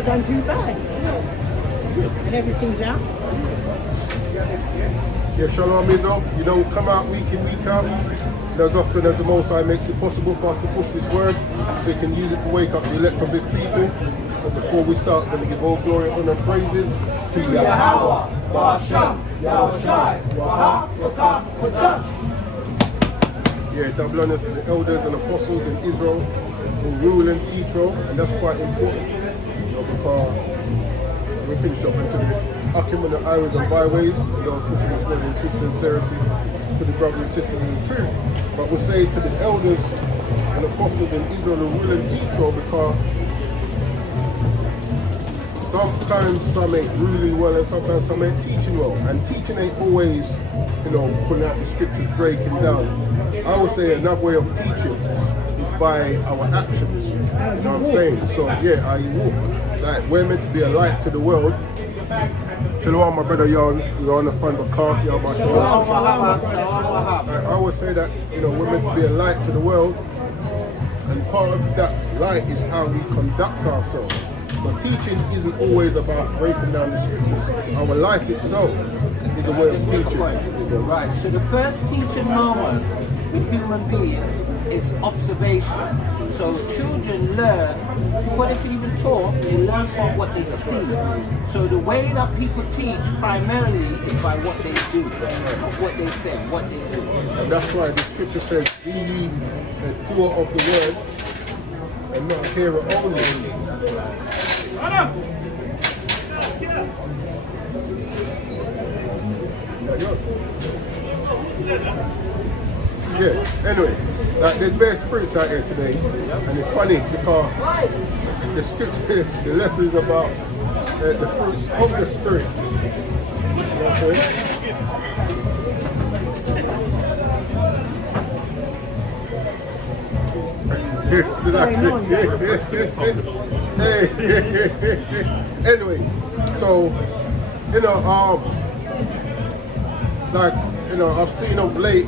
not done too bad. And everything's out. Yeah, Shalom Israel. You know, come out week in, week out. As often as the Most High makes it possible for us to push this word, so He can use it to wake up the elect of His people. But before we start, I'm going to give all glory, honor, and praises to Yahweh, Ba'ashem, Yahushai, Wahab, Yeah, double honors to the elders and apostles in Israel who rule and teach all, and that's quite important. You know, because we finished up into the Akim and the highways and byways, and those pushing this word in truth, sincerity to the brothers and sisters in the truth. But we're saying to the elders and apostles in Israel who rule and teach all, because sometimes some ain't ruling well and sometimes some ain't teaching well. And teaching ain't always, you know, putting out the scriptures, breaking down. I would say another way of teaching is by our actions. You know what I'm saying? So yeah, how you walk. Like, we're meant to be a light to the world. Shalom, my brother, you're on the front of the car. I always say that, you know, we're meant to be a light to the world. And part of that light is how we conduct ourselves. So teaching isn't always about breaking down the scriptures. Our life itself is a way of teaching. Right. So the first teaching moment with human beings is observation. So children learn, before they can even talk, they learn from what they see. So the way that people teach primarily is by what they do, not what they say, what they do. And that's why the scripture says, be ye a doer of the word and not a hearer only. Yeah, anyway, like, there's bare spirits out here today, and it's funny because the scripture, the lesson is about the fruits of the spirit. You know what I'm saying? Anyway, so, you know, like, you know, I've seen of late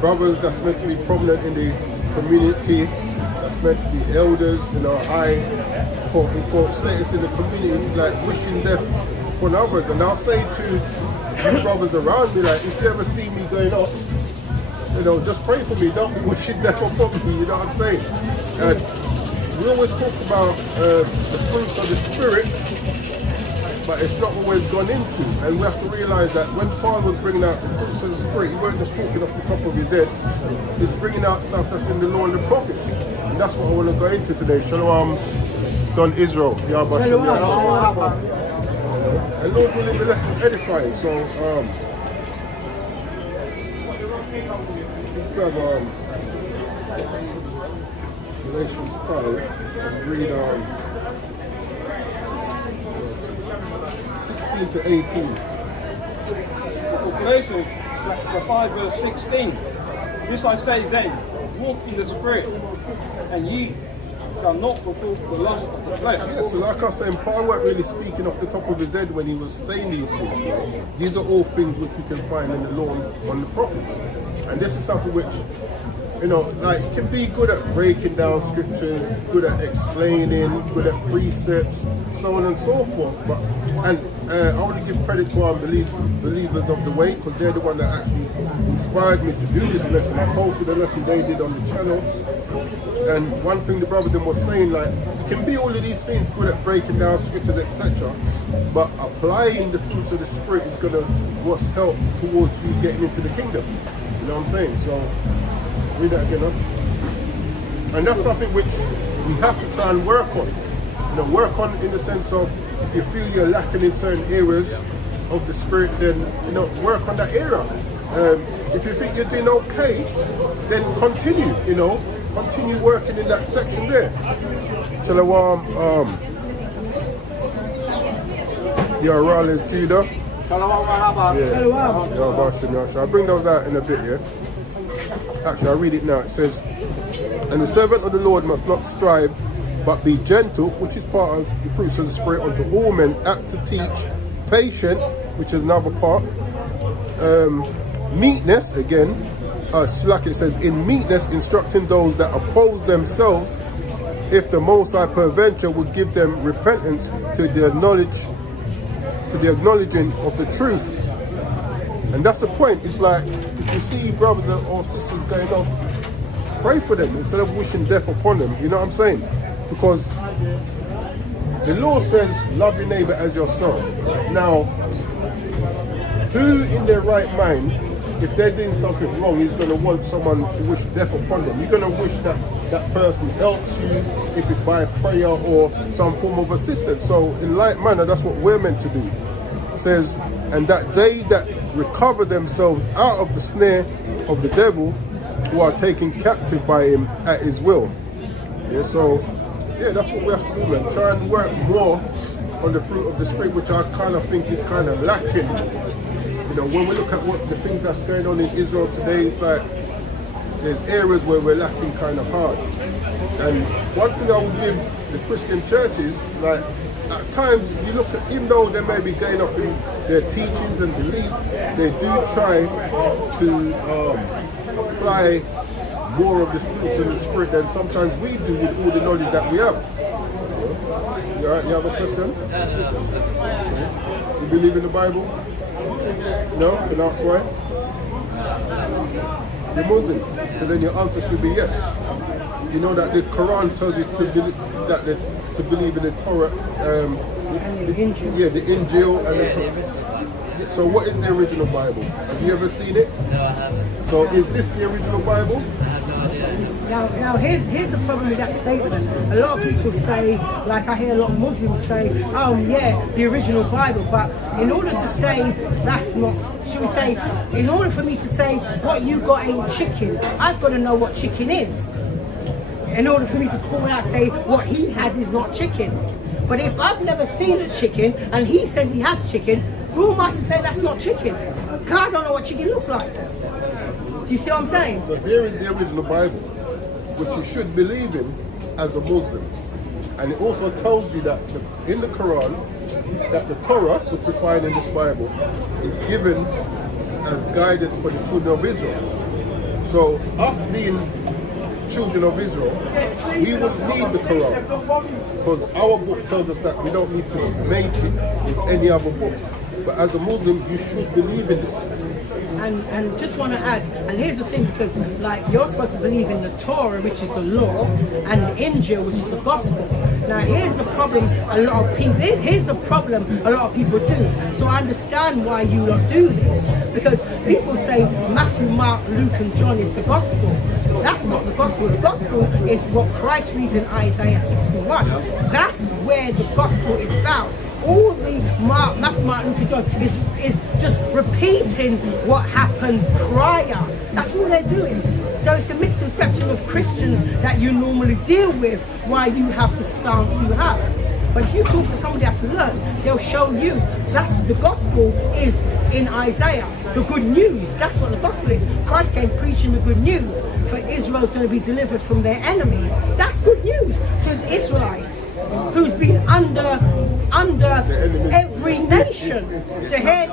brothers that's meant to be prominent in the community, that's meant to be elders, you know, high quote-unquote status in the community, like wishing death upon others. And I'll say to you brothers around me, like, if you ever see me going off, you know, just pray for me, don't be wishing death upon me, you know what I'm saying? And we always talk about the fruits of the spirit, but it's not always gone into. And we have to realize that when Paul was bringing out the fruits of the spirit, he wasn't just talking off the top of his head, he's bringing out stuff that's in the law and the prophets. And that's what I want to go into today. Shalom, Don Israel. And Lord willing, the lesson's edifying. So, grab Galatians 5 and read 16 to 18. Galatians chapter 5 verse 16. This I say then, walk in the spirit, and ye shall not fulfill the lust of the flesh. Yeah, so like I was saying, Paul weren't really speaking off the top of his head when he was saying these things. These are all things which we can find in the law on the prophets. And this is something which, you know, like, can be good at breaking down scriptures, good at explaining, good at precepts, so on and so forth. But I want to give credit to our believers of the way, because they're the one that actually inspired me to do this lesson. I posted a lesson they did on the channel, and one thing the brother then was saying, like, it can be all of these things, good at breaking down scriptures, etc. But applying the fruits of the spirit is going to help towards you getting into the kingdom. You know what I'm saying? So read that again, huh? And that's something which we have to try and work on. You know, work on in the sense of, if you feel you're lacking in certain areas of the spirit, then, you know, work on that area. If you think you're doing okay, then continue, you know, continue working in that section there. Shalom, your Rollins Judah. Shalom, Mahaba. Yeah. So I'll bring those out in a bit, yeah? Actually, I'll read it now. It says, and the servant of the Lord must not strive, but be gentle, which is part of the fruits of the Spirit, unto all men, apt to teach, patient, which is another part, meekness, again, like it says, in meekness instructing those that oppose themselves, if the Most High peradventure would give them repentance to the acknowledging of the truth. And that's the point. It's like, if you see brothers or sisters going off, pray for them instead of wishing death upon them. You know what I'm saying? Because the Lord says, love your neighbor as yourself. Now, who in their right mind, if they're doing something wrong, is going to want someone to wish death upon them? You're going to wish that that person helps you, if it's by prayer or some form of assistance. So in like manner, that's what we're meant to do. It says, and that they that recover themselves out of the snare of the devil, who are taken captive by him at his will. Yeah, so yeah, that's what we have to do, man. Try and work more on the fruit of the Spirit, which I kind of think is kind of lacking. You know, when we look at what the things that's going on in Israel today, it's like there's areas where we're lacking kind of hard. And one thing I would give the Christian churches, like at times you look at, even though they may be going off in their teachings and belief, they do try to apply more of the fruits of the Spirit than sometimes we do with all the knowledge that we have. You all right? You have a question? You believe in the Bible? No? Can I ask why? You're Muslim, so then your answer should be yes. You know that the Quran tells you to believe in the Torah, the Injil. Yeah, the Injil and the. So what is the original Bible? Have you ever seen it? No, I haven't. So is this the original Bible? Now here's the problem with that statement. A lot of people say, like I hear a lot of Muslims say, oh yeah, the original Bible. But in order to say that's not, should we say, in order for me to say what you got ain't chicken, I've got to know what chicken is. In order for me to call out and say what he has is not chicken. But if I've never seen a chicken and he says he has chicken, who am I to say that's not chicken? Because I don't know what chicken looks like. Do you see what I'm saying? So here is the original Bible, which you should believe in as a Muslim. And it also tells you that in the Quran, that the Torah, which we find in this Bible, is given as guidance for the children of Israel. So us being children of Israel, we would need the Quran, because our book tells us that we don't need to mate it with any other book. But as a Muslim, you should believe in this. And just want to add, and here's the thing, because like you're supposed to believe in the Torah, which is the law, and the Injil, which is the gospel. Now here's the problem a lot of people do. So I understand why you lot do this, because people say Matthew, Mark, Luke and John is the gospel. That's not the gospel. The gospel is what Christ reads in Isaiah 61. That's where the gospel is found. All the Matthew, Mark, Luke and John is just repeating what happened prior. That's all they're doing. So it's a misconception of Christians that you normally deal with why you have the stance you have. But if you talk to somebody that's learned, they'll show you that's the gospel is in Isaiah. The good news, that's what the gospel is. Christ came preaching the good news, for Israel's going to be delivered from their enemy. That's good news to the Israelites, who's been under every nation. To hear,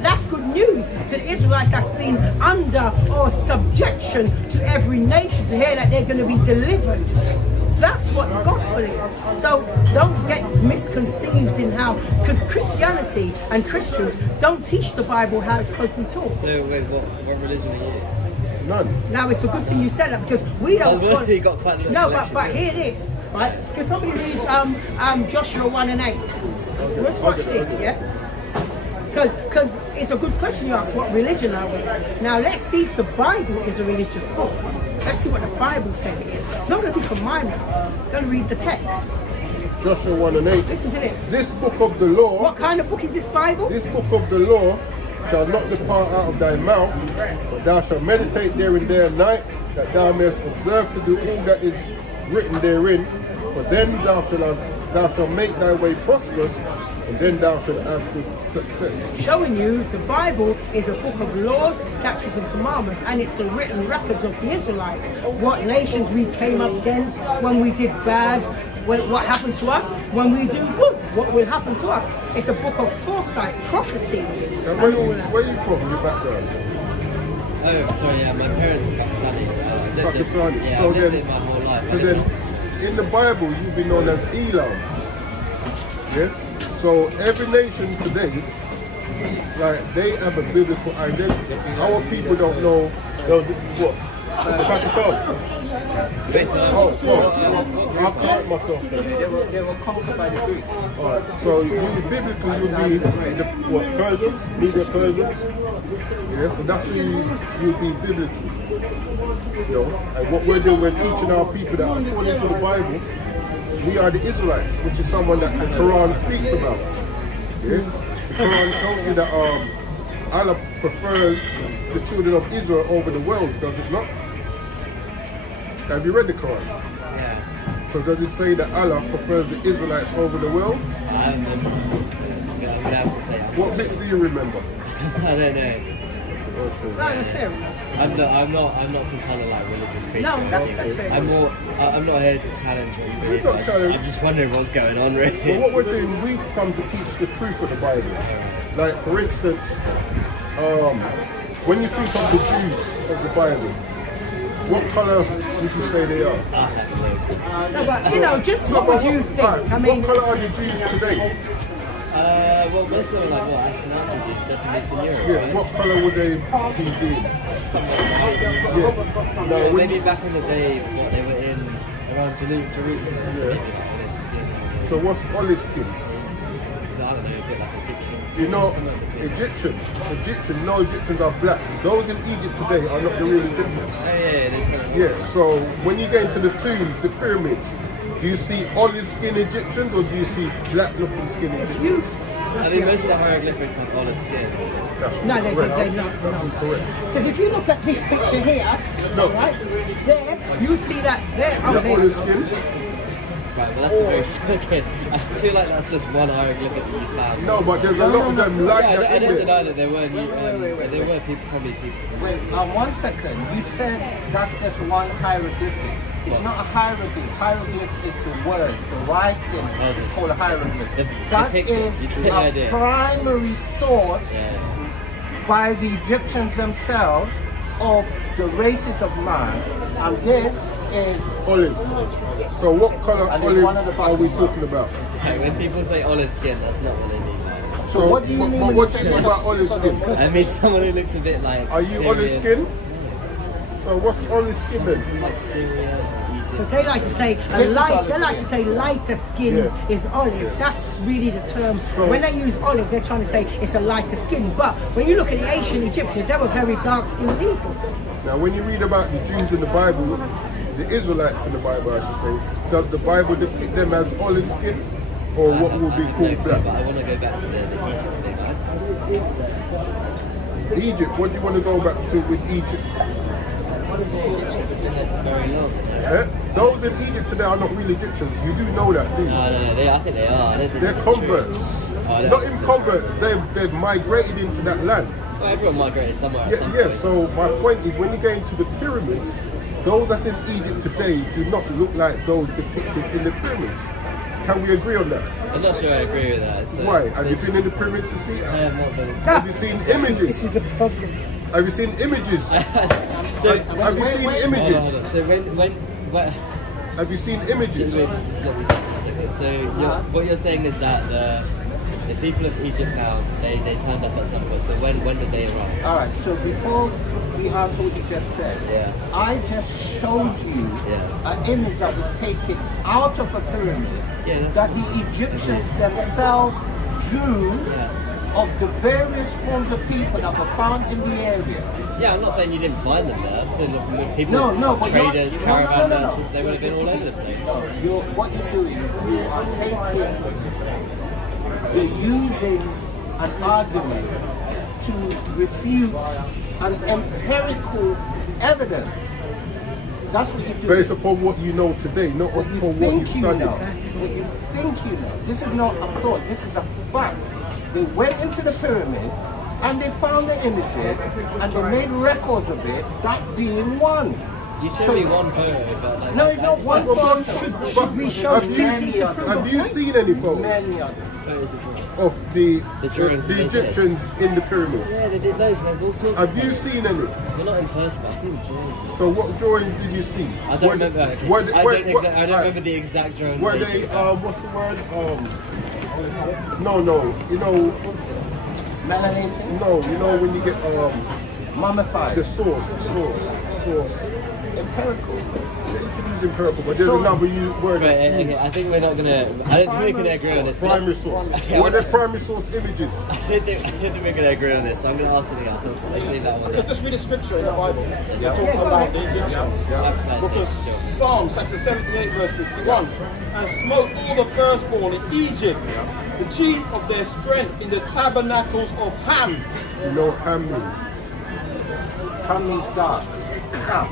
that's good news to the Israelites that's been under or subjection to every nation, to hear that they're going to be delivered. That's what the gospel is. So don't get misconceived in how, because Christianity and Christians don't teach the Bible how it's supposed to be taught. So wait, what religion are you? None. Now it's a good thing you said that, because we don't. You got quite a No, but here it is. Right? Can somebody read Joshua 1 and 8? Let's watch this, yeah? Because it's a good question you ask, what religion are we? Now let's see if the Bible is a religious book. Let's see what the Bible says it is. It's not going to be from my mouth. I'm going to read the text. Joshua 1 and 8. Listen to this. This book of the law. What kind of book is this Bible? This book of the law shall not depart out of thy mouth, but thou shalt meditate therein day and night, that thou mayest observe to do all that is written therein. For then thou shalt make thy way prosperous, and then thou shalt have good success. Showing you the Bible is a book of laws, statutes and commandments, and it's the written records of the Israelites. What nations we came up against, when we did bad, what happened to us, when we do good, what will happen to us. It's a book of foresight, prophecies, and all that. Where are you from, your background? Oh, sorry, yeah, my parents are Pakistani. Pakistani. Yeah, So I've lived then, it my whole life. so then, in the Bible, you'll be known as Elam. Yeah. So every nation today, like they have a biblical identity. Our people don't know. What? Pakistan. Oh, I'll correct myself then. They were conquered by the Greeks. Alright, so you biblically you'll be the what, Persians, Media Persians. Yeah, so that's who you'll be biblically. You know, and what we're doing, we're teaching our people that according to the Bible, we are the Israelites, which is someone that the Quran speaks about. Yeah? The Quran tells you that Allah prefers the children of Israel over the worlds, does it not? Have you read the Quran? Yeah. So does it say that Allah prefers the Israelites over the worlds? I'm gonna have to say. What bits do you remember? I don't know. No, that's fair enough. I'm not some kind of like religious preacher. No, or that's anything. fair. I'm not here to challenge what you believe. not challenge. I'm just wondering what's going on, really. Well, what we're doing, we come to teach the truth of the Bible. Like, for instance, when you think of the Jews of the Bible, what colour would you say they are? I have no clue. No, but you know, just what would you think? Alright, I mean, what colour are the Jews today? Well, most of them like what Ashkenazi Jews, definitely Eastern Europe, Yeah, right? what colour would they be? Yeah. No, when, Maybe back in the day, what they were in around Jerusalem. Or something, like this, so what's olive skin? I don't know, a bit like Egyptians. You know, Somewhere between. no Egyptians are black. Those in Egypt today are not the real Egyptians. Oh, yeah, they tell Yeah, so when you get into the tombs, the pyramids, do you see olive skin Egyptians or do you see black looking skin Egyptians? I think most of the hieroglyphics have olive skin. That's no, they're incorrect. not. That's incorrect. Because if you look at this picture here, No. right, there, you see that there. Oh, The there. olive skin? Right, but that's a very okay. I feel like that's just one hieroglyphic that you found. No, but there's a lot of them like Yeah, I that don't in there. deny that there were there were people, probably people. Wait, 1 second. You said that's just one hieroglyphic. It's not a hieroglyph. Hieroglyph is the word, the writing. It's called a hieroglyph. The That picture, is you get the a idea. primary source Yeah. by the Egyptians themselves of the races of man. And this is Olives. So what colour And it's one of olive the are we buttons. talking about? Like, when people say olive skin, that's not what they mean. So what do you mean when what you do say you think about olive skin? I mean someone who looks a bit like. Are you olive Syrian, skin? So what's olive skin then? Like Syria, Because Egypt. they like to say they like to say lighter skin Yeah. is olive. That's really the term. So- when they use olive, they're trying to say it's a lighter skin. But when you look at the ancient Egyptians, they were very dark skinned people. Now when you read about the Jews in the Bible, the Israelites in the Bible I should say, does the Bible depict them as olive skin? Or what would be I have called no clue, black? but I want to go back to the Egypt thing. Right? Egypt, what do you want to go back to with Egypt? Very long. Eh? Those in Egypt today are not real Egyptians. You do know that, do you? No, I think they are. I don't think They're it's converts. true. Oh, I don't Not think even so. converts, they've migrated into that land. Well, everyone migrated somewhere at some Yeah, point. so my point is when you get into the pyramids, those that's in Egypt today do not look like those depicted in the pyramids. Can we agree on that? I'm not sure I agree with that. So Why? Have you been in the pyramids to see? I have not been. Have you seen This images? is the problem. Have you seen images? So, Have you seen hold on, images? hold on. So when Have you seen images? just let me think for a second. So what you're saying is that the people of Egypt now they turned up at some point. So when did they arrive? all right. So before we answer what you just said, Yeah. I just showed you Yeah. an image that was taken out of a pyramid Yeah, that's that the Egyptians themselves drew of the various forms of people that were found in the area. Yeah, I'm not saying you didn't find them there. I'm saying that people, No, but you're- traders, no, caravan no. merchants, they would have been all over the place. What you're doing, you are you're using an argument to refute an empirical evidence. That's what you're doing. Based upon what you know today, not What you upon what you think you studied. know. What you think you know. This is not a thought. This is a fact. They went into the pyramids and they found the images and they made records of it. That being one. You showed me one photo, but like, No, it's not one photo. Should we show Have you- easy to prove a Have you point? seen any photos Many others. photos of what? of the drawings that they did. Egyptians in the pyramids? Yeah, they did loads, and there's all sorts. Have you seen any? Well, not in person, but I've seen the drawings. So what drawings did you see? I don't remember. Okay. I don't remember the exact drawing. Were they they did. what's the word? No, you know, Melanated, no, you know when you get mummified, the source. empirical. You can use empirical, but there's another word. Right, okay, I think we're not gonna. I don't think we're gonna agree on this. Primary source. Okay, What are primary source images? I don't think we're gonna agree on this, so I'm gonna ask something else. Let's leave that one. Okay, just read a scripture in the Bible that talks go about ahead. the Egyptians. Let's Book of see. Psalms, chapter 78, verse 51. And smote all the firstborn in Egypt, the chief of their strength in the tabernacles of Ham. You know what Ham means? Ham means dark. Ham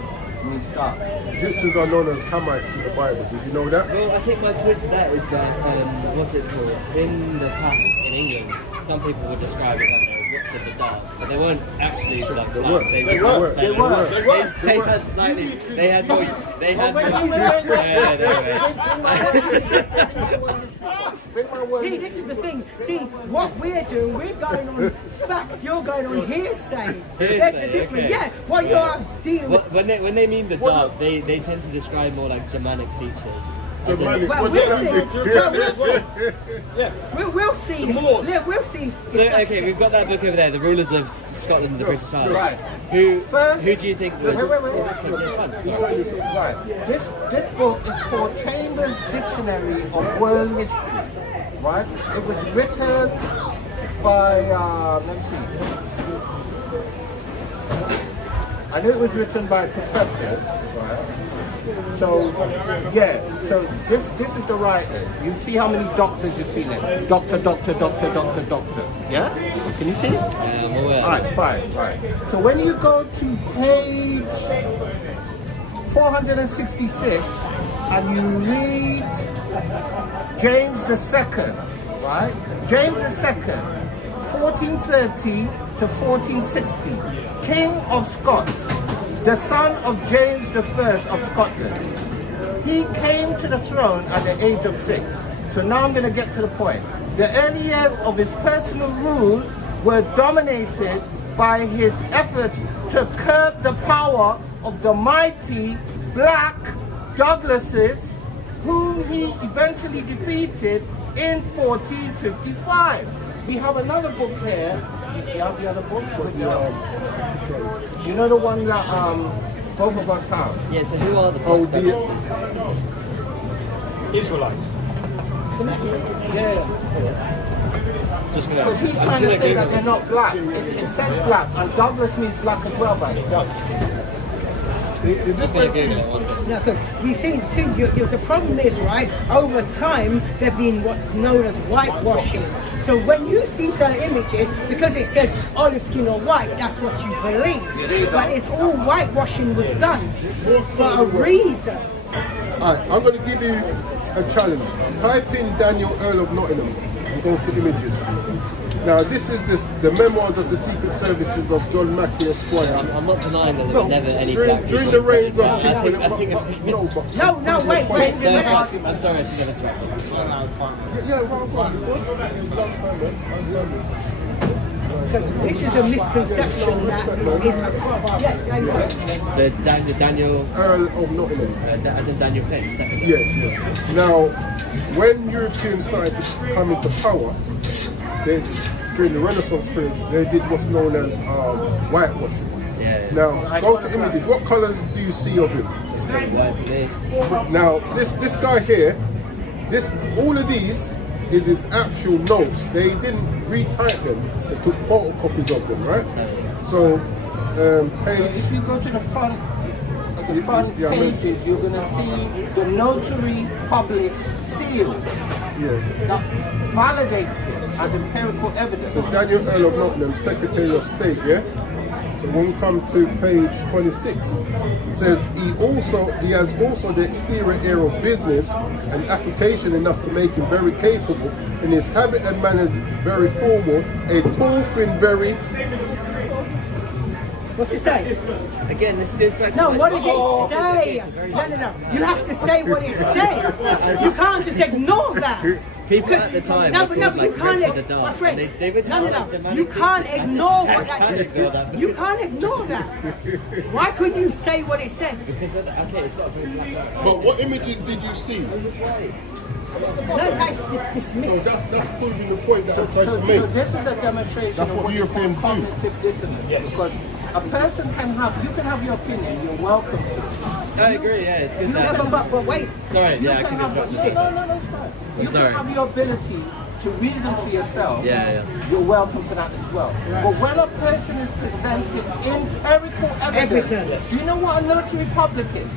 means dark. Egyptians are known as Hamites in the Bible. Did you know that? Well, I think my point to that is that what's it called? In the past, in England, some people would describe it as what's of the dark, but they weren't actually like They black. were. They They were. were. They were. They had slightly. They had more. They had more. Bring my word. See, this is the thing. See, what we're doing, we're going on facts, you're going on hearsay. That's the difference. okay. Yeah, what you're dealing with. When they mean the dark, they tend to describe more like Germanic features. As in- Germanic. Well, What we'll does see. that mean? We'll see. Moors. Yeah, we'll see. So okay, we've got that book over there, The Rulers of Scotland and the British Isles. Right. Who First- do you think was? Wait. It's fun. Right. This book is called Chambers Dictionary of World History. Right. It was written by let me see. I know it was written by professors. Right. So yeah. So this is the writers. You see how many doctors you've seen it? Doctor. Yeah. Can you see it? Yeah, I'm aware. All right, fine, right. So when you go to page 466 and you read James II, right? James II, 1430 to 1460, King of Scots, the son of James I of Scotland. He came to the throne at the age of 6. So now I'm going to get to the point. The early years of his personal rule were dominated by his efforts to curb the power of the mighty Black Douglases, whom he eventually defeated in 1455. We have another book here. You have the other book? You know the one that both of us have? Yeah. So who are the Oh, Black dear. Douglases? Israelites. Yeah. Just gonna. Because he's trying to say that they're not black. It says black, and Douglas means black as well, by the way. Just gonna Google it one second. No, because you see, the problem is, right, over time, they've been what's known as whitewashing. So when you see certain images, because it says olive skin or white, that's what you believe. But it's all whitewashing was done for a reason. Alright, I'm going to give you a challenge. Type in Daniel Earl of Nottingham and go to images. Now this is the memoirs of the Secret Services of John Mackey Esquire. I'm not denying that there No, were never any during, black during people. the reigns of I think but it's- No, wait. No, I'm sorry, I should have interrupted. Yeah, well, Because this is a misconception that is across. Yes, anyway. So it's Daniel, Earl of Nottingham. as in Daniel Finch. second. Yes. Now, when Europeans started to come into power, during the Renaissance period, they did what's known as whitewashing. Yeah. Now, go to images. What colours do you see of him? It's pretty white for me. Now, this guy here, all of these is his actual notes. They didn't retype them. They took photocopies of them, right? So, So page. if you go to the front Yeah, I mean- pages, you're going to see the notary public seal Yeah. that validates it as empirical evidence. So Daniel Earl of Nottingham, Secretary of State, yeah? So when we come to page 26, it says he has also the exterior air of business and application enough to make him very capable, and his habit and manners very formal, a tall, thin, very What's it say? again, this goes back to No, like- what does Oh, it say? it's a very- No. You have to say what it says. You can't just ignore that. People at the time No, were but you called, like, can't. Prince of the Dark, My friend, and they would have, like, Germanic You can't people. I just- ignore I what that can't just. ignore that You because- can't ignore that. Why couldn't you say what it said? Because okay, it's got to be black. But what images did you see? No, that's just No, dismissed. that's proving the point that I'm trying So, to make. so this is a demonstration That's of what what you Europeans call do. cognitive dissonance. Because a person can have, you can have your opinion, you're welcome to. I agree. Yeah, it's good. Yeah, but wait. Sorry, You yeah, I can can have, interrupt. no, it's fine. You Sorry. can have your ability to reason for yourself. Yeah. You're welcome to that as well. But when a person is presenting empirical evidence, Evidence. do you know what a notary public is?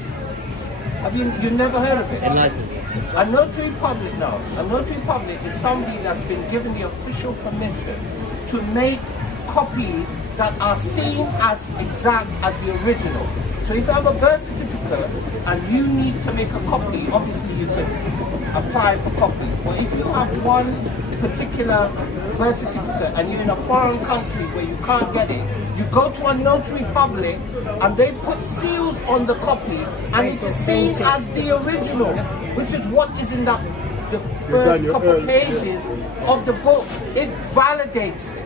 Have you never heard of it? Enlightened. A notary public, no. A notary public is somebody that's been given the official permission to make copies that are seen as exact as the original. So if you have a birth certificate and you need to make a copy, obviously you could apply for copies. But if you have one particular birth certificate and you're in a foreign country where you can't get it, you go to a notary public and they put seals on the copy and it is seen as the original, which is what is in the first couple pages of the book. It validates it.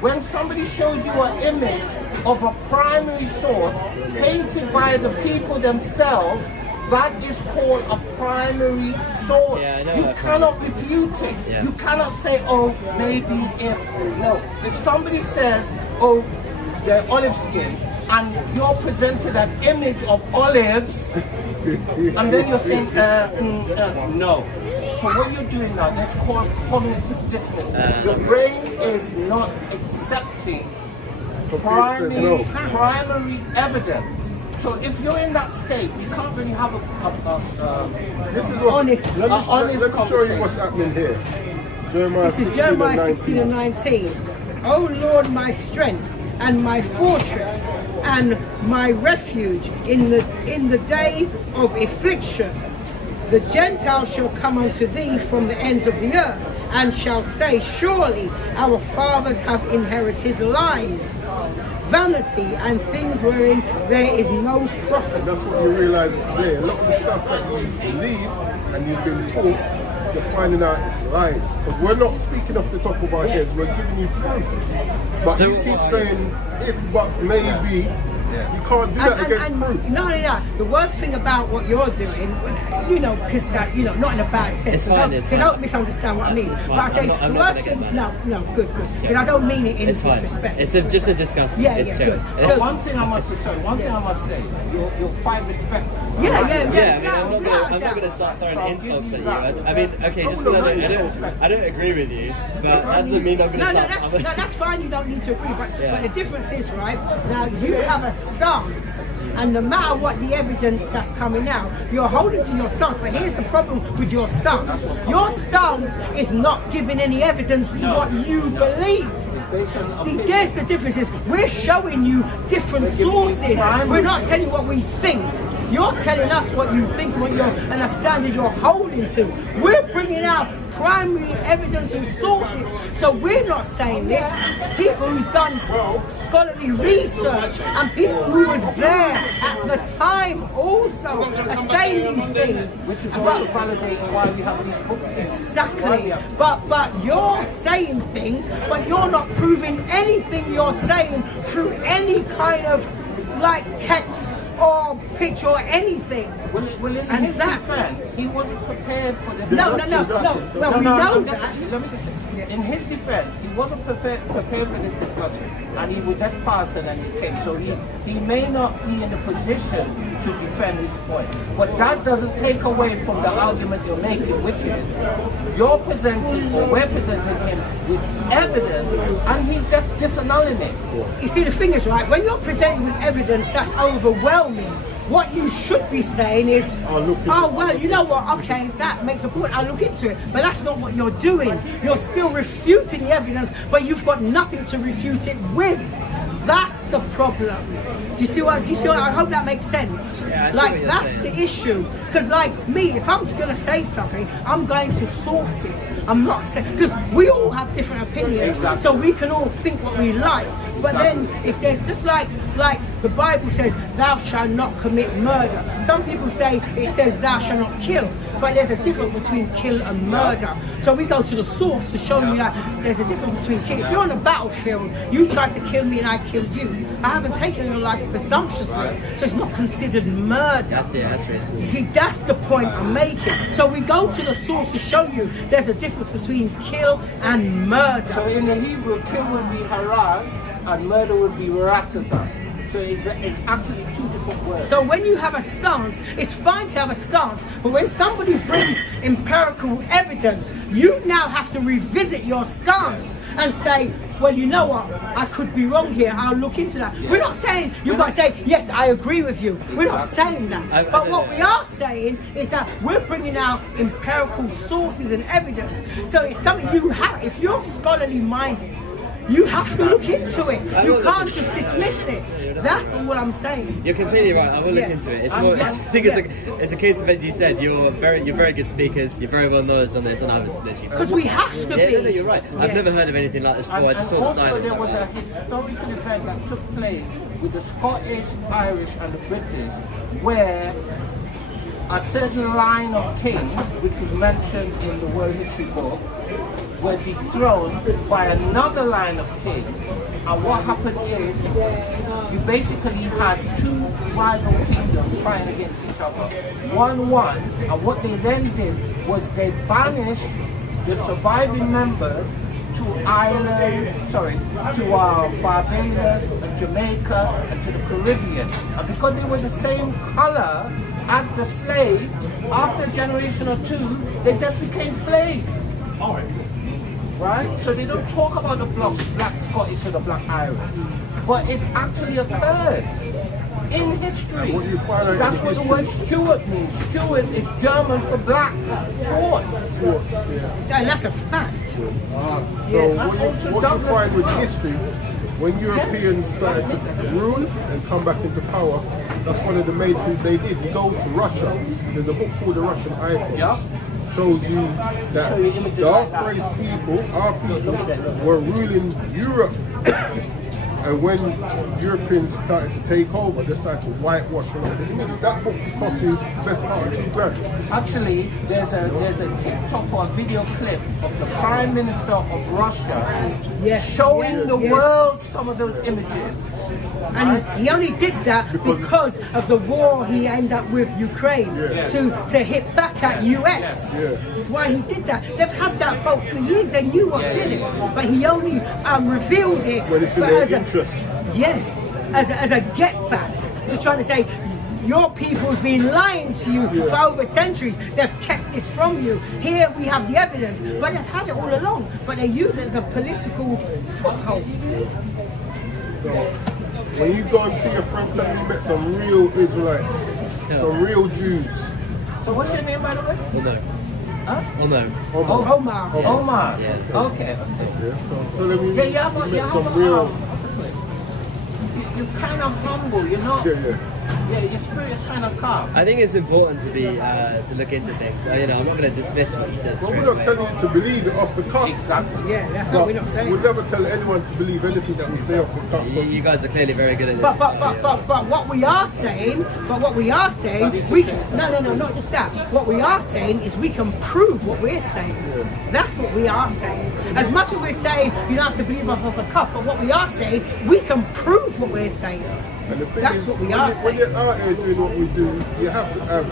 When somebody shows you an image of a primary source painted by the people themselves, that is called a primary source. Yeah, I know You that cannot refute it. Yeah. You cannot say, oh, maybe if. No. If somebody says, oh, they're olive skin, and you're presented an image of olives, and then you're saying, no. So what you're doing now, that's called cognitive dissonance. Your brain is not accepting Computer says no. primary evidence. So if you're in that state, we can't really have This is what's, Honest. let me, honest let me show you conversation. what's happening here. Jeremiah This 16 is Jeremiah and 16 and 19. 19. O Lord, my strength and my fortress and my refuge in the day of affliction. The Gentiles shall come unto thee from the ends of the earth, and shall say, surely our fathers have inherited lies, vanity, and things wherein there is no profit. And that's what you're realizing today. A lot of the stuff that you believe and you've been taught, you're finding out it's lies. Because we're not speaking off the top of our heads, we're giving you proof. But you keep saying, if, but, maybe. You can't do that against proof. No. The worst thing about what you're doing, because that, not in a bad sense. It's fine, it's so fine. don't misunderstand what I mean. It's But I fine. say I'm the not worst gonna thing. get No, good. Because I don't mean it in It's fine. disrespect. It's just a discussion. Yeah, it's yeah, chill. good. It's- So- One thing I must say, you're quite respectful. Yeah. Yeah, I mean, No, I'm not no. going to start throwing So I'll insults give at you you. that. I mean, okay, just No, because no, I don't agree with you, but that doesn't mean I'm going to No, start. that's fine. You don't need to agree, but Yeah. the difference is, right? Now you have a stance, and no matter what the evidence that's coming out, you're holding to your stance. But here's the problem with your stance: your stance is not giving any evidence to what you believe. See, there's the difference: is we're showing you different sources. We're not telling you what we think. You're telling us what you think, and a standard you're holding to. We're bringing out primary evidence and sources. So we're not saying this. People who's done scholarly research and people who was there at the time also are saying these things. Which is also validating why we have these books. Exactly. But you're saying things, but you're not proving anything you're saying through any kind of like text or picture or anything. Well, in And his that's- defense, he wasn't prepared for this. No. discussion. Well, we know I'm that. Let me just say, in his defense, he wasn't prepared for this discussion, and he was just passing and he came. So he may not be in a position to defend his point, but that doesn't take away from the argument you're making, which is you're presenting or we're presenting him with evidence, and he's just disannulling it. You see, the thing is, right, when you're presenting with evidence that's overwhelming, what you should be saying is, oh, well, you know what, okay, that makes a point, I'll look into it. But that's not what you're doing. You're still refuting the evidence, but you've got nothing to refute it with. That's the problem. Do you see what I hope that makes sense? Yeah, I see like, what you're that's saying. the issue. Because, like me, if I'm going to say something, I'm going to source it. I'm not saying, because we all have different opinions, so we can all think what we like. But then there's just like the Bible says, thou shalt not commit murder. Some people say it says thou shalt not kill, but there's a difference between kill and murder. So we go to the source to show you that there's a difference between kill. If you're on a battlefield, you tried to kill me and I killed you. I haven't taken your life presumptuously, so it's not considered murder. That's reasonable. See, that's the point I'm making. So we go to the source to show you there's a difference between kill and murder. So in the Hebrew, kill would be harag and murder would be ratazah. So it's actually two different words. So when you have a stance, it's fine to have a stance, but when somebody brings empirical evidence, you now have to revisit your stance and say, well, you know what, I could be wrong here, I'll look into that. We're not saying you've got to say, yes, I agree with you. We're not saying that. But what we are saying is that we're bringing out empirical sources and evidence. So it's something you have, if you're scholarly minded, you have to look into it. You can't just dismiss it. That's all I'm saying. You're completely right. I will look into it. It's more. I think it's a case of, as you said, you're very good speakers. You're very well knowledge on this, and I've literally. Because we have to be. No, you're right. I've never heard of anything like this before. I just saw the sign. Also, there was a historical event that took place with the Scottish, Irish, and the British, where a certain line of kings, which was mentioned in the World History book, were dethroned by another line of kings. And what happened is, you basically had two rival kingdoms fighting against each other. One won, and what they then did was they banished the surviving members to Barbados, and Jamaica, and to the Caribbean. And because they were the same color as the slave, after a generation or two, they just became slaves. Right? So they don't talk about the black Scottish or the black Irish. But it actually occurred in history. What you find out That's in what the word Stuart means. Stuart is German for black. Schwartz. And that's a fact. So what you find with history, when Europeans started to rule and come back into power, that's one of the main things they did. You go to Russia, there's a book called The Russian Icons. Shows you that dark race people, our people, were ruling Europe. And when Europeans started to take over, they started to whitewash a lot of the images. That book cost you the best part of $2,000. Actually, there's a TikTok or a video clip of the Prime Minister of Russia showing the world some of those images. And he only did that because of the war he ended up with Ukraine to hit back at US. That's why he did that. They've had that vote for years, they knew what's in it. But he only revealed it when it's in their interest. As a get back. Just trying to say, your people's been lying to you for over centuries. They've kept this from you. Here we have the evidence, but they've had it all along. But they use it as a political foothold. When you go and see your friends, tell me you met some real Israelites, some real Jews. So what's your name, by the way? Omar. Omar. Yeah. Okay. So then we met some real. You're kind of humble. You're not. Yeah, your spirit is kind of calm. I think it's important to be to look into things. I'm not going to dismiss what he says. Well, we're not telling you to believe it off the cuff. Exactly. Yeah, that's what we're not saying. We'll never tell anyone to believe anything that we say off the cuff. You guys are clearly very good at this. But what we are saying, we can, no, not just that. What we are saying is we can prove what we're saying. That's what we are saying. As much as we're saying you don't have to believe off the cuff, but what we are saying, we can prove what we're saying. And the thing That's is, what we are saying. when you're out here doing what we do, you have to have,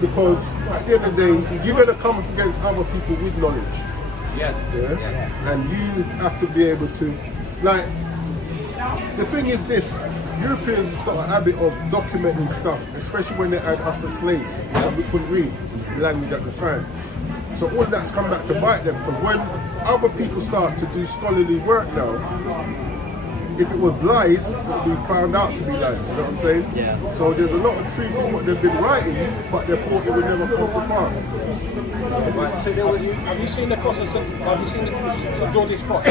because at the end of the day, you're going to come up against other people with knowledge. Yes. And you have to be able to, like, the thing is this, Europeans got a habit of documenting stuff, especially when they had us as slaves, and we couldn't read the language at the time. So all that's come back to bite them, because when other people start to do scholarly work now, if it was lies, it would be found out to be lies, you know what I'm saying? Yeah. So there's a lot of truth in what they've been writing, but they thought it would never come to pass. So have you seen the cross of St George's Cross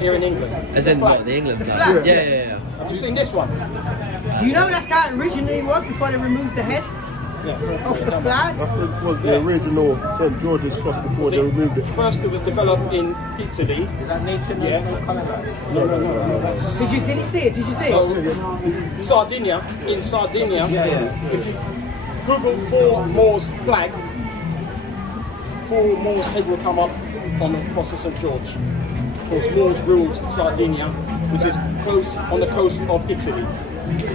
here in England? As in what, the England flag? flag? Yeah. Have you seen this one? Do you know that's how it originally was before they removed the heads? Yeah, Off the flag? That was the original St. George's Cross before they removed it. First, it was developed in Italy. Is that nature Yeah. national colour line? No. Did you see it? Did you see it? So, Sardinia, in Sardinia, Yeah. if you Google 4 Moors flag, 4 Moors head will come up on the cross of St. George. Because Moors ruled Sardinia, which is close on the coast of Italy.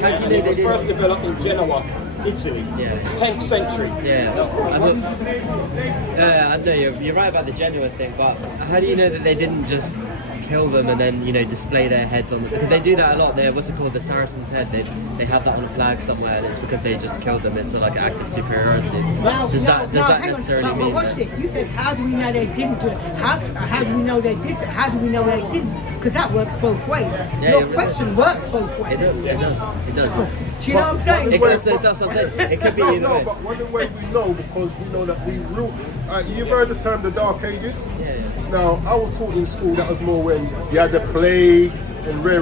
And it was first developed in Genoa, Italy, Yeah. 10th century. Yeah, I know you're right about the Genoa thing, but how do you know that they didn't just kill them and then display their heads on? Because they do that a lot. What's it called, the Saracen's head? They have that on a flag somewhere, and it's because they just killed them. It's like an act of superiority. Does that hang necessarily on. mean? Watch this. You said, how do we know they didn't do it? How do we know they did? How do we know they didn't? Because that works both ways. Yeah, Your yeah. question works both ways. It does. Do you know what I'm saying? It could be either No, way. but one of the ways we know, because we know that we rule. You've heard the term the Dark Ages? Yeah. Now, I was taught in school that was more when you had the plague and rare.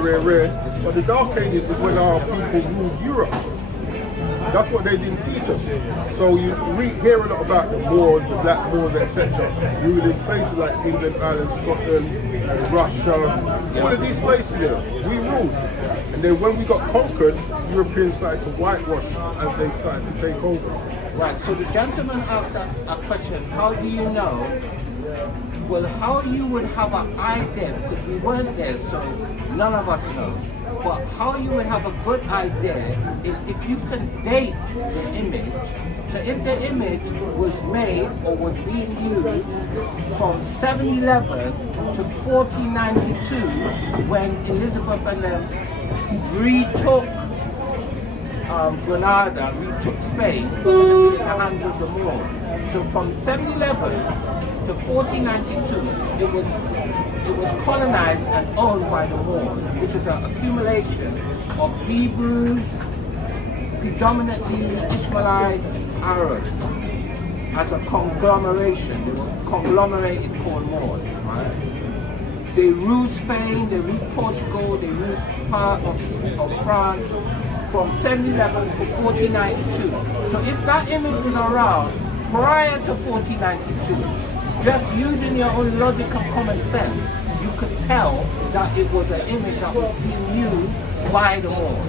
But the Dark Ages was when our people ruled Europe. That's what they didn't teach us. So you hear a lot about the Moors, the Black Moors, etc. Ruling places like England, Ireland, Scotland, Russia, all of these places here, we ruled. And then when we got conquered, Europeans started to whitewash as they started to take over. Right, so the gentleman asked a question, how do you know? Well, how you would have an idea, because we weren't there, so none of us know. But how you would have a good idea is if you can date the image. So if the image was made or was being used from 711 to 1492, when Elizabeth and them retook Granada, retook Spain in the hands of the Moors. So from 711 to 1492, it was colonized and owned by the Moors, which is an accumulation of Hebrews, predominantly Ishmaelites, Arabs, as a conglomeration. They were conglomerated called Moors. Right? They ruled Spain, they ruled Portugal, they ruled part of France from 711 to 1492. So if that image was around prior to 1492, just using your own logic and common sense, you could tell that it was an image that was being used by the Moors.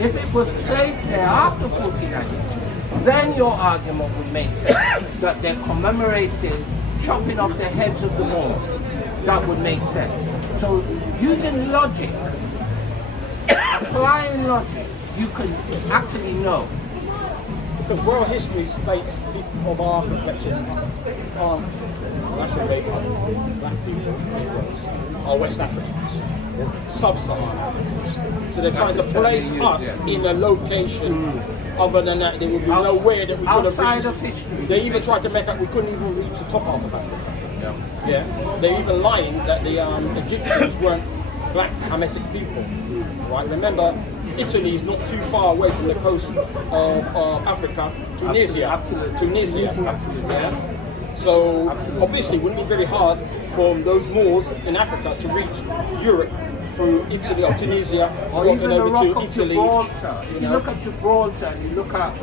If it was placed there after 1492, then your argument would make sense that they're commemorating chopping off the heads of the Moors. That would make sense. So using logic, applying logic, you can actually know. Because world history states people of our complexion aren't naturally black people, Negroes, are West Africans, sub-Saharan Africans. So they're trying to place us in a location. Other than that, there would be no way that we could have outside reached. of history. They even tried to make up we couldn't even reach the top half of Africa. Yeah. They're even lying that the Egyptians weren't black Hamitic people. Right? Remember, Italy is not too far away from the coast of Africa. Tunisia. Absolutely. Tunisia. Yeah? So obviously it wouldn't be very hard for those Moors in Africa to reach Europe through Italy or Tunisia, Or walking even the over Rock to of Italy. Gibraltar. If you look at Gibraltar and you look at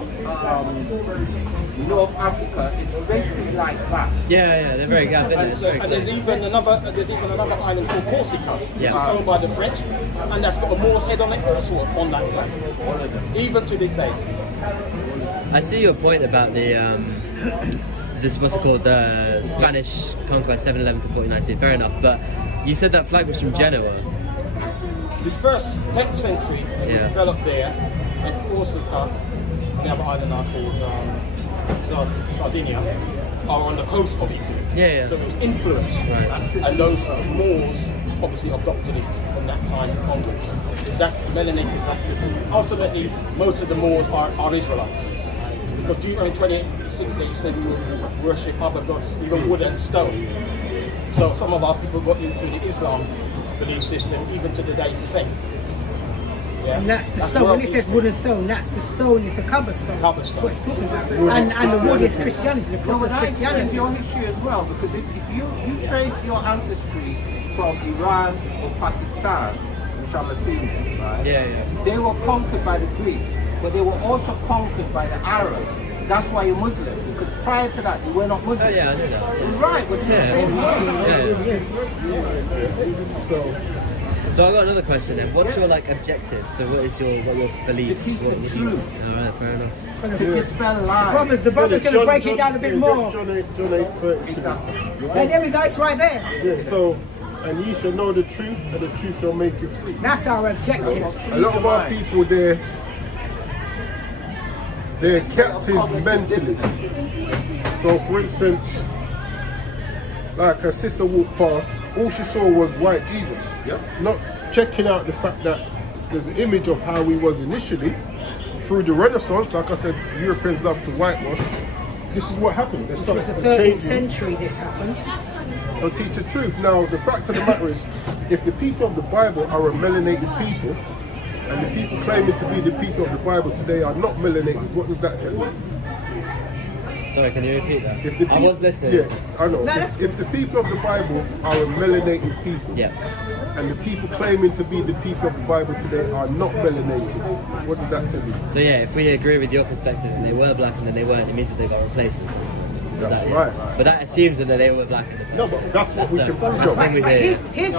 North Africa, it's basically like that. Yeah, they're very good. I've been there. And, It's so, very and there's close. even another island called Corsica, which Yeah. is owned by the French, and that's got a Moor's head on it also on that flag. Even to this day. I see your point about the this what's it called, the Spanish conquest 711 to 1492. Fair enough, but you said that flag was from Genoa. The first 10th century it was Yeah. developed there, and Corsica, the other island are called Sardinia, are on the coast of Italy. Yeah. So it was influenced. Right. And those Moors obviously adopted it from that time onwards. That's melanated baptism. Ultimately, most of the Moors are Israelites. Because Deuteronomy 28:6 said we would worship other gods, even wood and stone. So some of our people got into the Islam belief system, even to the day it's the same. Yeah? And that's the stone. world When it says history. wooden stone, that's the stone is the cover stone. Cover That's stone. what it's talking about. And the wood is Christianity, the No, cross but of that explains Christianity. your history as well, because if you trace your ancestry from Iran or Pakistan, which I'm assuming, right? Yeah. They were conquered by the Greeks, but they were also conquered by the Arabs. That's why you're Muslim. Because prior to that, you were not Muslim. Oh yeah, I know that. Right, but it's the same Yeah. So I got another question then. What's your like objectives? So what is your beliefs? To teach the What you- truth. Alright, fair enough. to dispel lies. The brother's going to break it down a bit more. John 8:32. Exactly. And there we go, it's right there. Yeah, so, and ye shall know the truth, and the truth shall make you free. That's our objective. A lot of our people, they're captives mentally. So, for instance, like a sister walked past, all she saw was white Jesus. Not checking out the fact that there's an image of how he was initially. Through the Renaissance, like I said, Europeans love to whitewash. This is what happened. They It was started the 13th changing. century this happened. They'll teach the truth. Now, the fact of the matter is, if the people of the Bible are a melanated people, and the people claiming to be the people of the Bible today are not melanated, what does that tell you? Sorry, can you repeat that? If the I was listening. Yes, I know. If the people of the Bible are a melanated people, Yeah. and the people claiming to be the people of the Bible today are not melanated, what does that tell you? So yeah, if we agree with your perspective and they were black and then they weren't, it means that they got replaced. Is That's that it? right. But that assumes that they were black in the first. No, but that's what we the- can prove. that's the thing we But hear. here's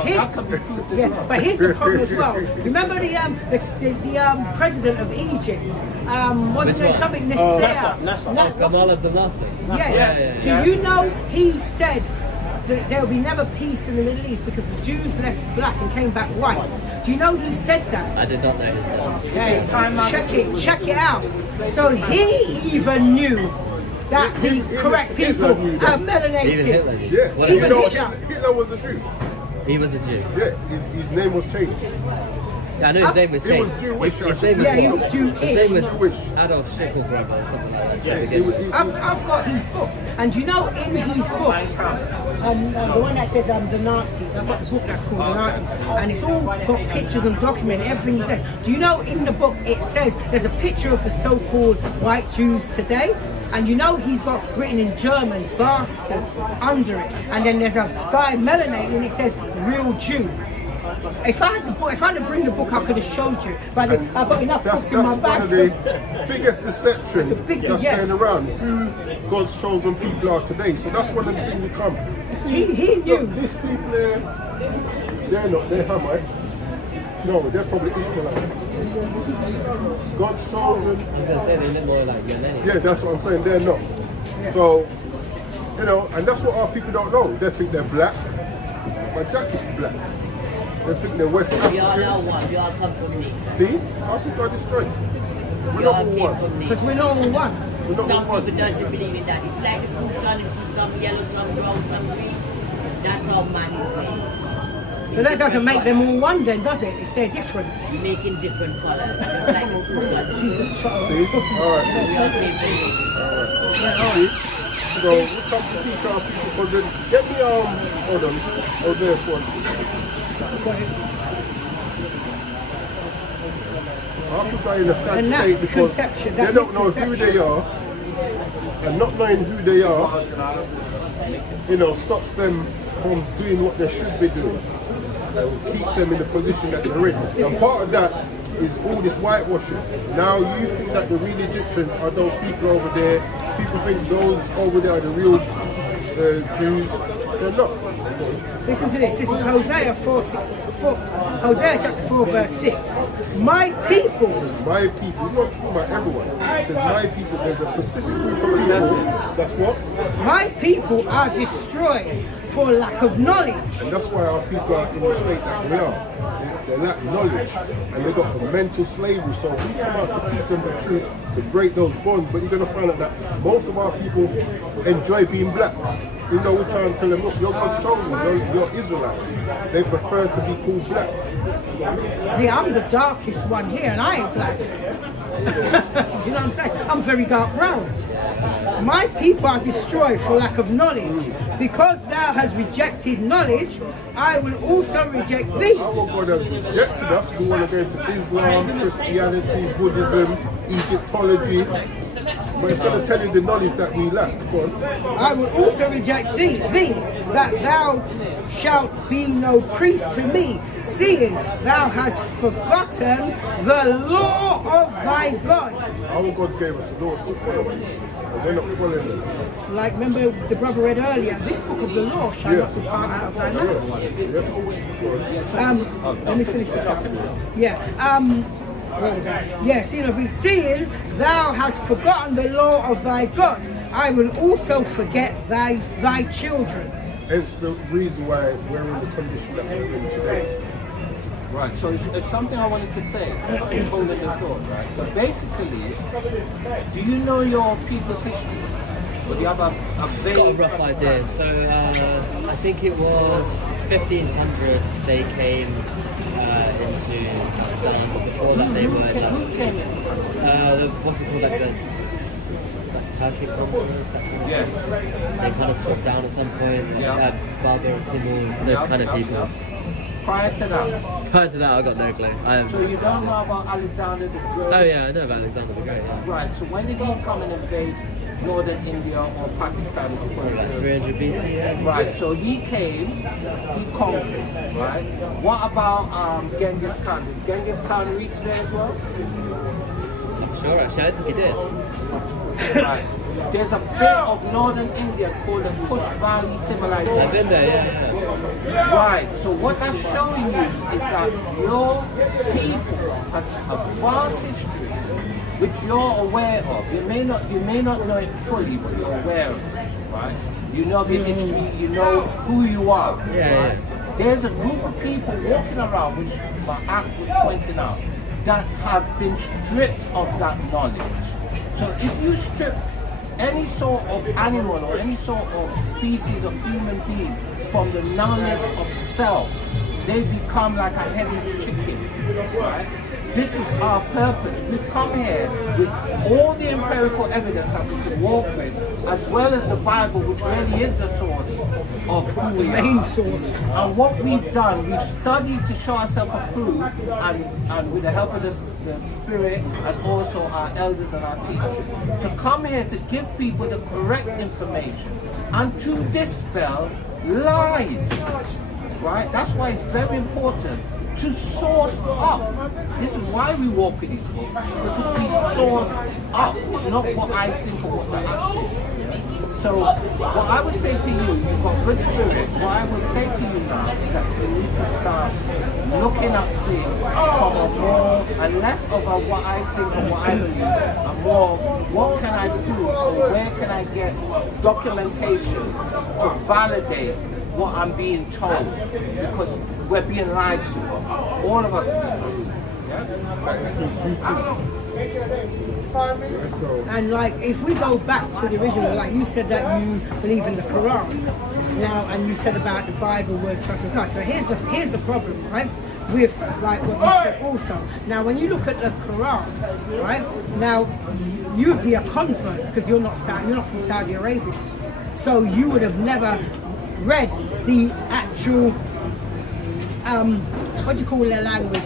the problem as well. Remember the president of Egypt? Wasn't Which there one? something Nasser? Nasser. Gamal Abdel Nasser. Yes. Do you know he said that there will be never peace in the Middle East because the Jews left black and came back white? Do you know he said that? I did not know that. Hey, check it out. So he even knew that the correct Hitler people knew are that. Even Hitler melanated. knew. Yeah, What Even you know, Hitler. Hitler was a Jew. He was a Jew. Yeah, his name was changed. Yeah, I know his name was He changed. was Jewish, His I name should was, Yeah, he was his Jewish. name was Jewish. Adolf Schicklgruber or something like that. Yeah, to he was- begin with. I've got his book, and you know in his book, the one that says the Nazis, I've got the book that's called The Nazis, and it's all got pictures and document everything he said. Do you know in the book it says there's a picture of the so-called white Jews today, and you know he's got written in German, bastard, under it, and then there's a guy melanated and it says real Jew. If I had the book, if I had to bring the book, I could have showed you. But I've got enough That's books in my one bag. of the biggest deceptions It's a big- that's yeah. going around. Who God's chosen people are today. So that's one of the things we come. He knew. Look, these people there, they're Hamites. No, they're probably Ishmaelites. God's chosen. I was going to say they look more like Yemeni. Yeah, that's what I'm saying. They're not. So, you know, and that's what our people don't know. They think they're black. My jacket's black. They think they're West We all are African. one. We all come from nature. See? Our people are destroyed. We We're all number came one. from Because nature. we're all one. We're number Some one. people doesn't believe in that. It's like the fruits on it. See some yellow, some brown, some green. That's how man is made. But that doesn't make them all one then, does it? If they're different. We making different colors. Just like the fruits on the tree. Jesus Christ. See? All right. We all came from nature. See? So we come to teach our people. Because then, get me hold on, Hosea 4:6. Our people are in a sad And that state because conception, they that don't know who misconception. they are, and not knowing who they are, you know, stops them from doing what they should be doing. Keeps them in the position that they're in. And part of that is all this whitewashing. Now you think that the real Egyptians are those people over there. People think those over there are the real Jews. They're not. Listen to this. This is Hosea 4:6. Hosea chapter 4 verse 6. My people. My people, we're not talking about everyone. It says my people, there's a specific group of people. That's what? My people are destroyed for lack of knowledge. And that's why our people are in the state that we are. They lack knowledge and they got mental slavery. So we come out to teach them the truth, to break those bonds. But you're going to find out that most of our people enjoy being black. You know, we try and tell them, look, you're God's chosen, you're Israelites. They prefer to be called black. Yeah, I'm the darkest one here and I ain't black. Do you know what I'm saying? I'm very dark brown. My people are destroyed for lack of knowledge. Because thou hast rejected knowledge, I will also reject thee. Our God has rejected us. We want to go into Islam, Christianity, Buddhism, Egyptology. But it's going to tell you the knowledge that we lack. Go on. I will also reject thee, that thou shalt be no priest to me, seeing thou hast forgotten the law of thy God. Our God gave us laws to follow, and we're not following them. Like, remember the brother read earlier, this book of the law shall Yes. not depart out of thy mouth. Yeah. Let me finish this up. Yeah. Where was that? Yeah, seeing thou hast forgotten the law of thy God, I will also forget thy children. Hence the reason why we're in the condition that we're in today. Right, so it's something I wanted to say. It's holding the thought, right? So basically, do you know your people's history? Or do you have a vague... Got a rough idea. So I think it was 1500s they came into Pakistan. Before that they were Who came in? what's it called, like the Turkic conquerors, that kind of Yes. they kind of swept down at some point. Yeah. Babur, Timur, those kind of people. Prior to that. Prior to that, I got no clue. So you don't know about Alexander the Great? Oh yeah, I know about Alexander the Great. Yeah. Right, so when did he come and invade northern India or Pakistan? Probably like 300 BC. Yeah. Right, so he came, he conquered, right? What about Genghis Khan? Did Genghis Khan reach there as well? I'm sure actually, I think he did. Right. There's a bit of northern India called the Kush Valley Civilization. I've been there, yeah. Right, so what that's showing you is that your people has a vast history which you're aware of. You may not know it fully, but you're aware of it, right? You know the history, you know who you are. Yeah, Right? There's a group of people walking around, which my act was pointing out, that have been stripped of that knowledge. So if you strip any sort of animal or any sort of species of human being from the knowledge of self, they become like a headless chicken, right? This is our purpose. We've come here with all the empirical evidence that we can walk with, as well as the Bible, which really is the source of who we are. Main source. And what we've done, we've studied to show ourselves approved, and with the help of the Spirit and also our elders and our teachers, to come here to give people the correct information and to dispel lies. Right? That's why it's very important to source up. This is why we walk with these books, because we source up. It's not what I think or what the act is. So what I would say to you, you've got good spirit, what I would say to you now is that you need to start looking at things from a more, and less of a what I think and what I believe, and more what can I prove or where can I get documentation to validate what I'm being told, because we're being lied to. All of us are being lied to. That includes you too. Yeah, so And like, if we go back to the original, like you said that you believe in the Quran now, and you said about the Bible was such and such. So here's the problem, right? With like what you said also. Now, when you look at the Quran, right? Now, you'd be a convert because you're not from Saudi Arabia, so you would have never read the actual what do you call their language?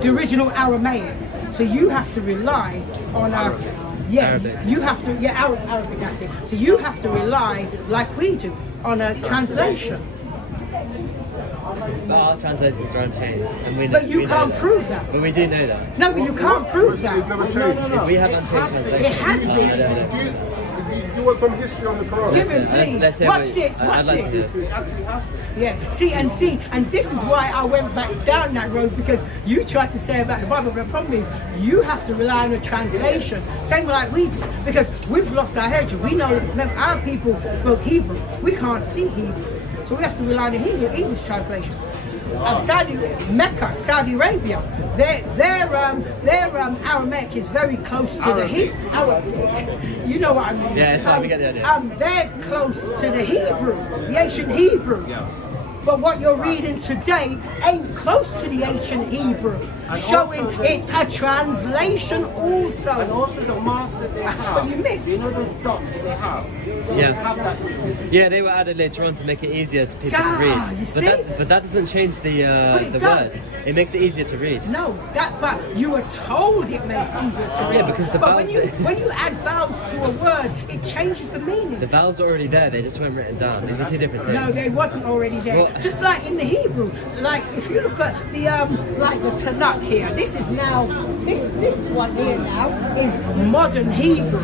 The original Aramaic. So you have to rely on Arabic. you have to Arabic. That's it. So you have to rely, like we do, on a translation. But our translations are unchanged, and we But you we know can't that. prove that. But we do know that. No, but you can't prove it's never that. changed. No. We have unchanged translations. It has I been. don't know. Do you want some history on the Quran? Give him, Let's- please. let's hear Watch what- this. I'd Watch like this. to. It actually has been. Yeah, see, and this is why I went back down that road, because you tried to say about the Bible, but the problem is you have to rely on a translation, same like we do, because we've lost our heritage. We know that our people spoke Hebrew, we can't speak Hebrew, so we have to rely on the English translation. Mecca, Saudi Arabia, their Aramaic is very close to the Hebrew. You know what I mean? Yeah, that's right, we get the idea. They're close to the Hebrew, the ancient Hebrew. But what you're reading today ain't close to the ancient Hebrew, And showing also the- it's a translation also. And also the marks that they That's have. what you miss. You know those dots they have? They Yeah. have that. Yeah, they were added later on to make it easier to people to Ah, read. you But see? that doesn't change the But it the does. word. It makes it easier to read. No, but you were told it makes easier to read. Yeah, because the but when vowels when you add vowels to a word, it changes the meaning. The vowels are already there. They just weren't written down. These are two different things. No, they wasn't already there. Well- Just like in the Hebrew, like if you look at the like the Tanakh here, this is now this one here now is modern Hebrew,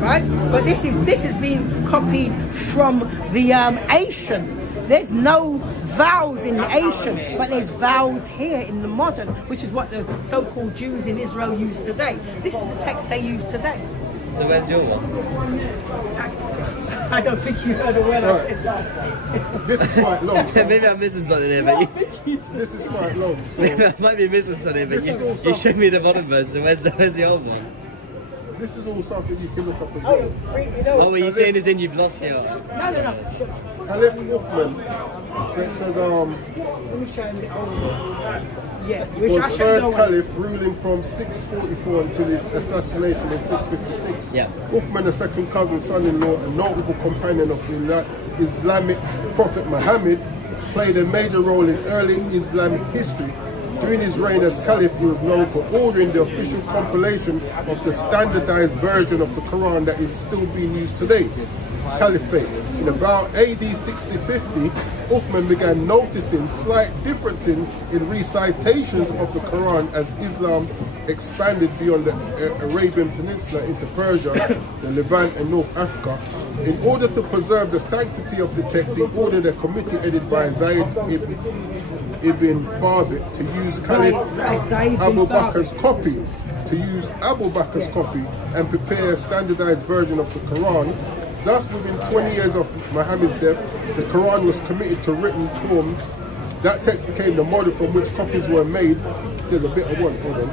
right? But this is being copied from the Asian. There's no vowels in the Asian, but there's vowels here in the modern, which is what the so-called Jews in Israel use today. This is the text they use today. So where's your one? I don't think you heard a word I Right. said. This is quite long. So Maybe I'm missing something here, but you, this is quite long. So maybe I might be missing something. But This is you also- showed me the modern version. Where's the old one? this is all something you can look up as well. Oh, what you're saying is in you've lost the. No. Caliph Uthman, so it says, Let me show you the old one. Yeah, which was I show you third the one. caliph ruling from 644 until his assassination in 656. Yeah. Uthman, the second cousin, son-in-law, a notable companion of the Islamic prophet Muhammad, played a major role in early Islamic history. During his reign as caliph, he was known for ordering the official compilation of the standardized version of the Quran that is still being used today. Caliphate. In about AD 6050, Uthman began noticing slight differences in recitations of the Quran as Islam expanded beyond the Arabian Peninsula into Persia, the Levant and North Africa. In order to preserve the sanctity of the text, he ordered a committee headed by Zayd ibn Thabit to use Caliph Zayd ibn Abu Thabit. Bakr's copy, and prepare a standardized version of the Quran. Thus, within 20 years of Muhammad's death, the Quran was committed to written form. That text became the model from which copies were made. There's a bit of one, hold on.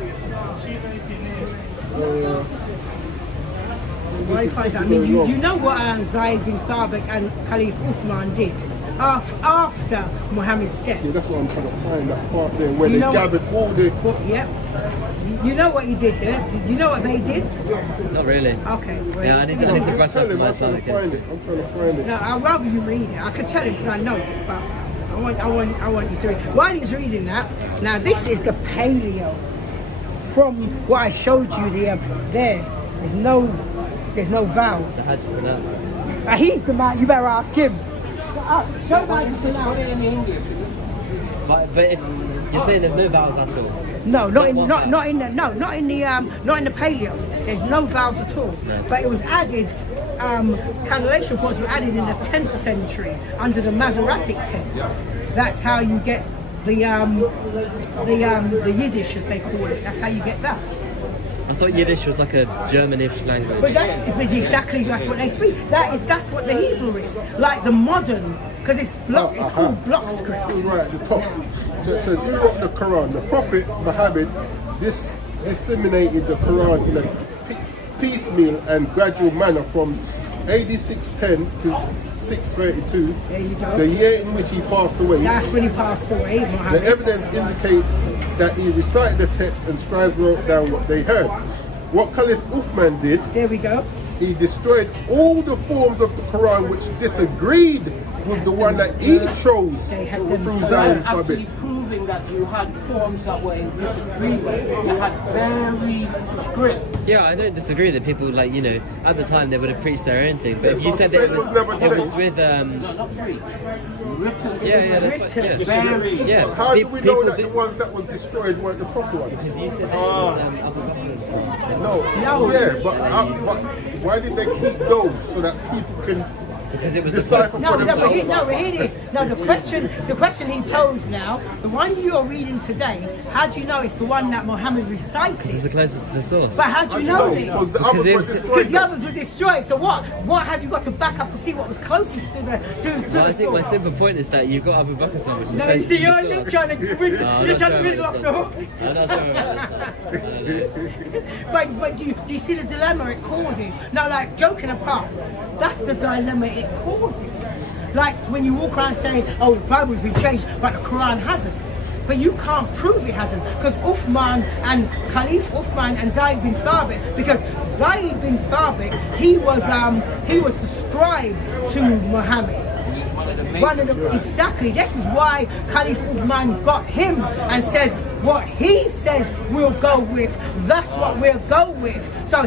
Why you find that? I mean, you know what Zayd bin Thabit and Caliph Uthman did after Muhammad's death. Yeah, that's what I'm trying to find, that part there where You they know what- gathered all the... Yep. You know what he did there? You know what they did? Not really. Okay. well, Yeah, I need No, to just brush tell up him, my I'm trying to Islamic find it. I'm trying to find it. No, I'd rather you read it. I could tell him because I know it, but I want you to read. While he's reading that, now this is the paleo from what I showed you there. There's no vowels. So how do you pronounce it? He's the man. You better ask him. Show my It's got now. it in English. But if you're saying there's no vowels at all. No, not in What not vowel? not in the paleo. There's no vowels at all. No. But it was added. Cannulation points were added in the 10th century under the Masoretic text. That's how you get the Yiddish, as they call it. That's how you get that. I thought Yiddish was like a Germanish language. But that's exactly that's what they speak. That's what the Hebrew is. Like the modern, because it's block. It's called block It was script. right at the top. So it says, who wrote the Quran? The Prophet Muhammad disseminated the Quran in a piecemeal and gradual manner from AD 610 to 632, There you go. the year in which he passed away. That's when he passed away. The Muhammad. evidence indicates that he recited the text and scribes wrote down what they heard. What Caliph Uthman did, There we go. he destroyed all the forms of the Quran which disagreed with the one that he chose They had through them- So Zayd that's actually Thabit. proving that you had forms that were in disagreement. You had varied script. Yeah, I don't disagree that people at the time they would have preached their own thing. But Yeah, if you so said the that same was never it was changed. with No, not preach. Written. yeah, that's what, yeah. Varied. Yeah, How do we know people that do- the ones that were destroyed weren't the proper ones? Because you said that it was Abu Bakr's. No. Yeah, but why did they keep those so that people can Because it was the decipher first. No, for but themselves? here it is. No, the question he posed now, the one you're reading today, how do you know it's the one that Muhammad This is recited? the closest to the source. But how do you know Because this? the others were Because Because destroyed. the others were destroyed. So what? What have you got to back up to see what was closest to the Well, I the think my source? simple point is that you've got Abu Bakr's one, which is No, you closest see, to you're the source. trying to No, I'm you're not trying to sure bring it about off the hook. this. I'm not sure about this. But do you see the dilemma it causes? Now, like, joking apart, that's the dilemma it causes. Like when you walk around saying, oh, the Bible's been changed, but the Quran hasn't. But you can't prove it hasn't, because Uthman and Khalif Uthman and Zayd bin Thabit, because Zayd bin Thabit, he was the scribe to Muhammad. Exactly. This is why Khalif Uthman got him and said, what he says we'll go with, that's what we'll go with. So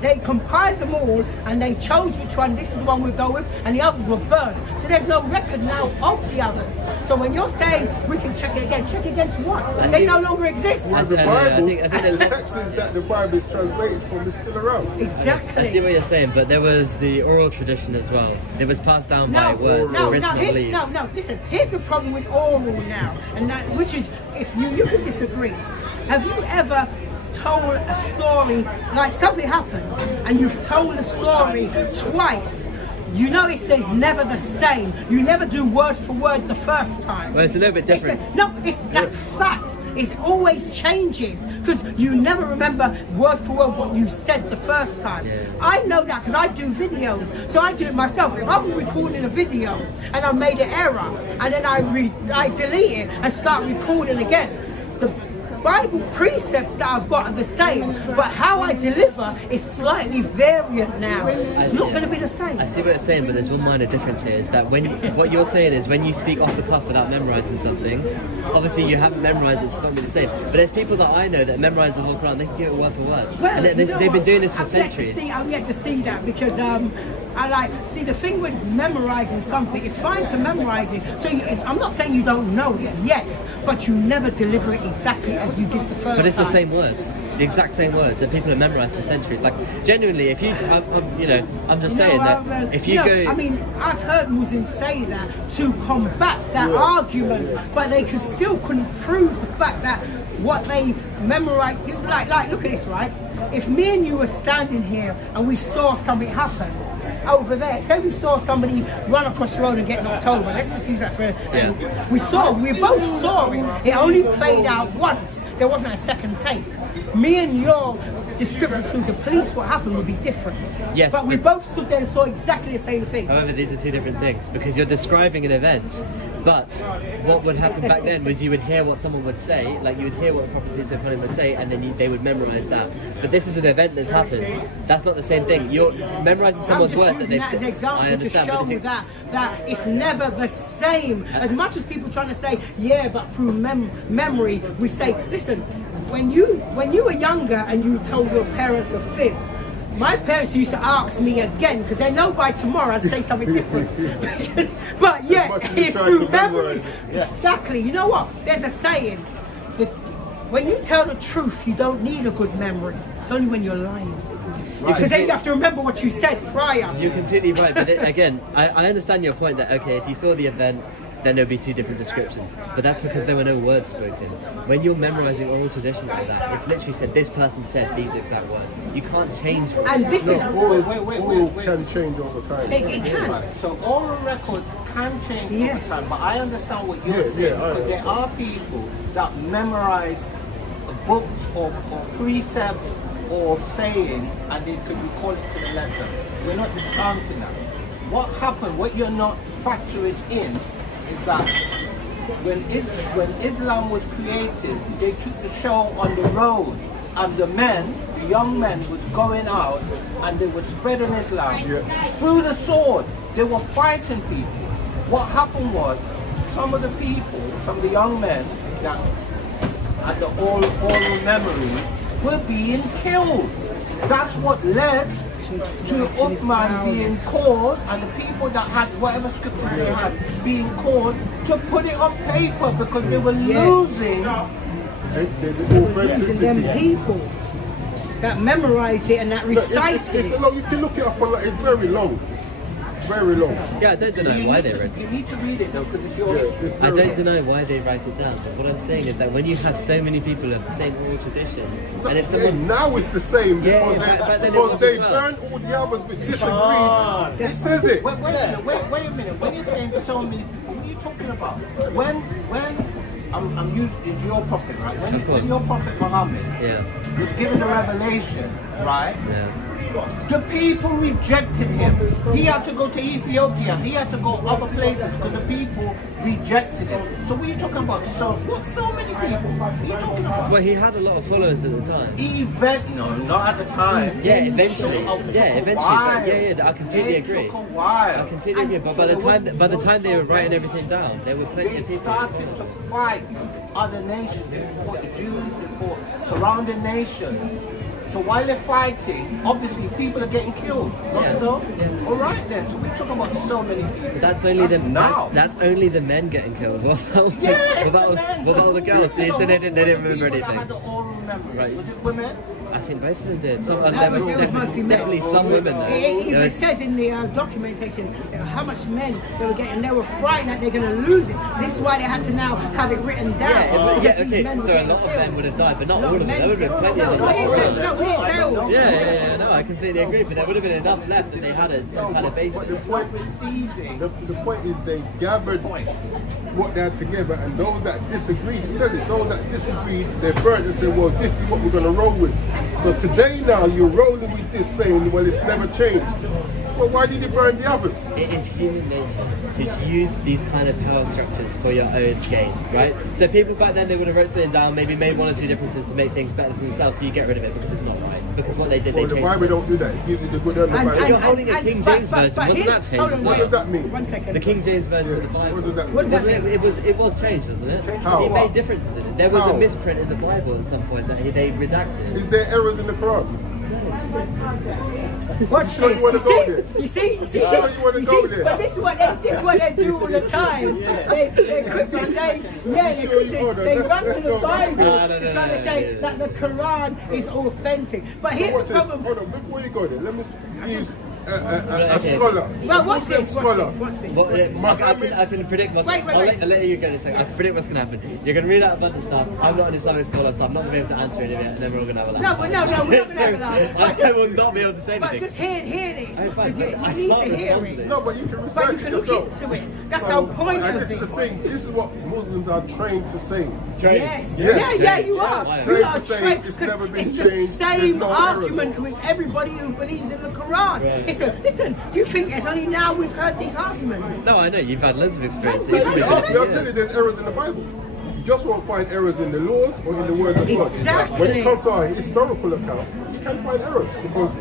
they compiled them all and they chose which one, this is the one we'll go with, and the others were burned. So there's no record now of the others. So when you're saying we can check it again, check against what? They no longer exist. Well, the Bible, the texts that the Bible is translated from is still around. Exactly. I see what you're saying, but there was the oral tradition as well. It was passed down by words, original beliefs. Listen, here's the problem with oral now, and that, which is, if you can disagree. Have you ever told a story, like something happened, and you've told a story twice? You notice there's never the same. You never do word for word the first time. Well, it's a little bit different. That's fact. It always changes, because you never remember word for word what you said the first time. Yeah. I know that because I do videos, so I do it myself. If I'm recording a video and I made an error, and then I delete it and start recording again, the Bible precepts that I've got are the same, but how I deliver is slightly variant now. It's not going to be the same. I see what you're saying, but there's one minor difference here, is that what you're saying is when you speak off the cuff without memorizing something, obviously you haven't memorized it, so it's not going to be the same. But there's people that I know that memorize the whole Quran, they can give it word for word. Well, and they've been doing this for centuries. I'm yet to see that, because the thing with memorizing something, it's fine to memorize it. So I'm not saying you don't know it, yes, but you never deliver it exactly as you did the first time. But it's the same words, the exact same words that people have memorized for centuries. Like, genuinely, if you, I'm just saying that if you go... I mean, I've heard Muslims say that to combat that argument, but they couldn't prove the fact that what they memorize is like look at this, right? If me and you were standing here and we saw something happen over there, say we saw somebody run across the road and get knocked over, let's just use that for we both saw it. It only played out once. There wasn't a second take. Me and your description to the police what happened would be different. Yes, but we both stood there and saw exactly the same thing. However, these are two different things, because you're describing an event, but what would happen back then was you would hear what someone would say, like you would hear what a proper police opponent would say, and then they would memorize that. But this is an event that's happened. That's not the same thing. You're memorizing someone's words that they've said. As an example, I understand, to show you that it's never the same. As much as people trying to say, yeah, but through memory, we say, listen, when you were younger and you told your parents a fib, my parents used to ask me again, because they know by tomorrow I'd say something different. But yeah, it's through memory. Exactly. You know what? There's a saying that when you tell the truth, you don't need a good memory. It's only when you're lying. Because then you have to remember what you said prior. You're completely right, but again, I understand your point that, okay, if you saw the event, then there'll be two different descriptions. But that's because there were no words spoken. When you're memorizing oral traditions like that, it's literally said, this person said these exact words. You can't change. And this is... Oral can change over time. It can. Right. So oral records can change over time, but I understand what you're saying, because there are people that memorize books or precepts or sayings, and they could recall it to the letter. We're not discounting that. What happened, what you're not factoring in, is that when Islam was created, they took the show on the road, and the young men was going out and they were spreading Islam. Through the sword, they were fighting people. What happened was, some of the people, some of the young men that had the oral memory were being killed. That's what led to Uthman being called, and the people that had whatever scriptures they had being called to put it on paper, because they were losing them people that memorized it and that recited it's a lot. You can look it up online. It's very long. Very long. Yeah, I don't know why they wrote it. You need to read it though, because it's your history. I don't know why they write it down, but what I'm saying is that when you have so many people of the same oral tradition, and if someone... now it's the same, because they well. burned all the others but disagreed. It says it. Wait a minute. When you're saying so many people, what are you talking about? When I'm using, is your prophet, right? When your prophet Muhammad was given the revelation, right? The people rejected him. He had to go to Ethiopia. He had to go other places because the people rejected him. So what are you talking about? So many people? What are you talking about? Well, he had a lot of followers at the time. No, not at the time. Yeah, eventually. It took a Yeah, eventually. while. Yeah, I completely agree. It took a while. I completely agree. But by the time they were writing everything down, there were plenty They of people. started to fight other nations. They fought the Jews, they fought surrounding nations. So while they're fighting, obviously people are getting killed. Not Yeah. so? All right then. So we're talking about so many people. That's only the now. that's only the men getting killed. What about Yeah, it's what about, the men. what about the girls? So you said they didn't remember People that anything. had the oral memory. Right. Was it women? I think both of them did. Some, That there was- was it was mostly definitely men. some women there. It There even was- says in the documentation how much men they were getting. They were frightened that they're going to lose it. So this is why they had to now have it written down. yeah, Because these okay. men were So a getting lot of killed. men would have died, but not No, all of them. men- There would have been plenty no, of we didn't say- them. no, we didn't say all. Yeah, no, I completely agree. But there would have been enough left that they had a some kind of basis. But the point, Receiving. the point is they gathered what they had together, and those that disagreed, it says it, those that disagreed, they burned and said, well, this is what we're going to roll with. So today now you're rolling with this saying, well, it's never changed. Well, why did you burn the others? It is human nature to use these kind of power structures for your own gain, right? So people back then, they would have wrote something down, maybe made one or two differences to make things better for themselves, so you get rid of it because it's not right. Because what they did, Well, they the changed Bible it. don't do that. It gives you the good and the bad. You're holding a King James version. Wasn't here's- that changed hold on, as What well? does that mean? One second. The King James version of the Bible. What does that mean? What does that mean? It was changed, wasn't it? How? He made differences in it. There was How? a misprint in the Bible at some point that they redacted. Is there errors in the Quran? Watch sure this. you wanna You go see? there? You see? You see? You sure you wanna You go see? there? But this is what they do all the time. They quick to say, yeah, they Sure quick you to, wanna? they Let's- run to let's the go. Bible No, to try to say no. that the Quran is authentic. But So here's watch the this. problem. Hold on, before you go there, let me use a Okay. scholar. Well, watch Muslim this. scholar. Watch this. Well, I can predict what's. Wait, I'll wait. let you go in a second. I can predict what's going to happen. You're going to read out a bunch of stuff. I'm not an Islamic scholar, so I'm not going to be able to answer any of it, and then we're all going to have a laugh. No, we're not going to have that. I will not be able to say But anything. just hear this. Oh, fine, Because you I need can't to hear respond to it. this. No, but you can But research you it can look yourself. into it. That's the whole point And of this is the it. thing. This is what Muslims are trained to say. Yes. Yes. Yeah, you are. Yeah, You yeah. are Trained to say trained, it's 'cause never been it's changed, the there's same no argument errors. with everybody who believes in the Quran. It's a, listen, do you think it's only now we've heard these arguments? No, I know you've had loads of experience. Like, You've probably I'll been tell years. you, there's errors in the Bible. You just won't find errors in the laws or in the words of God. Exactly. When it comes to our historical accounts, you can find errors because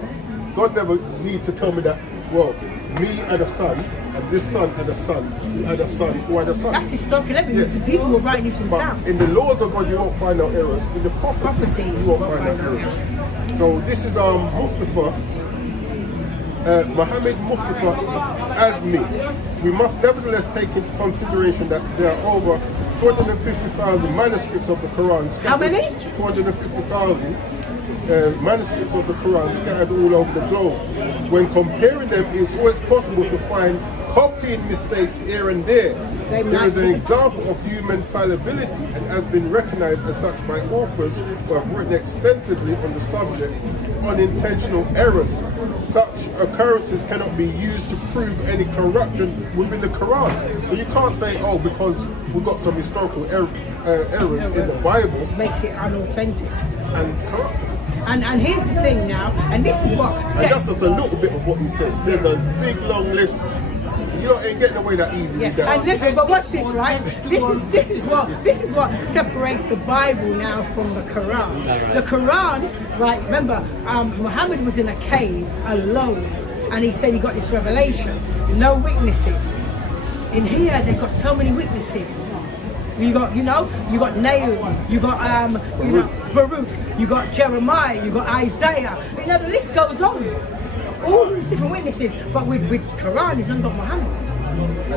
God never need to tell me that, well, me had a son, and this son had a son, who had a son, who had a son. That's historical evidence. Yeah. The people were writing these things But down. in the laws of God, you won't find no errors. In the prophecies, Prophecies, you won't find no errors. So this is Mustafa, Muhammad Mustafa Azmi. We must nevertheless take into consideration that there are over 250,000 manuscripts of the Quran. How many? 250,000 manuscripts of the Quran scattered all over the globe. When comparing them, it's always possible to find copying mistakes here and there. Same There is an like- example of human fallibility and has been recognized as such by authors who have written extensively on the subject. Unintentional errors. Such occurrences cannot be used to prove any corruption within the Quran. So you can't say, oh, because we've got some historical errors in the Bible Makes it unauthentic. and corrupt. And here's the thing now, and this is what And that's sets, just a little bit of what he says. There's a big long list. You know, ain't getting away that easy yes, with that. and listen, but watch this, right? This is what separates the Bible now from the Quran. The Quran, right? Remember, Muhammad was in a cave alone, and he said he got this revelation. No witnesses. In here, they've got so many witnesses. You got Nahum, you got Baruch, you got Jeremiah, you got Isaiah. You know, the list goes on. All these different witnesses, but with Quran, it's under Muhammad.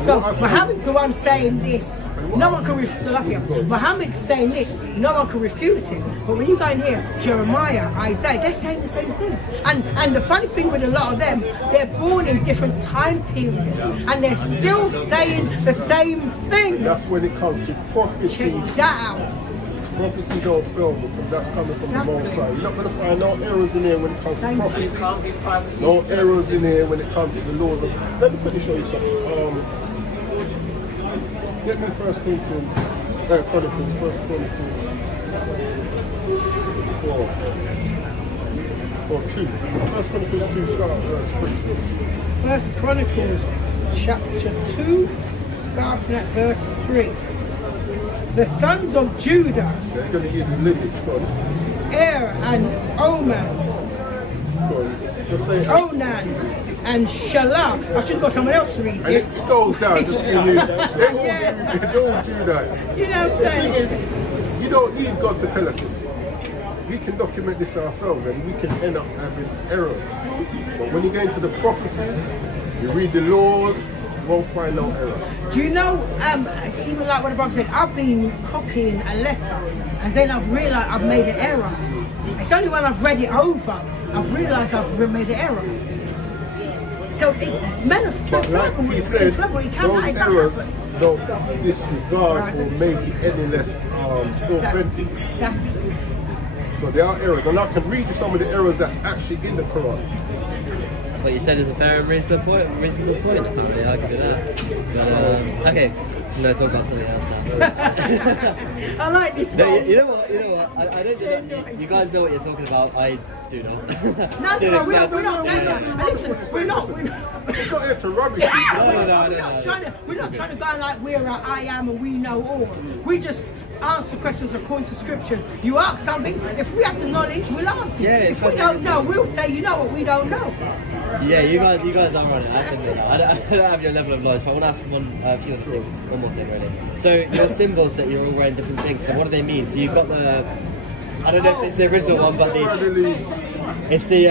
So what I see- Muhammad's the one saying this. No one can refute. Muhammad's saying this. No one can refute it. But when you go in here, Jeremiah, Isaiah, they're saying the same thing. And the funny thing with a lot of them, they're born in different time periods, and they're still saying the same thing. That's when it comes to prophecy. Check that out. Prophecy don't fail because that's coming from the Most High. You're not going to find no errors in here when it comes to Thank you. prophecy. No errors in here when it comes to the laws of. Let me quickly show you something. Get me First Corinthians, Chronicles, First Chronicles 4. Or 2. First Chronicles 2, start at verse 3. First Chronicles chapter 2, starting at verse 3. The sons of Judah, They're going to give you lineage. Go on. Er and Oman, Go on. Just say it. Onan and Shelah. I should got someone else to read And this. it goes down, just give you. They're all Judites. You know what I'm The thing saying? is, you don't need God to tell us this. We can document this ourselves and we can end up having errors. But when you get into the prophecies, you read the laws, you won't find no error. Do you know, even like what the brother said, I've been copying a letter and then I've realised I've made an error. It's only when I've read it over, I've realised I've made an error. So men are But like he said, those errors happen. don't disregard or make it any less authentic. Exactly. So there are errors, and I can read you some of the errors that's actually in the Quran. What you said is a fair and reasonable point. Apparently, I can do that. But, okay, no, talk about something else now. I like this No, one. you know what? I don't do that. You guys know what you're talking about. I do not. No, we're not saying that. And listen, we're not. We're not here to rubbish people. We're not trying to go like we're a I am and we know all. We just answer questions according to scriptures. You ask something, if we have the knowledge, we'll answer. Yeah, it's if we fine. don't know, we'll say you know what we don't know. Yeah, you guys are on it. I shouldn't do that. I don't have your level of knowledge, but I want to ask one more thing, really. So your symbols that you're all wearing different things. So what do they mean? So you've got the, I don't know if it's the original one, but it's the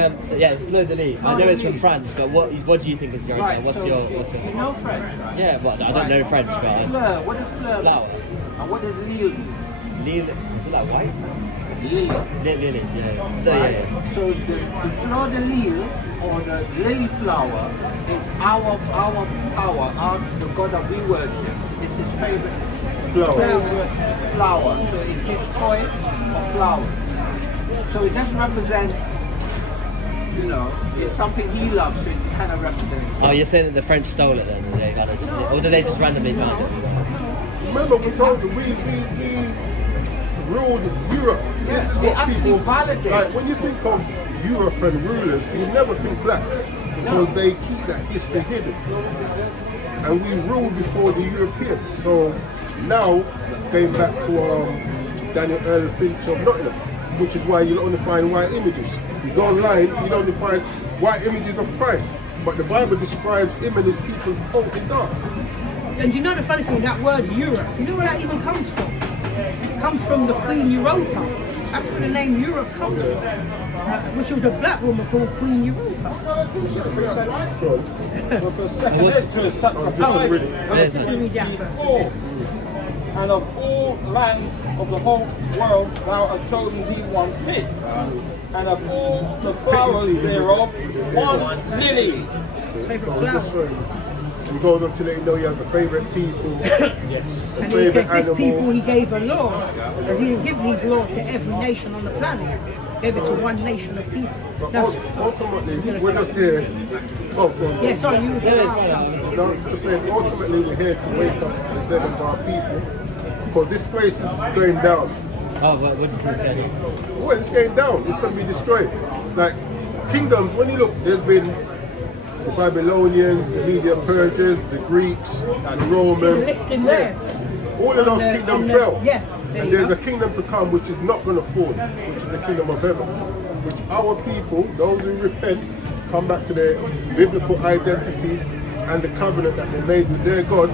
it's Fleur de Lis. I know it's from France, but what do you think is the original? Right, What's so your you know French, right? Yeah, well, I don't know French, but Fleur, what is fleur? flower. And what does lille mean? Lily, is it like white? Lily. Lily, yeah. Right? Yeah. So the fleur de lille or the lily flower is our power, the God that we worship. It's his favorite flower. So it's his choice of flowers. So it just represents, it's something he loves, so it kind of represents. Oh, you're saying that the French stole it then? And they kind of just, or did they just randomly find it? Remember, we told you, we ruled Europe. This is what people validate. like. When you think of Europe and rulers, you never think black because they keep that history hidden. And we ruled before the Europeans. So now, going back to Daniel Earl Finch of Nottingham, which is why you'll only find white images. You go online, you only find white images of Christ. But the Bible describes him and his people's totally dark. And do you know the funny thing, that word Europe, you know where that even comes from? It comes from the Queen Europa. That's where the name Europe comes from. Which was a black woman called Queen Europa. Exodus chapter 5, Let's just read that first. 4. And of all lands of the whole world thou hast chosen thee one pit, and of all the flowers thereof one lily. Favourite So just flower. showing you. He goes on to let you know he has a favourite people, a And he favourite says this people animal. he gave a law, as he didn't give his law to every nation on the planet. He gave it to one nation of people. But That's, ultimately, we're just here. Oh, go on. yeah, sorry, you was going to ask something. No, just saying, ultimately we're here to wake up the dead of our people. Because this place is going down. Oh, what do you think is going on? Well, it's going down. It's going to be destroyed. Like kingdoms, when you look, there's been the Babylonians, the Medo-Persians, the Greeks, the Romans. list in there. All of those On the- kingdoms on the- fell. yeah, there And you there's go. a kingdom to come which is not going to fall, which is the kingdom of heaven. Which our people, those who repent, come back to their biblical identity and the covenant that they made with their God,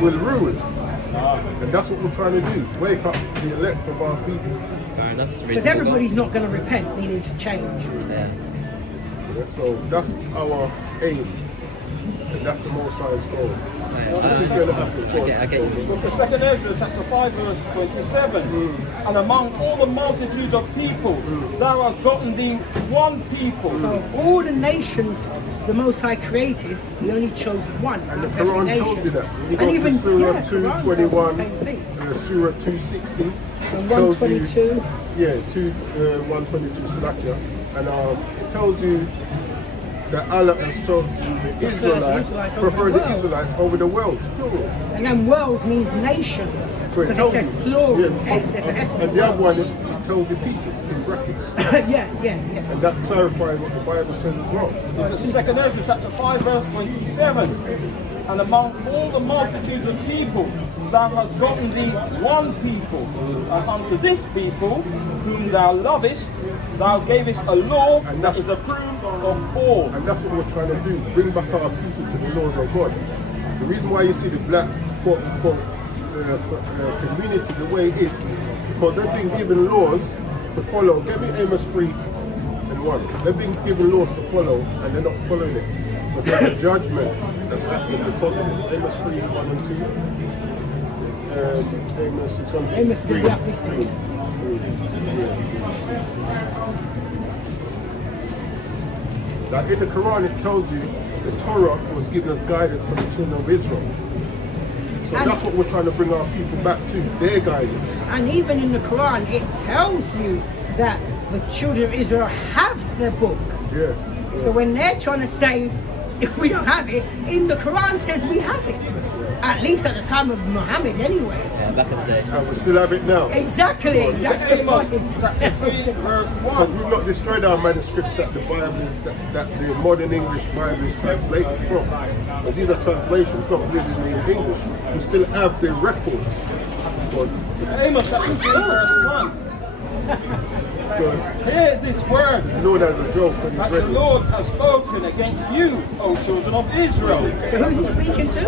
will rule. And that's what we're trying to do. Wake up the elect of our people. Fair enough. It's Because reasonable. everybody's not going to repent, meaning to change. Yeah. So that's our aim. And that's the Most High's goal. Which is going to happen. Okay, I get you. Book of 2nd Ezra, chapter 5, verse 27. And among all the multitudes of people, thou hast gotten thee one people. So all the nations the Most High created, he only chose one. And the of every Quran nation. told you that. You And go even to Surah Quran tells you the 221, same thing. Surah 260, And tells you, 122. yeah, 122 Salakia, and it tells you that Allah has told the Israelites, prefer the Israelites over the world. Plural. And then worlds means nations. So it Because it tells says you. plural. Yeah. S, there's an S in And the other one, it tells the people. brackets. yeah. And that clarifies what the Bible says as well. Because 2nd Ezra chapter 5 verse 27. And among all the multitudes of people, thou hast gotten thee one people, and unto this people, whom thou lovest, thou gavest a law that is approved of all. And that's what we're trying to do, bring back our people to the laws of God. The reason why you see the black community the way it is, because they've been given laws to follow. Get me Amos 3 and 1. They've been given laws to follow, and they're not following it. So there's a judgment that's happening because of it. Amos 3, 1 and 2. Amos is going to be Amos 3. is up this way. Like in the Quran, it tells you the Torah was given as guidance for the children of Israel. So And- that's what we're trying to bring our people back to, their guidance. And even in the Quran, it tells you that the children of Israel have their book. Yeah. So when they're trying to say, if we don't have it, in the Quran says we have it. At least at the time of Muhammad anyway. Yeah, back in the day. And we still have it now. Exactly. That's the Amos point. chapter 3 verse Because 1. we've not destroyed our manuscripts that the Bible is, that the modern English Bible is translated from. But these are translations, not really in English. We still have the records. But, Amos chapter 3 verse 1. Hear this word Lord has a joke when that he's the ready. Lord has spoken against you, O children of Israel. So who's he speaking to?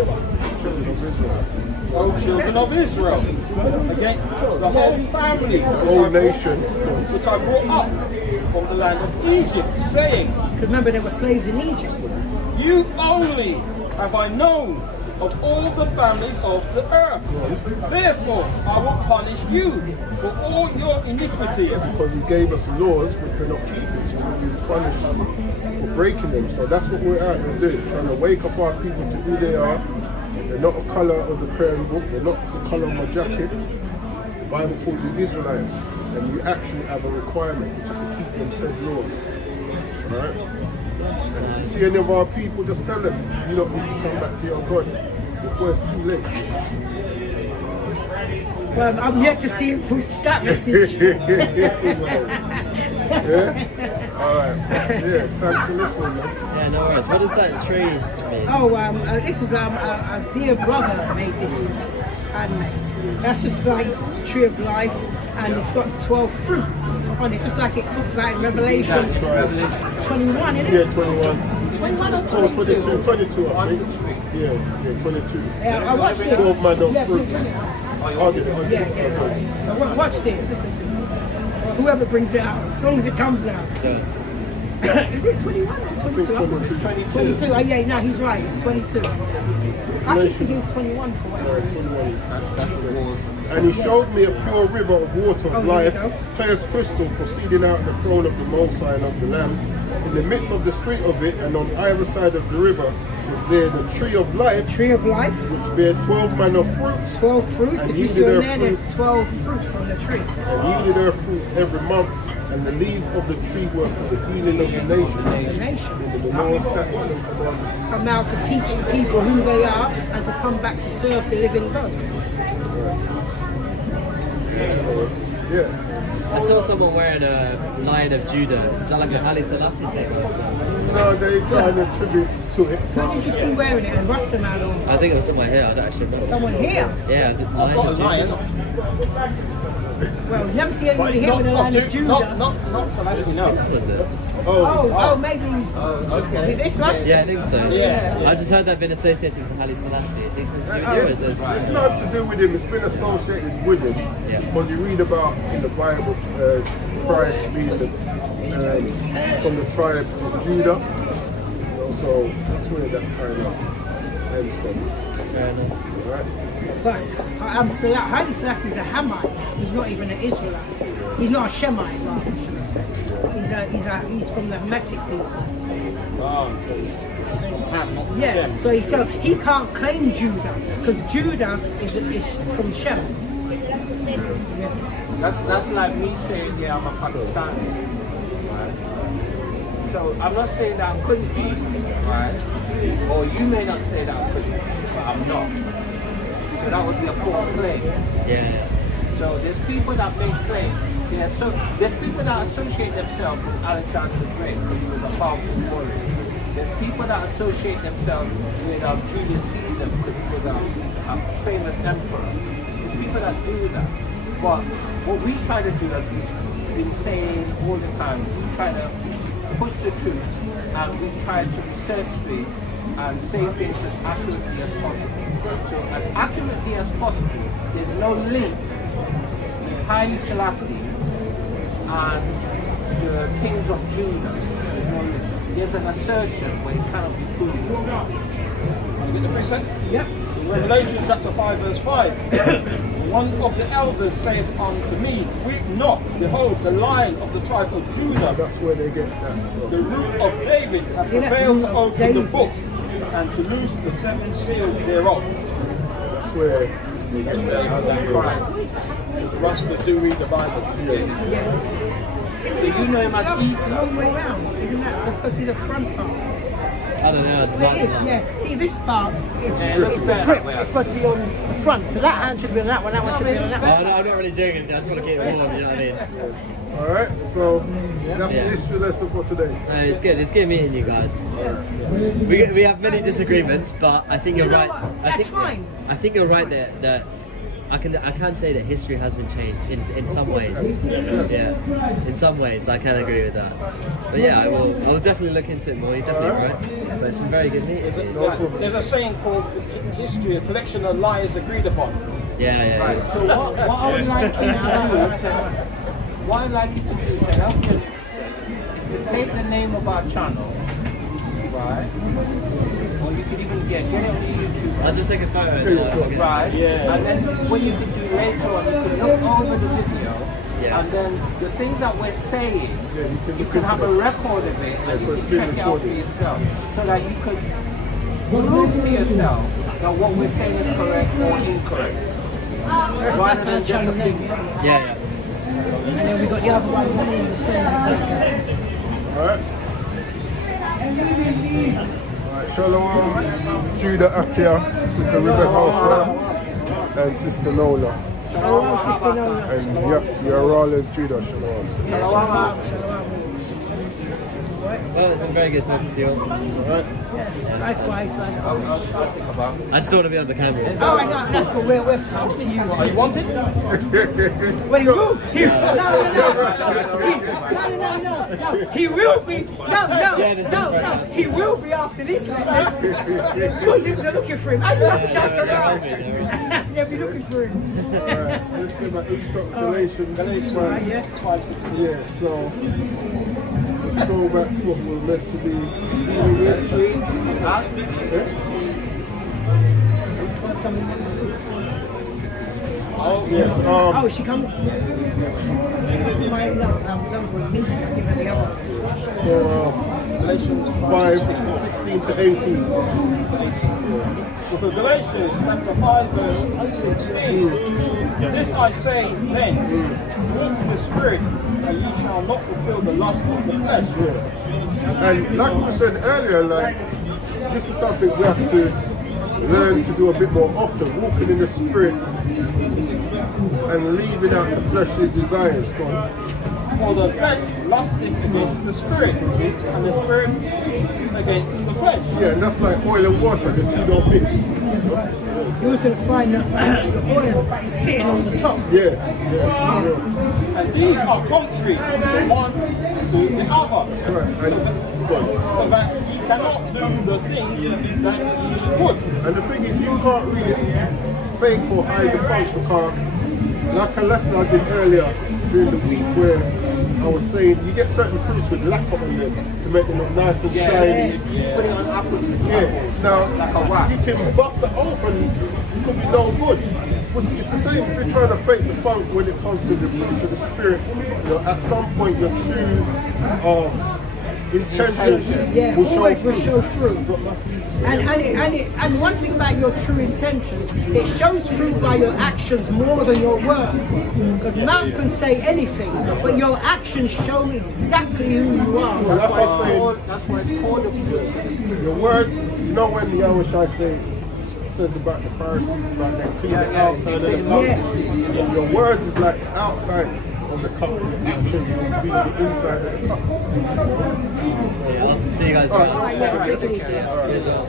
Children of Israel. O children of Israel. Against the whole family, The whole nation. which I brought up from the land of Egypt, saying, Because remember there were slaves in Egypt. you only have I known of all the families of the earth. Therefore I will punish you for all your iniquities. Because he gave us laws which we're not keeping, so we'll be punished for breaking them. So that's what we're out to do, trying to wake up our people to who they are. They're not the colour of the prayer book, they're not the colour of my jacket. The Bible calls you Israelites, and you actually have a requirement, which is to keep them said laws. Alright? And if you see any of our people, just tell them, you don't need to come back to your God before it's too late. Well, I'm yet to see him push that message. Yeah? Alright. Yeah, thanks for listening, man. Yeah, no worries. What does that tree mean? Oh, this was a dear brother made this handmade. That's just like the tree of life, and it's got 12 fruits on it, just like it talks about in Revelation 21, isn't Yeah, it? 21. 21 or Oh, 22? 22, I think. Yeah, 22. Yeah, I watched this. 12 man of Yeah, fruits. I'll get it. yeah. So watch this, listen to this. Whoever brings it out, as long as it comes out. Is it 21 or 22? I thought it was 22. Oh yeah, no, he's right, it's 22. I think he was 21 for whatever. And he showed me a pure river of water of Oh, life, here we go. clear as crystal, proceeding out of the throne of the Most High and of the Lamb. In the midst of the street of it, and on either side of the river, was there the tree of life, Tree of life, which bare 12 manner of fruits, 12 fruits. And If you yielded see on her there, fruit. there's 12 fruits on the tree. and yielded her fruit every month. And the leaves of the tree were for the healing of the nation. The nation. In the law, statutes, and commandments. Come out to teach the people who they are and to come back to serve the living God. Yeah. I saw someone wearing a Lion of Judah. Is that like a Haile Selassie thing? No, they try to attribute to it. Who did you see wearing it? And Rastaman or I think it was someone here. I don't actually remember. someone here? Yeah, the I've Lion got a of Judah. lion. Well, you never see anybody here with a line of Judah. Not Selassie, no. What was it? Oh, maybe. Is it this one? Yeah, I think so. Yeah. I just heard that been associated with Haile Selassie. Is he something to do It's, with it? it's not to do with him, it's been associated with him. Yeah. When you read about in the Bible, Christ being from the tribe of Judah, you know, so that's where that kind of stems from. Fair enough. Right? But Haile Selassie is a Hamite. He's not even an Israelite. He's not a Shemite, rather, should I say. He's from the Hamitic people. Oh, so it's Ham, not Yeah, so he can't claim Judah because Judah is from Shem. That's like me saying, yeah, I'm a Pakistani. Right? So I'm not saying that I couldn't be, right? Or you may not say that I couldn't be, but I'm not. So that would be a false claim. Yeah. So there's people that make claims Yeah, so there's people that associate themselves with Alexander the Great because he was a powerful warrior. There's people that associate themselves with Julius Caesar because he was a famous emperor. There's people that do that. But what we try to do, as we've been saying all the time, we try to push the truth and we try to research it and say things as accurately as possible. So as accurately as possible, there's no link between Haile Selassie and the kings of Judah. There's no link. There's an assertion where it cannot be proven. You get the precept? Yep. In Revelation chapter 5 verse 5. One of the elders saith unto me, weep not, behold, the Lion of the tribe of Judah, That's where they get that. the root of David, hath See that prevailed root to of open the David? book and to loose the seven seals thereof. That's where they get that. Christ. For us to do read the Bible. So you know him as It's the Isa. wrong way round. Isn't that supposed to be the front part? I don't know. It's Well, it is, like, yeah. See, this part is it's the better grip. that way. It's supposed to be on the front. So that hand should be on that one. That one should be on that one. oh, no, I'm not really doing it. I just want to keep it warm. You know what I mean? Alright, so that's Yeah. the history lesson for today. No, it's good. It's good meeting you guys. We have many disagreements, but I think you're You know right. what? I That's think fine. I think you're right that I can say that history has been changed in some ways. Yeah, in some ways I can agree with that. But yeah, I will definitely look into it more. You're definitely right. But it's been very good meeting you. There's a saying called in history, a collection of lies agreed upon. Yeah. Right. So what I would like you to do, what I'd like you to do to help you is to take the name of our channel, right? Or you could even get it on YouTube. I'll just take a photo. And, Right. Yeah. And then what you could do later on, you could look over the video, Yeah. and then the things that we're saying, you you can have a record of it, and you can check it out for yourself, so that you could prove to yourself that what we're saying is correct or incorrect. That's Rather our than just channel name. opinion. yeah. And then we got the other one. Alright? Alright, Shalom, Judah Akia, Sister Rebecca Alfred, and Sister Nola. Shalom, Sister Nola. And yep, you're all as Judah, Shalom. Well, it's been very good talking to you. Alright? Likewise, man. I just don't want to be on the camera. Oh, I know. That's good. We're up to you. Are you wanted? Well, he will. No. He will be. No. He will be after this lesson. Because you're looking for him. I'm not shouting around. They'll be looking for him. Alright, let's go back. Let's go Galatians. Yeah. 5:16. Yeah, so let's go back to what we're meant to be dealing with. Oh, yes. Oh, she come. Galatians 5:16 to 18. Book of Galatians, chapter 5, verse 16. This I say then, walk in the Spirit, and ye shall not fulfill the lust of the flesh. And like we said earlier, like this is something we have to learn to do a bit more often, walking in the Spirit and leaving out the fleshly desires. For the flesh lusteth against the Spirit, and the Spirit against the flesh. Yeah, and that's like oil and water, the two don't mix. You was going to find the oil sitting on the top. Yeah. And these are contrary one to the other. Right. So that ye cannot do the things that ye would. And the thing is, you can't really fake or hide the fault because, like a lesson I did earlier during the week where I was saying, you get certain fruits with lack on them to make them look nice and shiny. Put it on apples and Yeah. apples. Now, Like a wax. you can bust it open, it could be no good. Well, see, it's the same if you're trying to fake the funk when it comes to the fruits of the Spirit. You know, at some point, your true intention Yeah, will always show will through. show through. And one thing about your true intentions, it shows through by your actions more than your words. Because mouth can say anything, but your actions show exactly who you are. That's why I say, That's why it's called the fruits of the Spirit. your words, you know when Yahweh said about the Pharisees, about them clean the outside of the Yes. mouth. Your words is like the outside. of the cup, the actions will be the inside of the cup. Yeah, I'll see you guys around. yeah, take it easy. Cheers, all.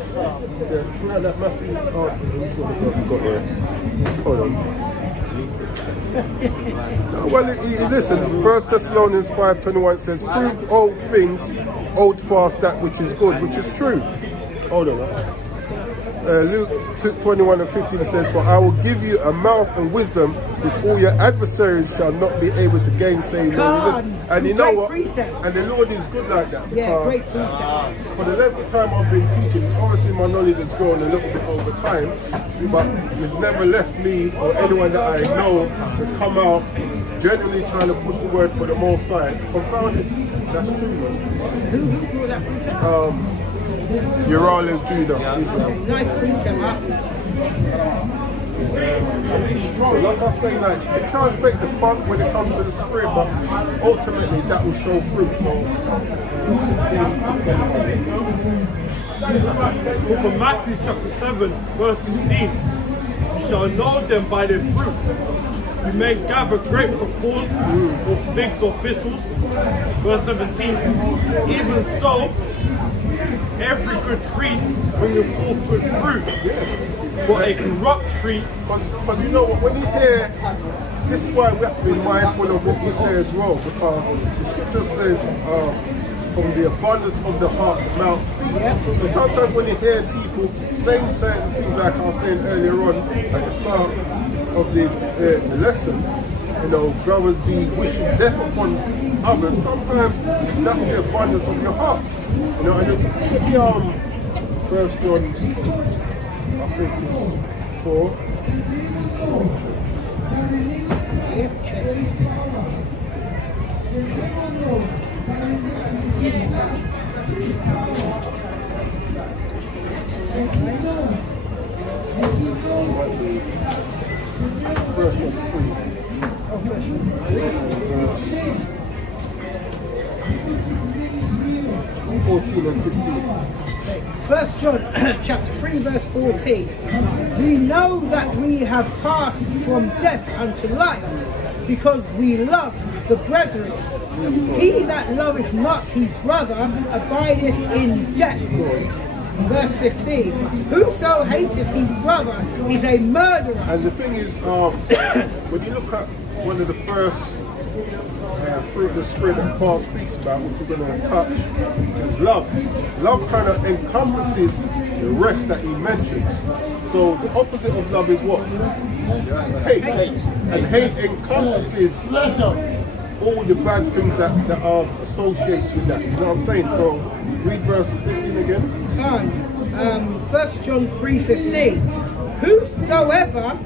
Yeah, tonight that Matthew, let's see what we've got here. Hold on. Well, listen, 1 Thessalonians 5:21 says, prove all things, hold fast that which is good, which is true. Hold on. Luke 21:15 says, for I will give you a mouth and wisdom which all your adversaries shall not be able to gainsay. And you know Great what? precept. And the Lord is good like that. Yeah, because great precept. for the length of time I've been teaching, obviously my knowledge has grown a little bit over time, but it's never left me or anyone that I know to come out genuinely trying to push the word for the Most High. Confounded. That's true, man. Who brought that precept? Uriah is Judah, Israel. Nice precept, huh? Like I say, like, you can try and fake the funk when it comes to the spirit, but ultimately that will show fruit. Book of Matthew chapter 7 verse 16. You shall know them by their fruits. Do men gather grapes of thorns or figs or thistles? Verse 17. Even so, every good tree bringeth forth good fruit, but a corrupt tree. But you know what, when you hear, this is why we have to be mindful of what we say as well, because the scripture says, from the abundance of the heart, the mouth speaks. So sometimes when you hear people saying certain things, like I was saying earlier on at the start of the lesson, you know, brothers be wishing death upon others, sometimes that's the abundance of your heart. You know, and it's 1 John, I think it's 4. First John 3. 14 and 15. 1 John chapter 3 verse 14. We know that we have passed from death unto life, because we love the brethren. He that loveth not his brother abideth in death. Verse 15. Whoso hateth his brother is a murderer. And the thing is, when you look at one of the first fruit of the spirit that Paul speaks about, which we're going to touch, is love. Love kind of encompasses the rest that he mentions. So the opposite of love is what? Hate. And hate encompasses all the bad things that are associated with that. You know what I'm saying? So read verse 15 again. 1 John 3:15. Whosoever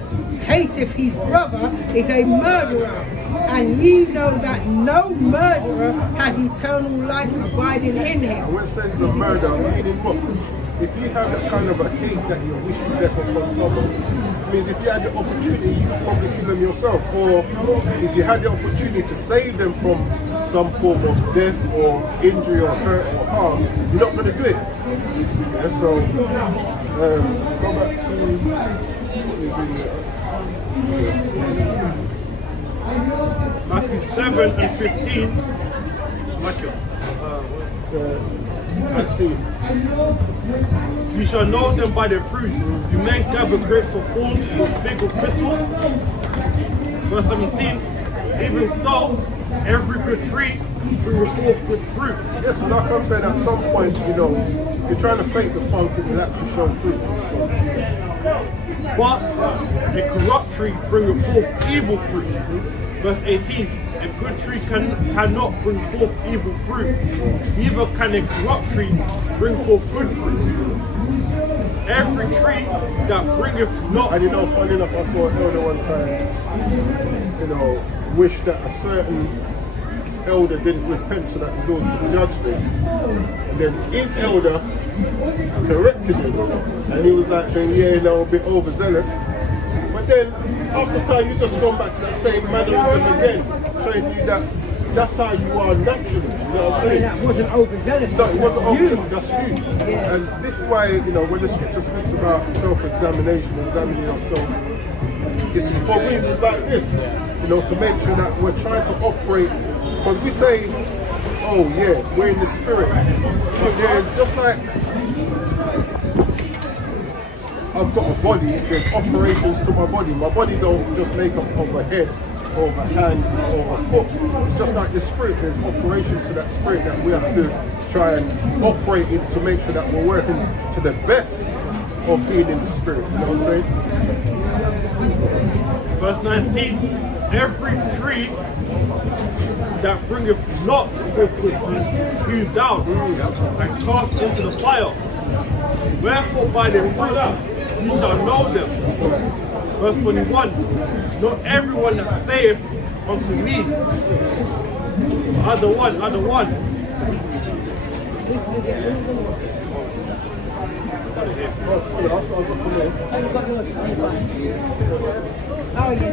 hateth his brother is a murderer, and ye know that no murderer has eternal life abiding in him. And when it says a murder, meaning what? If you have that kind of a hate that you're wishing death upon someone, it means if you had the opportunity, you would probably kill them yourself. Or if you had the opportunity to save them from some form of death or injury or hurt or harm, you're not going to do it. And so, go back to Matthew 7 and 15. Smack it. 16. You shall know them by their fruits. You men gather grapes of thorns or figs of thistles. Verse 17. Even so, every good tree bringeth forth good fruit. Yes, so like I'm saying, at some point, you know, if you're trying to fake the funk, it will actually show fruit. But a corrupt tree bringeth forth evil fruit. Verse 18. A good tree cannot bring forth evil fruit. Neither can a corrupt tree bring forth good fruit. Every tree that bringeth not... And you know, funny enough, I saw an elder one time, you know, wish that a certain elder didn't repent so that the Lord could judge them. And then his elder corrected him. And he was like saying, yeah, you know, a bit overzealous. But then, after time, you just gone back to that same mannerism again, showing you that that's how you are naturally. You know what I'm saying? That wasn't overzealous. No, it wasn't That's you. overzealous, that's you. Yeah. And this is why, you know, when the scripture speaks about self-examination, examining yourself, it's for reasons like this. you know, to make sure that we're trying to operate, because we say, oh yeah, we're in the spirit, but there's just like, I've got a body, there's operations to my body. My body don't just make up of a head, or a hand, or a foot. It's just like the spirit, there's operations to that spirit that we have to try and operate in to make sure that we're working to the best of being in the spirit. You know what I'm saying? Verse 19, every tree that bringeth not forth good fruit is hewn down and cast into the fire. Wherefore by their fruit you shall know them. Verse 21, not everyone that saith unto me, other one. Oh, yeah.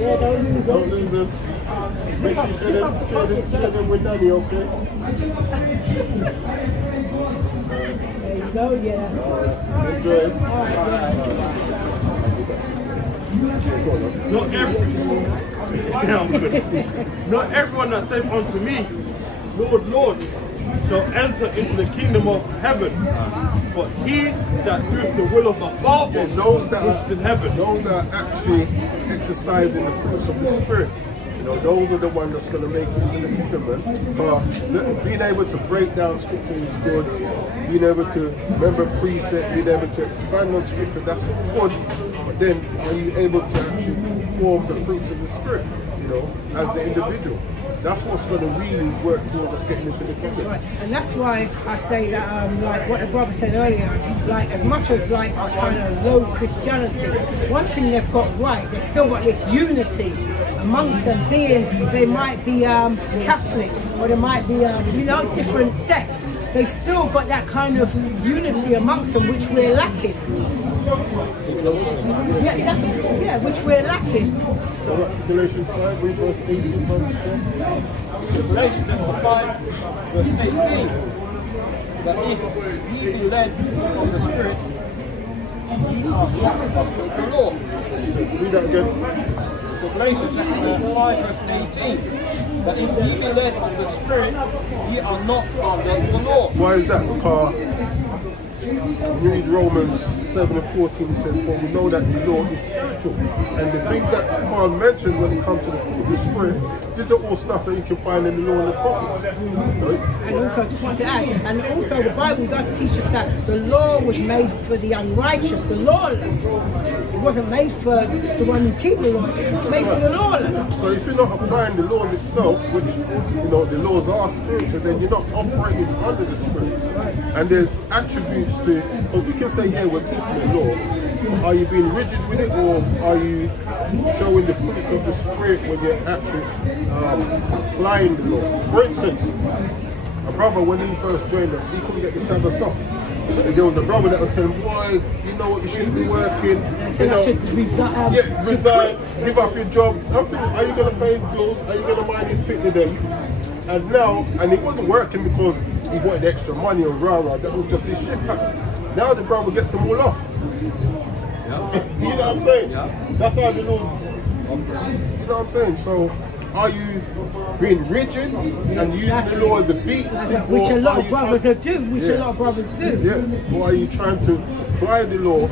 Yeah, don't lose Don't lose them. Make sure you share them with Nanny, okay? There you go, yeah, that's Enjoy. Not everyone that saith unto me, Lord, Lord, shall enter into the kingdom of heaven, but he that doeth the will of the Father Those that which is in heaven. those that are actually exercising the fruits of the Spirit, you know, those are the ones that's going to make it into the kingdom, man. Being able to break down scripture is good. Being able to remember precept, being able to expand on scripture, that's all good. But then, are you able to actually form the fruits of the Spirit, you know, as the individual? That's what's going to really work towards us getting into the kingdom. right. And that's why I say that, like what the brother said earlier, like as much as like our kind of low Christianity, one thing they've got right, they've still got this unity amongst them, being they might be Catholic or they might be you know, different sects. They still got that kind of unity amongst them, which we're lacking. Yeah, which we're lacking. Galatians 5, read verse 18. Galatians 5, verse 18, that if ye be led of the Spirit, ye are not of the law. Read that again. So Galatians 5, verse 18, that if ye be led of the Spirit, ye are not under the law. Why is that? Because read Romans 7 and 14, it says, for we know that the law is spiritual. And the things that Paul mentioned when it comes to the fruit of the Spirit, these are all stuff that you can find in the law and the prophets. Right? And also, I just want to add, and also the Bible does teach us that the law was made for the unrighteous, the lawless. It wasn't made for the one who keeps the law, it was made for the lawless. So if you're not applying the law itself, which, you know, the laws are spiritual, then you're not operating under the Spirit. And there's attributes to, because you can say, yeah, we're keeping the law. Are you being rigid with it, or are you showing the fruits of the Spirit when you're actually applying the law? For instance, a brother, when he first joined us, he couldn't get the Sabbath off. And there was a brother that was telling him, boy, you know what, you shouldn't be working. You know, resign, give up your job. Nothing. Are you going to pay his bills? Are you going to mind his fit to them? And now, and he wasn't working because he wanted extra money or rah-rah. That was just his shit. Now the brother gets them all off. You know what I'm saying? That's how the law. You know what I'm saying? So, are you being rigid and using the law as a beat? Which a lot of brothers do. A lot of brothers do. Yeah. Or are you trying to apply the law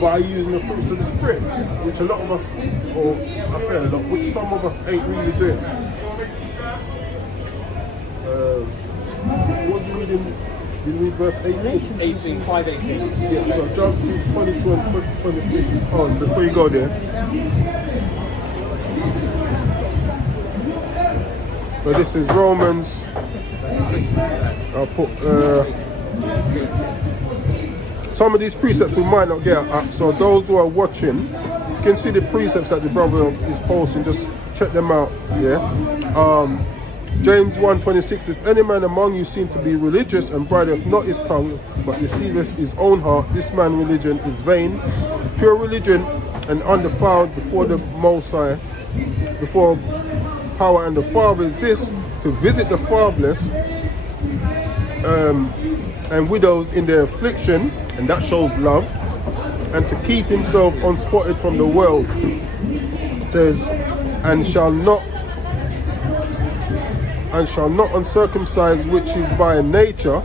by using the fruits of the Spirit, which a lot of us, or I say a lot, which some of us ain't really doing. What do you read in? You read verse 18? 18, 5:18. Yeah, so jump to 22 and 23. Oh, before you go there. So this is Romans. I'll put some of these precepts we might not get up. So those who are watching, you can see the precepts that the brother is posting. Just check them out. Yeah. James 1:26, if any man among you seem to be religious and bridleth not his tongue, but deceiveth his own heart, this man's religion is vain. Pure religion and undefiled before the Most High, before power and the Father is this, to visit the fatherless and widows in their affliction, and that shows love, and to keep himself unspotted from the world. It says, and shall not uncircumcised, which is by nature.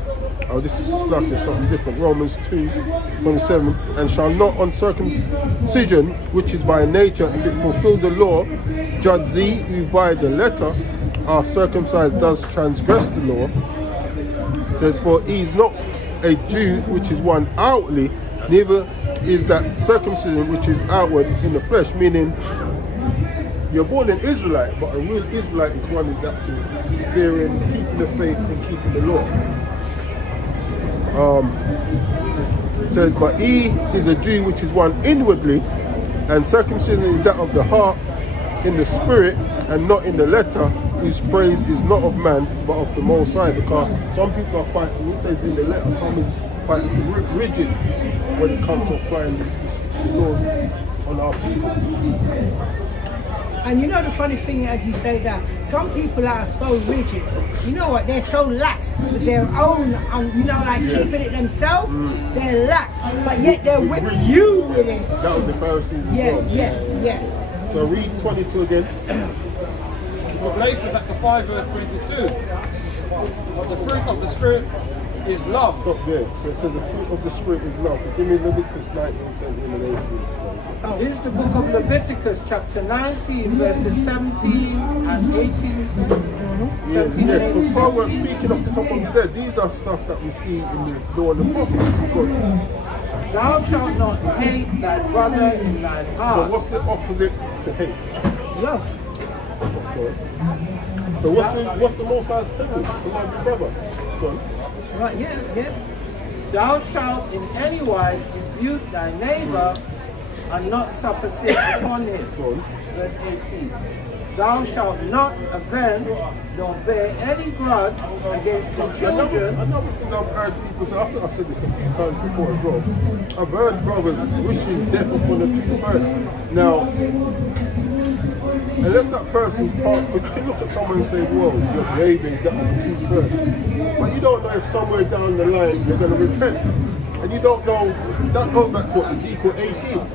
Oh, this is something different. Romans 2:27. And shall not uncircumcision, which is by nature, if it fulfill the law, judge thee who by the letter are circumcised does transgress the law. It says, for he is not a Jew, which is one outwardly, neither is that circumcision which is outward in the flesh, meaning you're born an Israelite, but a real Israelite is one who's actually fearing, keeping the faith and keeping the law. It says, but he is a Jew which is one inwardly, and circumcision is that of the heart in the spirit and not in the letter, whose praise is not of man but of the Most High. Because some people are quite, it says in the letter, some is quite rigid when it comes to applying the laws on our people. And you know the funny thing, as you say that, some people are so rigid. You know what? They're so lax with their own, keeping it themselves. They're lax, but yet they're with you with it. That was the Pharisees. Yeah. So read 22 again. Galatians chapter 5 verse 22. But the fruit of the Spirit is love. Stop there. So it says the fruit of the Spirit is love. So give me Leviticus 19, 17 and 18. This is the book of Leviticus, chapter 19, verses 17 and 18. 17 Yeah, because while we're speaking off the top of his head, these are stuff that we see in the law and the prophets. Thou shalt not hate thy brother in thine So heart. what's the opposite to hate? Love. So what's the Most High's telling to love your brother? Go on. Right, yeah. Thou shalt in any wise rebuke thy neighbor and not suffer sin upon him. Go on. Verse 18. Thou shalt not avenge nor bear any grudge against the children. Another thing I've heard people say, I think I said this a few times before as well. I've heard brothers wishing death upon the two-thirds. Now, unless that person's part, but you can look at someone and say, whoa, you're behaving that with two-thirds. But you don't know if somewhere down the line they're going to repent. And you don't know, that goes back to what Ezekiel 18.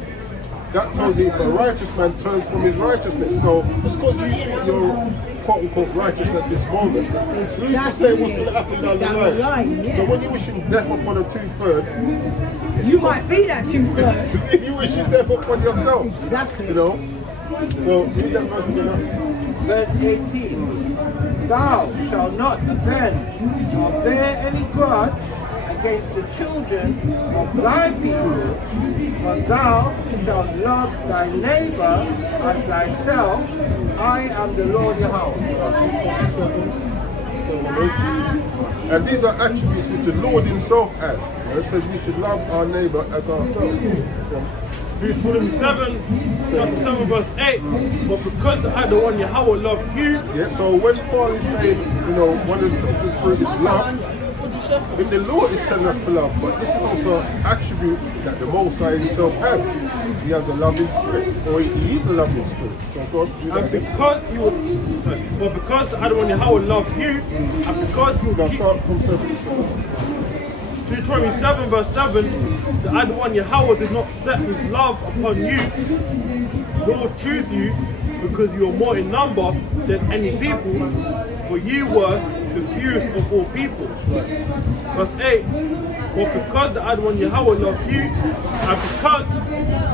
That tells you if a righteous man turns from his righteousness. So it's because you think you're quote-unquote righteous at this moment. Who's to say what's going to happen down the line? Yeah. So when you're wishing death upon a two-third, You might be that two-thirds. you wishing death upon yourself. Exactly. You know? So read that verse again. Verse 18. Thou shalt not avenge nor bear any grudge against the children of thy people, but thou shalt love thy neighbor as thyself. I am the Lord Yahweh. And these are attributes which the Lord himself has. It says we should love our neighbor as ourselves. Deuteronomy 7, chapter 7 verse 8. But because I, the one Yahweh, love you. Yeah, so when Paul is saying, one of the fruits of the Spirit is love, if the Lord is telling us to love, but this is also an attribute that the Most High himself has. He has a loving spirit, or he is a loving spirit. So God, And because he would, but because the other one Yahweh loved you, and because he now would keep, start from 7. Deuteronomy 7 verse 7, the other one Yahweh does not set his love upon you, nor choose you, because you are more in number than any people, for you were the fewest of all people. Verse 8, but because the other one Yahweh loved you, and because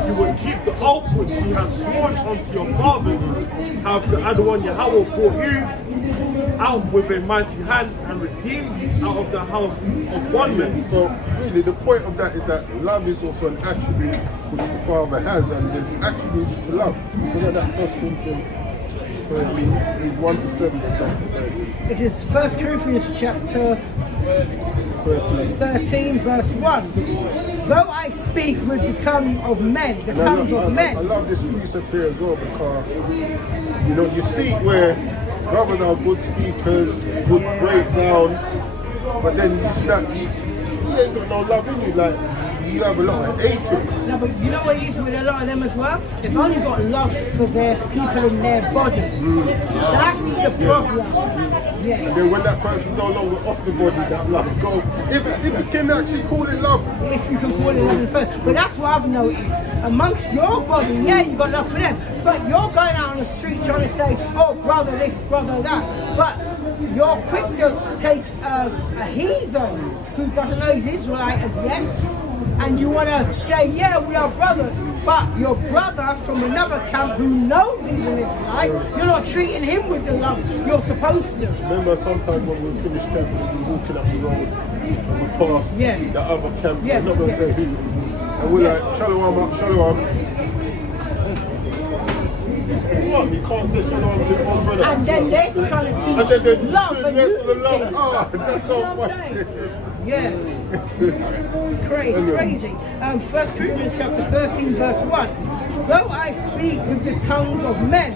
you would keep the oath which he has sworn unto your fathers, have the other one Yahweh brought you out with a mighty hand and redeemed you out of the house of bondmen. So really the point of that is that love is also an attribute which the Father has, and there's attributes to love. Look at that 1 Corinthians 1-7 and chapter 13. It is 1 Corinthians chapter 13 verse 1. Though I speak with the tongue of men, the tongues of I men. love this precept here as well, because you see where brothers are good speakers, good breakdown, but then you see that you ain't got no love in you, like you have a lot of hatred. No, but you know what it is with a lot of them as well? They've only got love for their people in their body. That's the problem. Yeah. And then when that person's no longer off the body, that love go. If you can actually call it love. If you can call it love in the first. But that's what I've noticed. Amongst your body, yeah, you got love for them. But you're going out on the street trying to say, oh, brother this, brother that. But you're quick to take a heathen who doesn't know he's Israelite as yet, and you want to say, yeah, we are brothers. But your brother from another camp who knows he's an Israelite, you're not treating him with the love you're supposed to. Remember sometimes when we finish camp, we were walking up the road and we pass the other camp, Yeah, I'm not going to say who, and we're like, shalom up, shalom. What? You can't say shalom to the old brother. And then they're trying to teach And then they love do and the rest of the unity. love. Ah, that's You know not what I'm funny. saying? Yeah. Crazy. 1 Corinthians chapter 13 verse 1. Though I speak with the tongues of men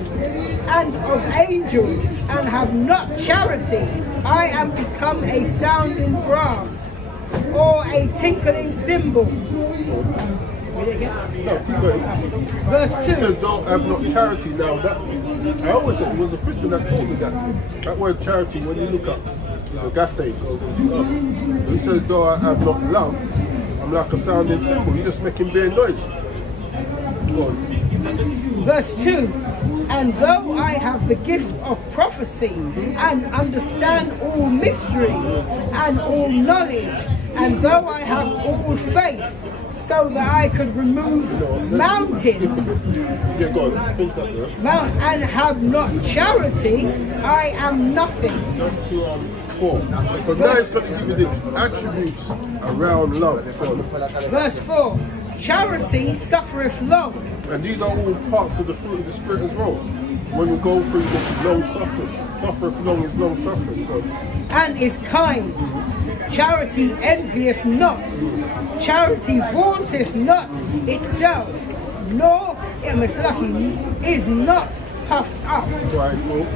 and of angels and have not charity, I am become a sounding brass or a tinkling cymbal. Read it again. No, keep going. Verse It 2. says, don't have not charity. Now, that I always said it was a Christian that told me that. That word charity, when you look up, agape goes into love. It says, though I have not love, I'm like a sounding cymbal. You're just making bare noise. Go on. Verse 2. And though I have the gift of prophecy and understand all mysteries and all knowledge, and though I have all faith, so that I could remove mountains, Yeah, go on. Finish that, yeah. and have not charity, I am nothing. Jump to 4. Because now it's going to give you the attributes around love. Go on. Verse 4. Charity suffereth long, And these are all parts of the fruit of the Spirit as well. When we go through this long suffering, suffereth long is long suffering. Go on. and is kind. Charity envieth not. Charity vaunteth not itself, nor is not puffed up. Right, well,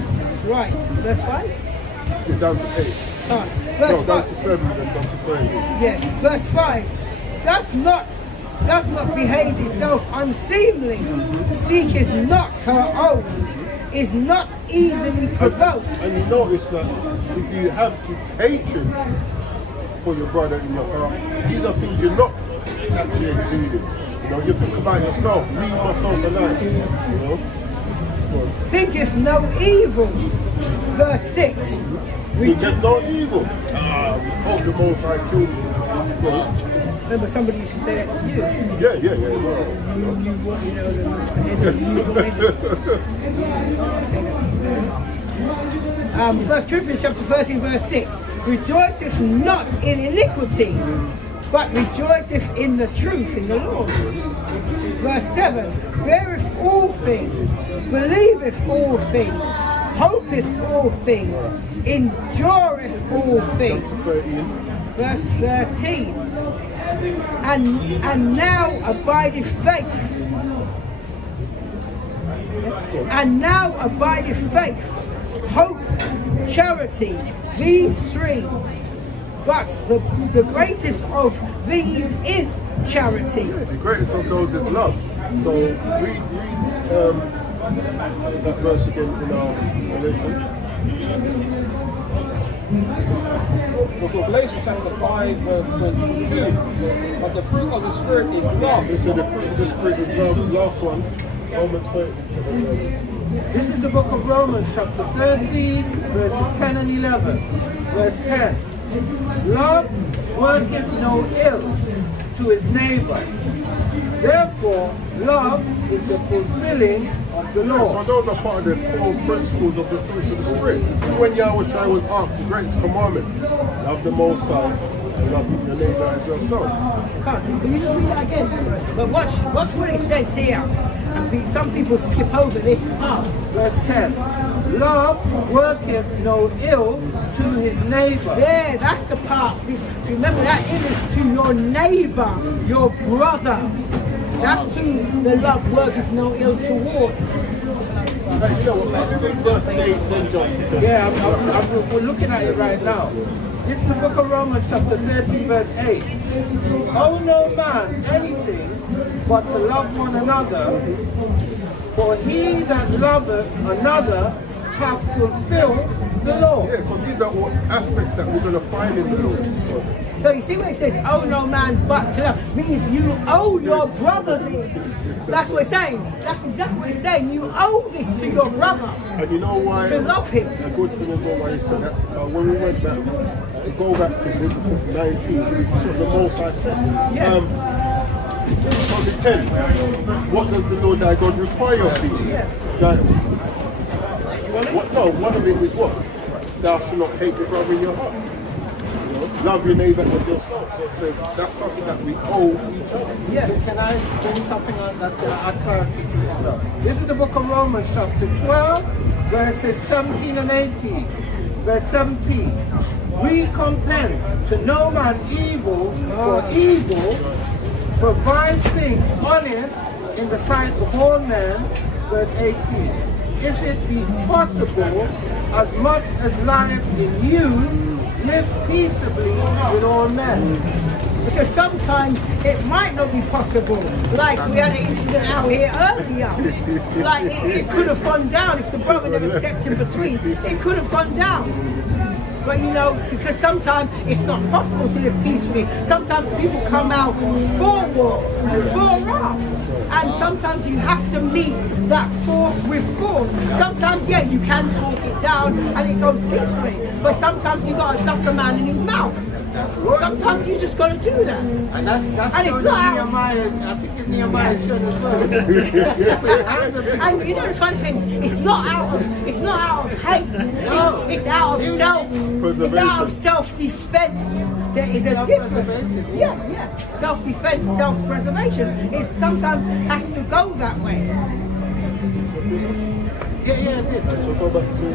Right. Verse 5? get down to 8. Verse No, 5. down to 7 and then down to 3. Yeah. Verse 5. Does not behave itself unseemly, seeketh not her own, is not easily provoked. And you notice that if you have hatred for your brother in your heart, these are things you're not actually exuding. You know, you think about yourself, leave myself alone. You know? Thinketh no evil. Verse 6. You get no evil. Hope the Most High kills you. Well, Remember, somebody used to say that to you. yeah. Well, 1 Corinthians chapter 13 verse 6. Rejoiceth not in iniquity, but rejoiceth in the truth, in the Lord. Verse 7. Beareth all things, believeth all things, hopeth all things, endureth all things. 13. Verse 13. And now abideth faith. And now abideth faith, hope, charity, these three. But the greatest of these is charity. The greatest of those is love. So read that verse again in our relation. Galatians chapter 5 verse 22. But the fruit of the Spirit is love. So the fruit of the Spirit is love. Last one, Romans 30. This is the book of Romans, chapter 13, verses 10 and 11. Verse 10. Love worketh no ill to his neighbor. Therefore, love is the fulfilling of the So law. those are part of the core principles of the fruits of the Spirit. When Yahweh Shai was asked the greatest commandment, love the Most High and love your neighbor as yourself. Can you just read that again? But watch what it says here. And some people skip over this part. Verse 10. Love worketh no ill to his neighbor. Yeah, that's the part. Remember that image to your neighbor, your brother. That's who the love worketh no ill towards. Yeah, we're looking at it right now. This is the book of Romans, chapter 13, verse 8. Owe no man anything but to love one another, for he that loveth another have fulfilled the law. Yeah, because these are all aspects that we're going to find in the laws. So you see when it says, owe no man but to love, means you owe your brother this. That's what it's saying. That's exactly what it's saying. You owe this to your brother. And you know why? To love him. A good thing as well why he said that. When we went back, to go back to Leviticus 19, which is the most I said. Because it tells, what does the Lord thy God require of thee? That, one of it is what? Thou shalt not hate your brother in your heart. Love your neighbor as yourself. So it says that's something that we owe each other. Yeah, can I bring something on that's going to add clarity to it? This is the book of Romans chapter 12, verses 17 and 18. Verse 17. Recompense to no man evil for evil, provide things honest in the sight of all men. Verse 18. If it be possible, as much as lieth in you, live peaceably with all men. Because sometimes it might not be possible. Like we had an incident out here earlier. Like it could have gone down if the brother never stepped in between. It could have gone down. But you know, because sometimes it's not possible to live peacefully. Sometimes people come out for war, for wrath. And sometimes you have to meet that force with force. Sometimes, yeah, you can talk it down and it goes peacefully. But sometimes you got to dust a man in his mouth. Sometimes you just got to do that. And that's And shown it's not in Nehemiah. I think it's Nehemiah shown as well. And you know the funny thing, it's not out of hate. No. It's out of self-defense. There is a difference. Yeah. Self-defense, self-preservation. It sometimes has to go that way. Yeah, it did. So go back to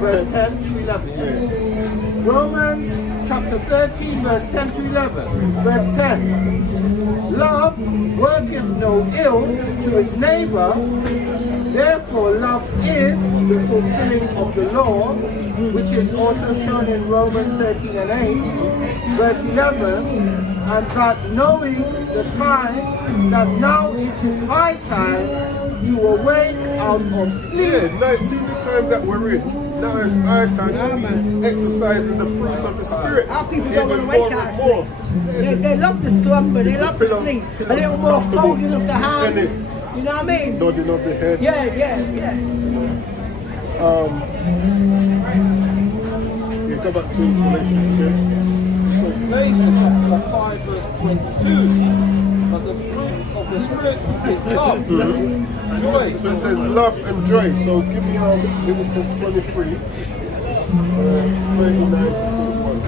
Verse 10 to 11. Romans chapter 13, verse 10 to 11. Verse 10. Love worketh no ill to his neighbor, therefore love is the fulfilling of the law, which is also shown in Romans 13 and 8. Verse 11. And that knowing the time, that now it is high time to awake out of sleep. Yeah, now see the time that we're in. Now it's our time to be exercising the fruits of the Spirit. Our people don't want to wake out of sleep. They love the slumber, they love the sleep. A little more folding of the hands. You know what I mean? Nodding of the head. Yeah. You go back to Galatians again. Galatians chapter 5 verse 22. But the fruit of the Spirit is love, joy. So it says love and joy. So give me Leviticus 23, 39 to 41.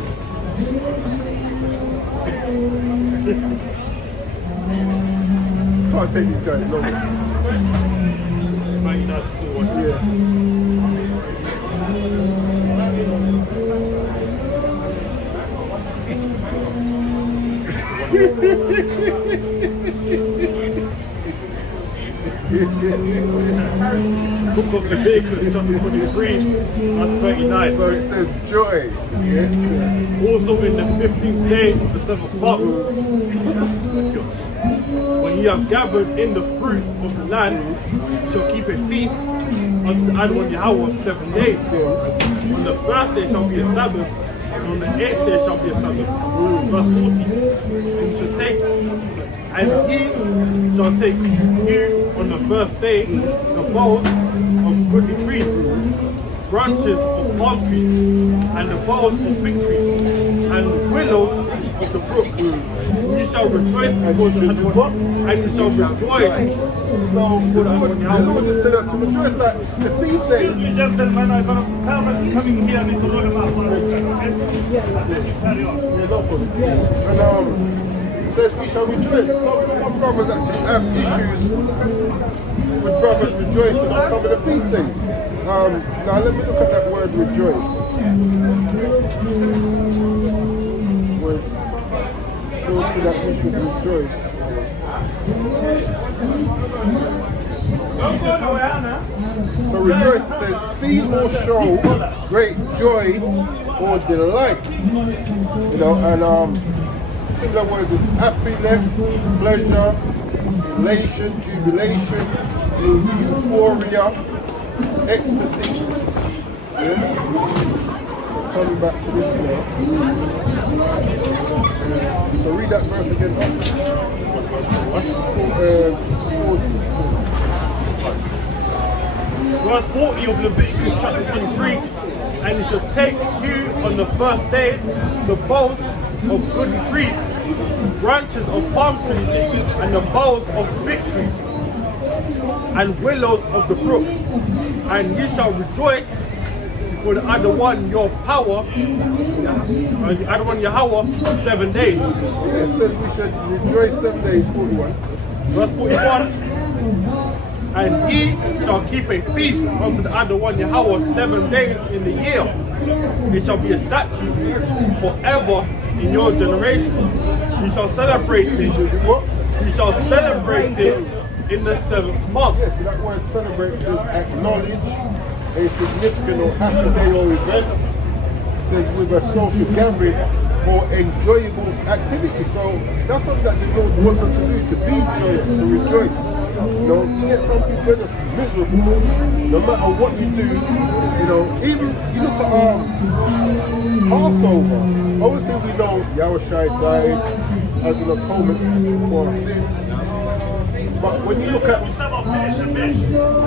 Can't take these guys longer. 99 to 41. Yeah. Book of Leviticus chapter 23, verse 39. So it says joy. Yeah. Also in the 15th day of the 7th month, when you have gathered in the fruit of the land, you shall keep a feast unto the Adonai Yahweh 7 days. On the first day shall be a Sabbath, and on the 8th day shall be a Sabbath. Verse 40. And you shall take, and ye shall take you on the first day the boughs of goodly trees, branches of palm trees, and the boughs of fig trees, and the willows of the brook. You shall rejoice because you have what? And you shall rejoice. So the Lord just tells us to rejoice like the feast days. Ladies and gentlemen, I've got a parent coming here, Mr. Yeah, no problem. And it says we shall rejoice. Some brothers actually have issues with brothers rejoicing on some of the feast days. Now let me look at that word rejoice. We'll see that we should rejoice. So rejoice says feel or show great joy or delight. You know, and similar words is happiness, pleasure, elation, jubilation, euphoria, ecstasy. Yeah? Coming back to this now. So read that verse again. Verse 40 of Leviticus chapter 23. And it shall take you on the first day the boughs of good trees, branches of palm trees, and the boughs of fig trees, and willows of the brook. And ye shall rejoice for the other one your power, the other one Yahweh, 7 days. Yeah, it says we should rejoice 7 days, 41. Verse 41. And ye shall keep a feast unto the other one Yahweh 7 days in the year. It shall be a statute forever in your generation. You shall celebrate it. You shall celebrate it in the 7th month. Yes, so that word celebrate says acknowledge a significant or happy day or event. It says with a social gathering or enjoyable activity. So that's something that the Lord wants us to do, to be joyous, to rejoice. You know, you get some people that are miserable, no matter what you do, you know, even you look at Passover. Obviously we know Yahushua died as an atonement for our sins. But when you look at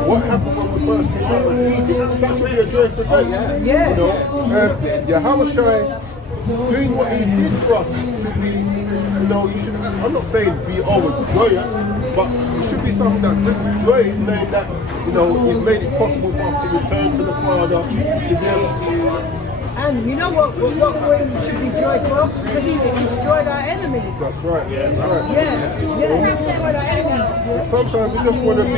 what happened when we first came out of Egypt, that should be a joyous event. Yeah. You know, Yahushua doing what he did for us should be, you know, you should, I'm not saying be always joyous, but it should be something that brings joy, knowing that, you know, he's made it possible for us to return to the Father, to be able to. And you know what we should rejoice for? Because he destroyed our enemies. That's right. That's right. Yeah, he destroyed our enemies. Sometimes we just want to be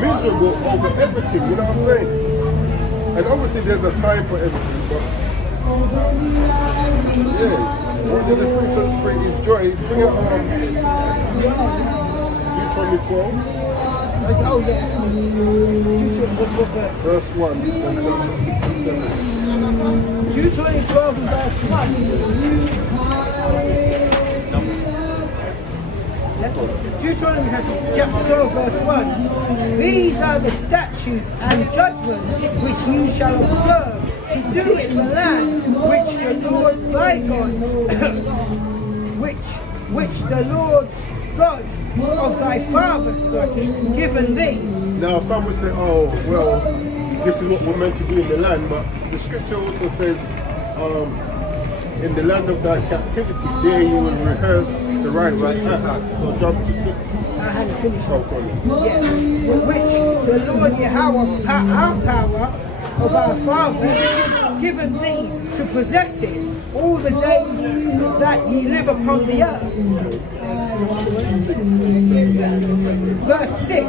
miserable over everything, you know what I'm saying? And obviously there's a time for everything, but yeah, one of the fruits of the Spirit is joy. Bring out Deuteronomy 12. Oh yes. Verse 1 and 7. Deuteronomy 12 and verse 1. Deuteronomy chapter 12 verse 1. These are the statutes and judgments which you shall observe to do in the land which the Lord thy God, which the Lord God of thy fathers given thee. Now some will say, oh, well, this is what we're meant to do in the land, but the scripture also says, in the land of thy captivity, there you will rehearse the righteous acts. So jump to 6. I hadn't finished. So call it. Yeah. Which the Lord Yahweh, our power of our fathers, given thee to possess it all the days that ye live upon the earth. Verse 6.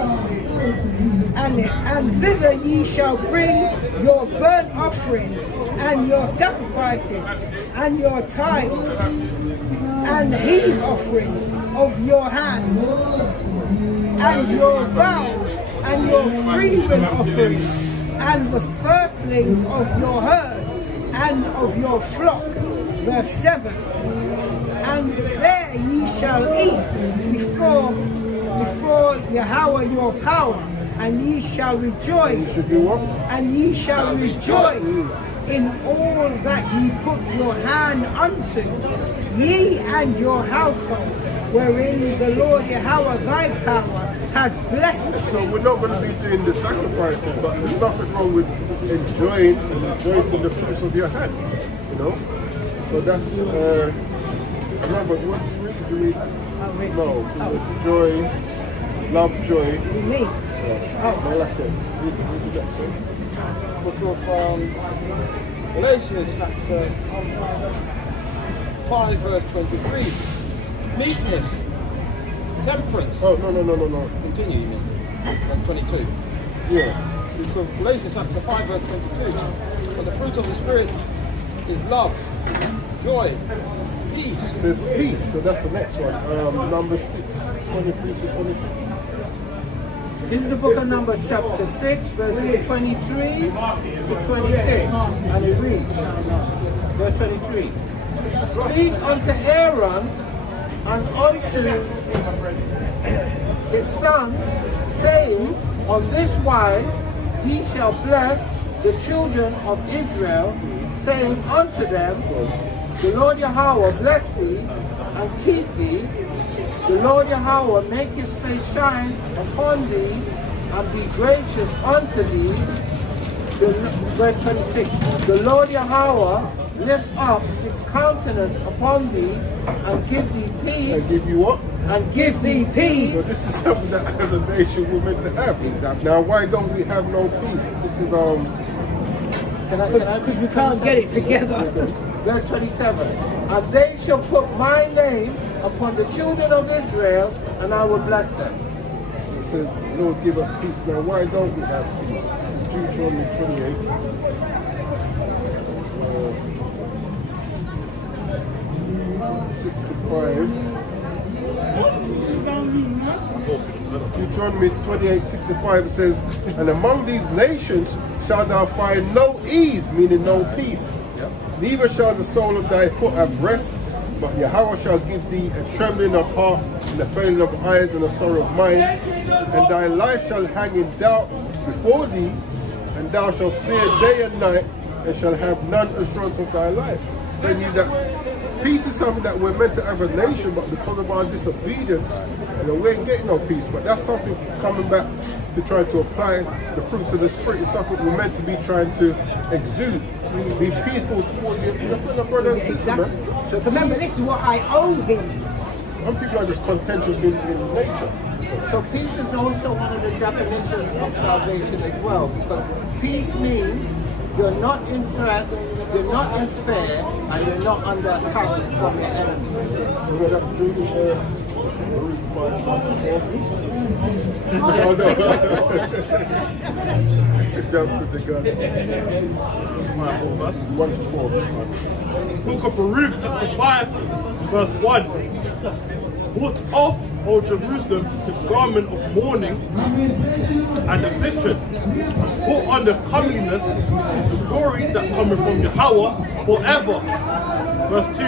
And thither ye shall bring your burnt offerings and your sacrifices and your tithes and heave offerings of your hand and your vows and your freewill offerings and the firstlings of your herd and of your flock. Verse 7. And there ye shall eat before Yahweh your power, and ye shall rejoice, and ye shall rejoice in all that ye put your hand unto, ye and your household, wherein the Lord Yahweh thy power has blessed us. So we're not going to be doing the sacrifices, but there's nothing wrong with enjoying and rejoicing the fruits of your hand, you know. So that's remember, what did you read? No, joy, love, joy. Me. Malachi. Read that, sir. Book of Galatians chapter 5 verse 23. Meekness, temperance. Oh, no. Continue, you mean? Verse 22. Yeah. Book of Galatians chapter 5 verse 22. But the fruit of the Spirit is love, joy, peace. It says peace, so that's the next one. Number 6, 23 to 26. This is the book of Numbers chapter 6 verses 23 to 26, and it reads, verse 23, Speak unto Aaron and unto his sons, saying, On this wise he shall bless the children of Israel, saying unto them, the Lord Yahweh bless thee and keep thee. The Lord Yahweh make his face shine upon thee and be gracious unto thee. Verse 26. The Lord Yahweh lift up his countenance upon thee and give thee peace. And give you what? And give thee peace. So this is something that as a nation we're meant to have. Exactly. Now why don't we have no peace? This is Because we can't get it together. Verse 27. And they shall put my name upon the children of Israel, and I will bless them. It says, Lord, give us peace. Now, why don't we have peace? This is Deuteronomy 28. Deuteronomy 28:65 says, and among these nations shalt thou find no ease, meaning no peace. Neither shall the sole of thy foot have rest, but Yahweh shall give thee a trembling of heart, and a failing of eyes, and a sorrow of mind. And thy life shall hang in doubt before thee, and thou shalt fear day and night, and shall have none assurance of thy life. Telling you that peace is something that we're meant to have a nation, but because of our disobedience, we ain't getting no peace. But that's something coming back to try to apply the fruits of the Spirit. Is something we're meant to be trying to exude. Be peaceful towards your brother and sister, Exactly. man. So remember, this is what I owe him. Some people are just contentious in nature. So peace is also one of the definitions of salvation as well, because peace means you're not in threat, you're not in fear, and you're not under attack from your enemy. Jump with the gun. 1 to 4. Book of Baruch, chapter 5, verse 1. Put off, O Jerusalem, the garment of mourning and affliction. Put on the comeliness of the glory that cometh from Yahweh forever. Verse 2.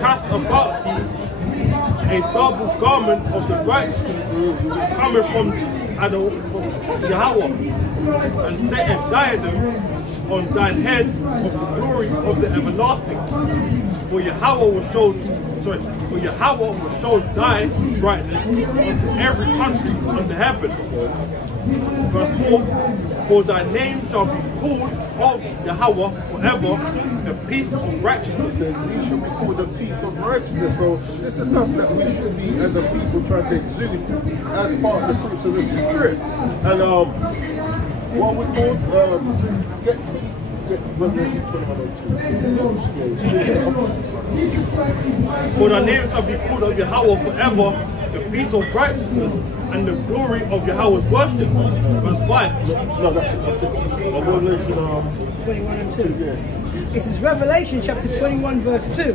Cast about thee a double garment of the righteousness which cometh from Yahweh, and set a diadem on thine head of the glory of the everlasting. For Yahweh will show thy brightness unto every country under heaven. Verse 4, for thy name shall be called of Yahweh forever, the peace of righteousness. We should be called the peace of righteousness. So this is something that we should be as a people trying to exude as part of the fruits of the Spirit. And what we call for thy name shall be called of Yahweh forever, the peace of righteousness and the glory of Yahweh's worship. Verse 5. No, that's it. Revelation 21 and 2. yeah. This is Revelation chapter 21 verse 2.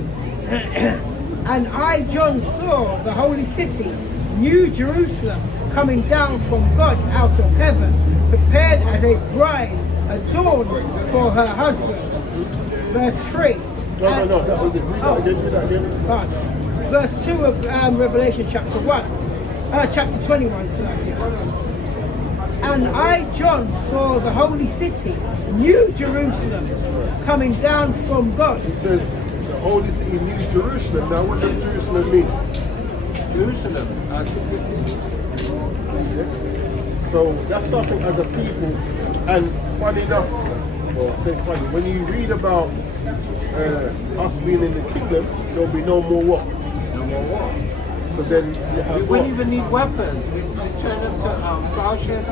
And I, John, saw the holy city, New Jerusalem, coming down from God out of heaven, prepared as a bride adorned for her husband. Verse 3. No, that was it. Read that again. Right. Verse 2 of Revelation chapter 21. And I, John, saw the holy city, New Jerusalem, coming down from God. He says the holy city, New Jerusalem. Now, what does Jerusalem mean? Jerusalem. So that's something as a people. And funny enough, or say funny, when you read about us being in the kingdom, there'll be no more what? No more war. So then you have We wouldn't even need weapons. We turn them to plowshares.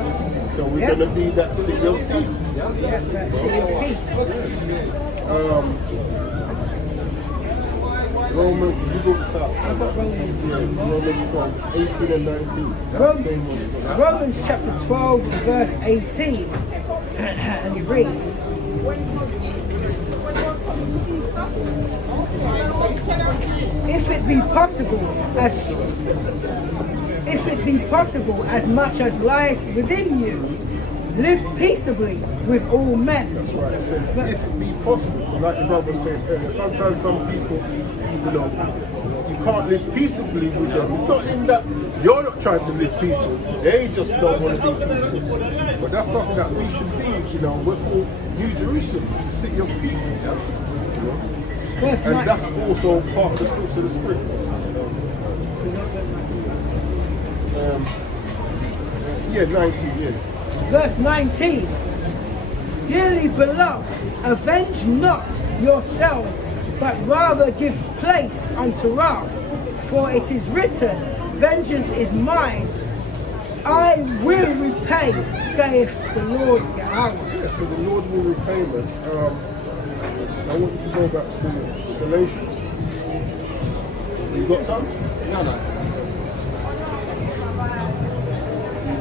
So we're going to be that city of peace. Romans, you go to South. I've got Romans. Romans 12, 18 and 19. Romans chapter 12 verse 18. And it reads, if it be possible, as much as life within you, live peaceably with all men. That's right. It says, if it be possible, like the brother said earlier, sometimes some people, you can't live peaceably with them. It's not in that you're not trying to live peaceful. They just don't want to be peaceful. But that's something that we should be, you know, we're called New Jerusalem, the city of peace. Yeah? You know? Verse And 19. that's also part of the fruits of the Spirit. Yeah, 19, yeah. Verse 19. Dearly beloved, avenge not yourselves, but rather give place unto wrath. For it is written, vengeance is mine, I will repay, saith the Lord Yahweh. Yeah, so the Lord will repay me. I want you to go back to Galatians. You got some? No.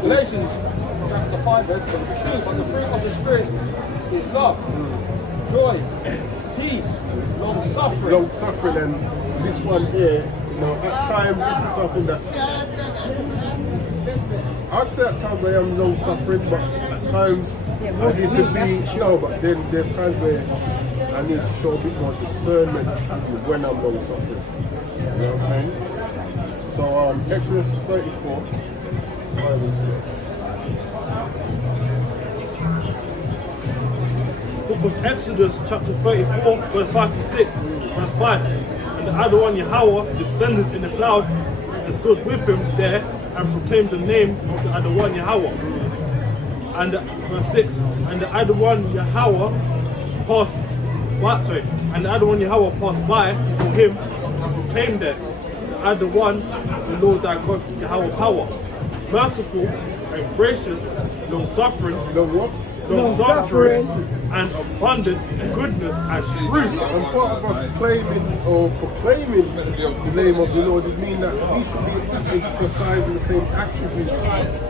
Galatians chapter 5, verse 22. But the fruit of the Spirit is love, joy, peace, long suffering. Long suffering, and this one here, you know, at times this is something that I'd say at times I am long suffering, but at times I need to be but then there's times where I need to show a bit more discernment when I'm long suffering. You know what I'm saying? So Exodus 34, 5 and 6. Book of Exodus, chapter 34, verse 5 to 6, verse 5. And the Adonai Yahweh descended in the cloud and stood with him there and proclaimed the name of the Adonai Yahweh. And verse 6, and the Adonai Yahweh passed by, and the Adonai Yahweh passed by before him and proclaimed there, the Adonai, the Lord thy God, Yahweh power, merciful and gracious, long suffering, long-suffering, and abundant goodness and truth. And part of us claiming or proclaiming the name of the Lord would mean that we should be exercising the same attributes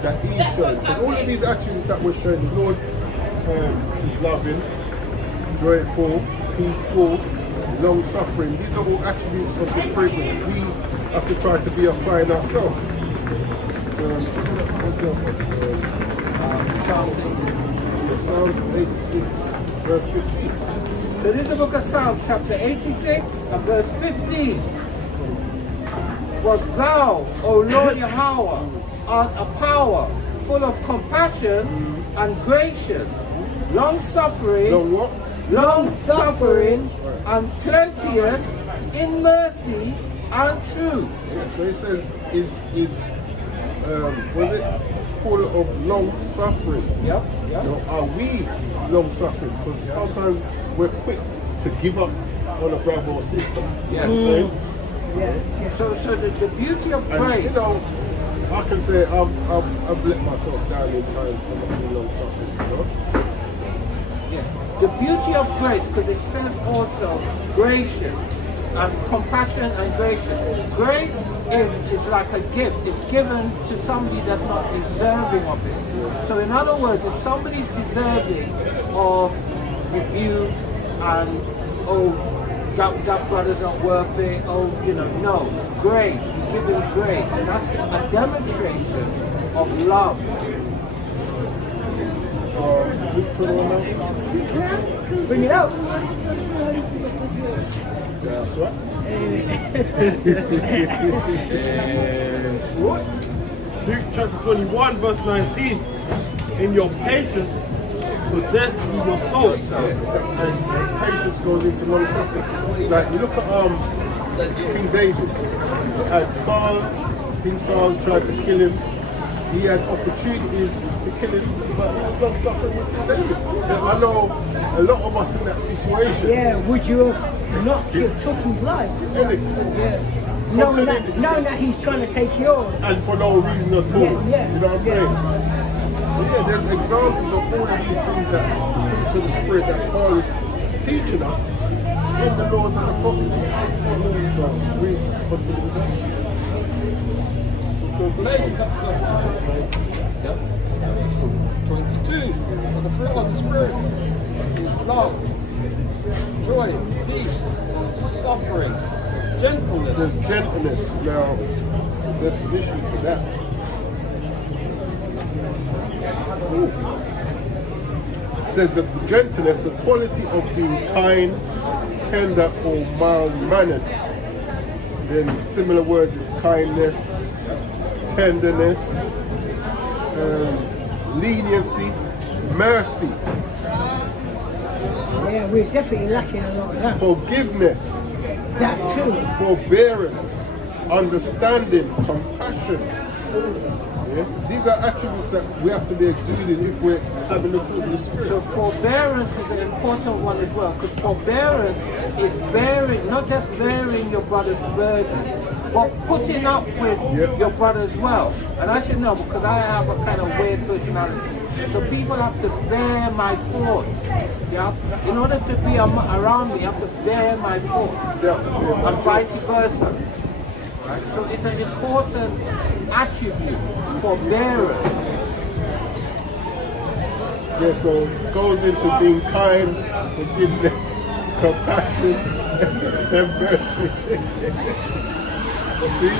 that He shows. Because all of these attributes that we're showing, the Lord is loving, joyful, peaceful, long-suffering. These are all attributes of the Spirit which we have to try to be applying ourselves. Psalms 86, verse 15. So this is the book of Psalms, chapter 86, and verse 15. But thou, O Lord Yahweh, art a power full of compassion and gracious, long-suffering, long-suffering, and plenteous in mercy and truth. Yeah, so it says, was it full of long suffering? Yep. You know, are we long suffering? Because sometimes we're quick to give up on a brother or sister. Yes. So the beauty of And grace. you know, I can say I've let myself down in time for not being long suffering. You know? The beauty of grace, because it says also gracious and compassion and gracious. Grace is like a gift. It's given to somebody that's not deserving of it. So in other words, if somebody's deserving of rebuke and that brother's not worth it, no. Grace, you give him grace. That's a demonstration of love. Bring it out. That's right. Luke chapter 21, verse 19. In your patience, possess your soul. And patience goes into long suffering. Like you look at King David. He had King Saul tried to kill him. He had opportunities to kill him, but he was long suffering with King David. I know a lot of us in that situation. Yeah, would you have not took his life? Yeah. Knowing that he's trying to take yours. And for no reason at all. Yeah. You know what I'm saying? So yeah, there's examples of all of these things that to the Spirit that Paul is teaching us in the laws and the prophets. So read what's the So Galatians chapter 5, 22. But the fruit of the Spirit is love, joy, peace, suffering, gentleness. It says gentleness. Now, the definition for that. It says that gentleness, the quality of being kind, tender, or mild-mannered. Then similar words is kindness, tenderness, leniency, mercy, Yeah, we're definitely lacking a lot of that. forgiveness, That too. forbearance, understanding, compassion. Yeah? These are attributes that we have to be exuding if we're having the fruit of the Spirit. So forbearance is an important one as well, because forbearance is bearing, not just bearing your brother's burden, but putting up with your brother as well. And I should know because I have a kind of weird personality. So people have to bear my faults. Yeah. In order to be around me, you have to bear my faults. Yeah. And vice versa. Right? So it's an important attribute, forbearance. Yeah, so it goes into being kind, forgiveness, compassion, and mercy. See,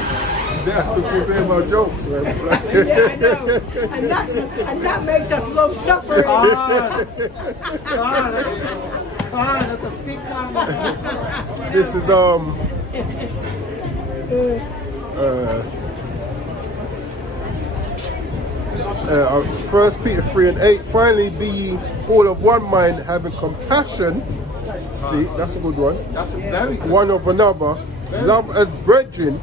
they have to forbear my jokes, man. Yeah, I know. And that makes us long suffering. That's a big comment. This is First Peter 3:8. Finally, be ye all of one mind, having compassion. See, that's a good one. That's a very good One of another, love as brethren,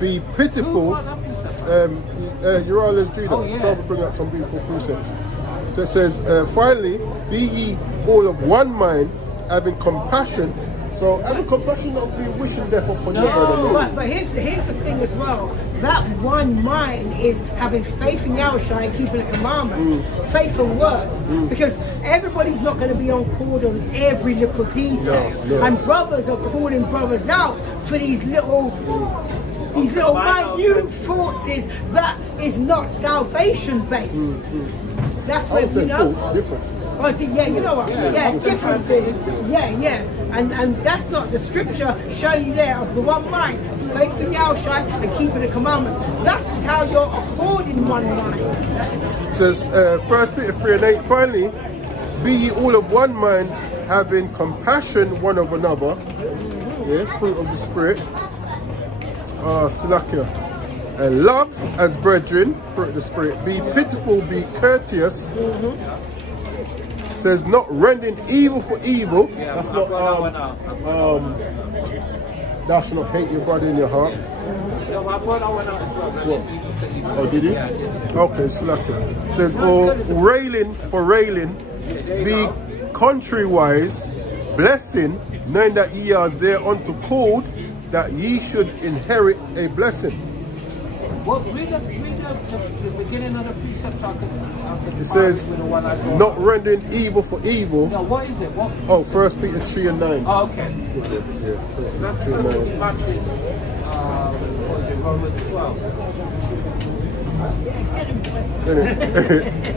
be pitiful. Uriah's Judah. Oh, yeah. Probably bring out some beautiful precepts. So it says, finally, be ye all of one mind, having compassion. So having compassion, not be wishing death upon your brother. But here's the thing as well. That one mind is having faith in Yahushua and keeping the commandments. Faith and works. Because everybody's not going to be on call on every little detail. No. And brothers are calling brothers out for these little minute forces that is not salvation based. That's where, you know. Differences. Oh, yeah, you know what? Yeah, differences. Yeah. And that's not the scripture showing you there of the one mind, faith in Yahushua and keeping the commandments. That's how you're according one mind. It says, 1 Peter 3:8, finally, be ye all of one mind, having compassion one of another. Yeah, fruit of the Spirit. Salakia. And love as brethren, fruit of the Spirit. Be pitiful, be courteous. Says, not rendering evil for evil. That's not, thou shalt not hate your brother in your heart. my brother went out as well. Oh, did he? Okay, Slacker. Says, or railing for railing, be contrariwise, blessing, knowing that ye are thereunto called, that ye should inherit a blessing. Well, read the beginning of the precept so I could It says, with the one I got. not rendering evil for evil. No, what is it? What? Oh, 1 Peter 3:9. Oh, okay. Yeah, 1 That's Peter 3:9. matching, what is it, Romans 12.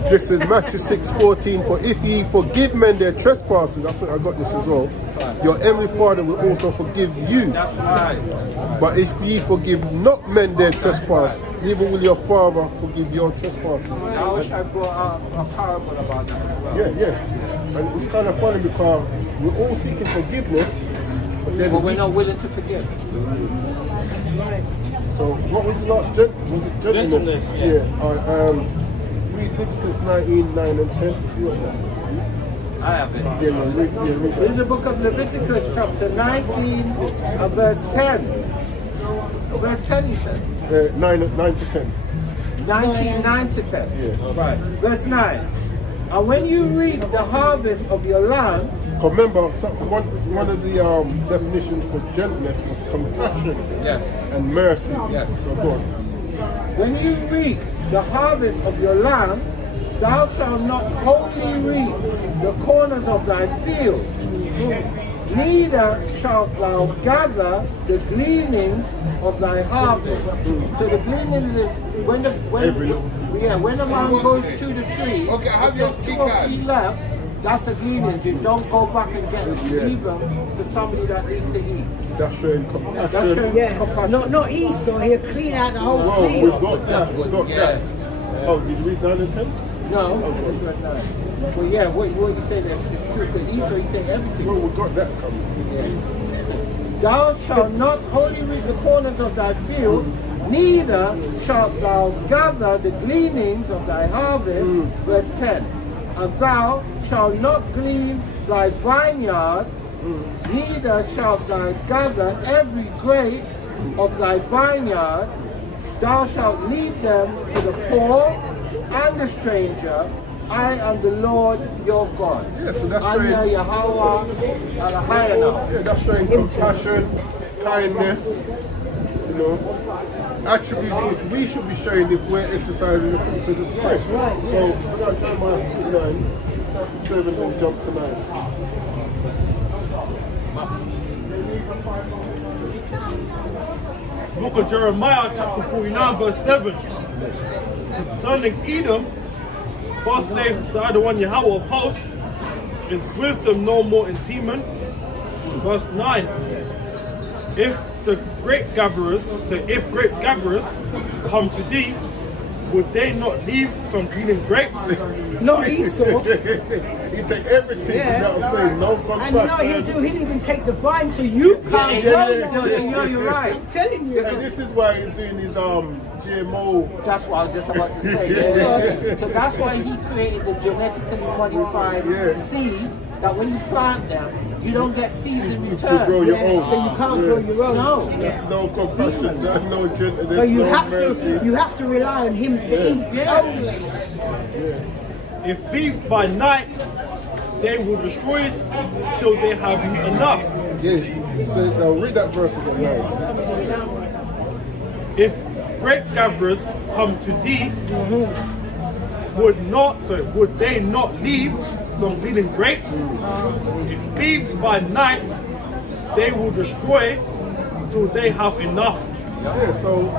This is Matthew 6:14. For if ye forgive men their trespasses, I think I got this as well, your heavenly Father will also forgive you. That's right. But if ye forgive not men their trespass, neither will your Father forgive your trespasses. I wish I brought a parable about that as well. Yeah. And it's kind of funny because we're all seeking forgiveness, but then But we're not willing to forgive. So what was the last? Was it gentleness? Gentleness, Yeah. All right, read Leviticus 19, 9 and 10. You want that? I have it. Yeah, no, read This is the book of Leviticus, chapter 19, verse 10. Verse 10, you said? 9 to 10. 19, 9 to 10. Yeah. Right. Verse 9. And when you reap the harvest of your land, Remember, one of the definitions for gentleness was compassion and mercy. Yes. So go on. when you reap the harvest of your land, thou shalt not wholly reap the corners of thy field, neither shalt thou gather the gleanings of thy harvest. So the gleanings is when the man goes to the tree, if there's 2 or 3 left, that's the gleanings. You don't go back and leave them to somebody that needs to eat. That's showing That's showing Yeah, compassion. not Esau, he'll clean out the whole Well, field. we've got that. We've got that. Oh, did you read 9 and 10? No, it's not that. Well, yeah, what you say is true. But Esau, he take everything. Well, we've got that coming. Thou shalt not wholly reap the corners of thy field, neither shalt thou gather the gleanings of thy harvest. Verse 10. And thou shalt not glean thy vineyard, neither shalt thou gather every grape of thy vineyard. Thou shalt leave them to the poor and the stranger. I am the Lord your God. Yeah, so that's I'm showing, Yahweh Elohim. yeah, that's showing compassion, kindness, you know, attributes which we should be showing if we're exercising the fruits of the Spirit. So, we're going to Jeremiah 59, 7 and jump to 9. Book of Jeremiah, chapter 49, verse 7. Concerning Edom, thus saith the other one, Yahweh of hosts, is wisdom no more in Teman. Verse 9. If grape gatherers come to thee, would they not leave some green grapes? Not Esau. He take everything, you know what I'm saying? No And you know what he'll do? He didn't even take the vine, so you can't grow them. You're right. I'm telling you. And this is why he's doing his GMO. That's what I was just about to say. So that's why he created the genetically modified seeds, that when you plant them, you don't get seeds in return. To grow your own. So you can't grow your own. No. There's no compassion, there's no gentleness, So you no have mercy. to rely on him to eat only. If thieves by night, they will destroy it till they have enough. Yeah, so now read that verse again now. If grape gatherers come to thee, would they not leave some bleeding grapes? If thieves by night, they will destroy till they have enough. Yeah, so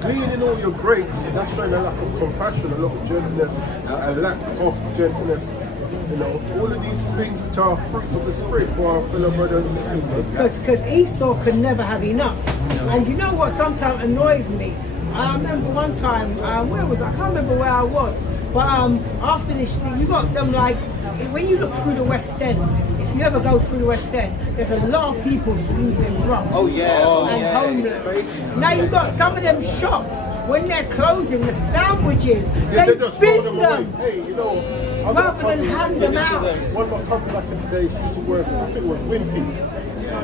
gleaning all your grapes, that's showing a lack of compassion, a lot of gentleness, a lack of gentleness. You know, all of these things which are fruits of the Spirit for our fellow brothers and sisters. Because Esau could never have enough. And you know what sometimes annoys me? I remember one time, where was I? I can't remember where I was. But after this, you got some like, when you look through the West End, if you ever go through the West End, there's a lot of people sleeping rough. Oh yeah. And homeless. Now you've got some of them shops, when they're closing, the sandwiches, Yeah, they just bin throw them. Hey, you know, I've got Rather than a hand them out. One of my companies back in the day, she used to work, I think it was Wimpy.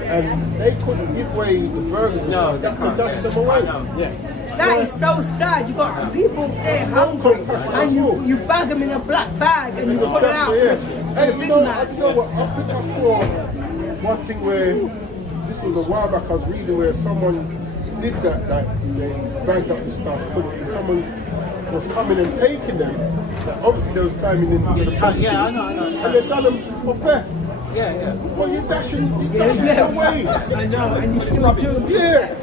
And they couldn't give away the burgers and stuff. They had to dash them away. That is so sad. You got people there hungry, and you bag them in a black bag and you put it out. Hey, you know what? I think I saw one thing where this was a while back. I was reading where someone did that. Like they bagged up the stuff, put it, and someone was coming and taking them. Like, obviously, they was climbing into the tank. Yeah, I know. And they done them for theft. Yeah. Well, you're dashing away. I know, and you still do it. Yeah.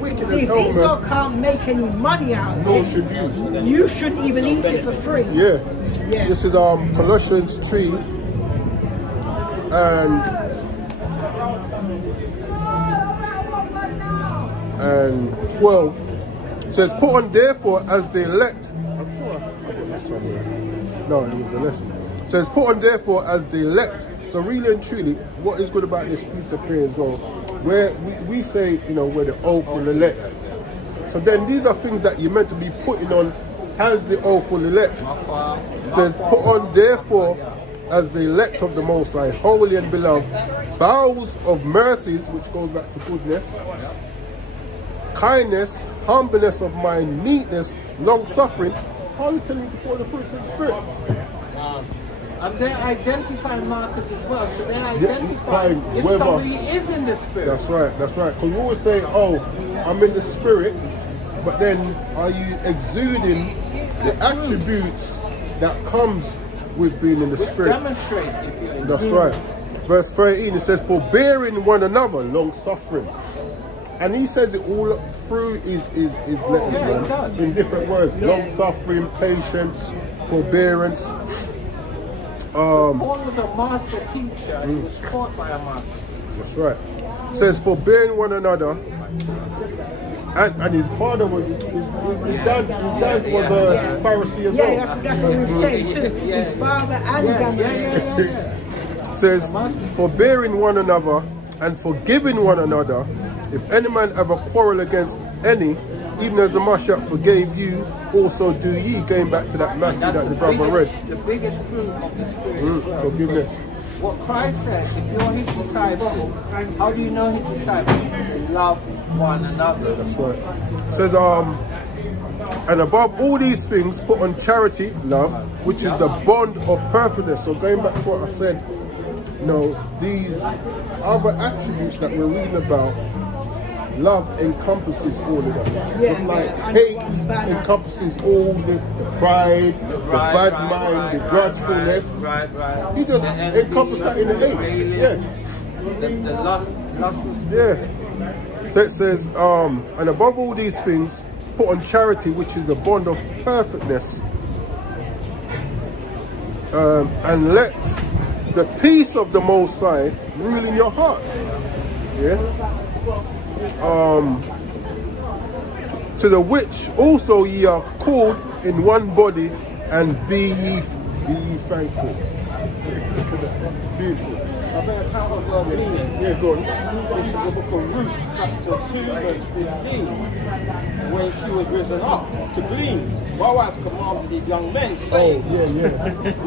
Wicked See, as if hell, Esau man. can't make any money out of Nor it, should you. you shouldn't even eat it for free. Yeah. Yeah. This is Colossians 3 and 12. It says, put on therefore as the elect. I'm sure I got this somewhere. No, it was a lesson. It says, put on therefore as the elect. So really and truly, what is good about this piece of prayer as well, where we say, you know, we're the awful elect. So then these are things that you're meant to be putting on as the awful elect. It says, put on therefore as the elect of the Most High, holy and beloved, bowels of mercies, which goes back to goodness, kindness, humbleness of mind, meekness, long suffering. Paul is telling you to put on the fruits of the Spirit. And they identify markers as well. So they identify Identifying if whether- somebody is in the Spirit. That's right. Because we always say, oh, I'm in the Spirit, but then are you exuding the attributes that comes with being in the Spirit? Demonstrate if you're in That's right. Verse 13, it says, forbearing one another, long suffering. And he says it all through his letters, Yeah, man, he does. in different words. Long suffering, patience, forbearance. Paul was a master teacher and he was taught by a master. That's right. It says, forbearing one another. And his father was, his dad was a Pharisee as well. Yeah, that's what he was saying too. His father and grandmother. It says, forbearing one another and forgiving one another. If any man have a quarrel against any, even as the Mashiach forgave you, also do ye. Going back to that Matthew that the brother read. The biggest fruit of the Spirit as well. Forgiveness. What Christ said, if you're his disciple, how do you know his disciple? They love one another. That's right. It says, and above all these things, put on charity, love, which is the bond of perfectness. So going back to what I said, you know, these other attributes that we're reading about, love encompasses all of them. It's like hate encompasses all the pride, the bad mind, the grudgefulness. Right. You just encompass that in the hate. Yeah. The lustful Yeah. So it says, and above all these things, put on charity, which is a bond of perfectness. And let the peace of the Most High rule in your hearts. Yeah. To the which also ye are called in one body, and be ye thankful. Beautiful. I think a count of meaning. Yeah, go on. This is the book of Ruth, chapter 2, verse 15. When she was risen up to glean, Boaz commanded the young men, saying,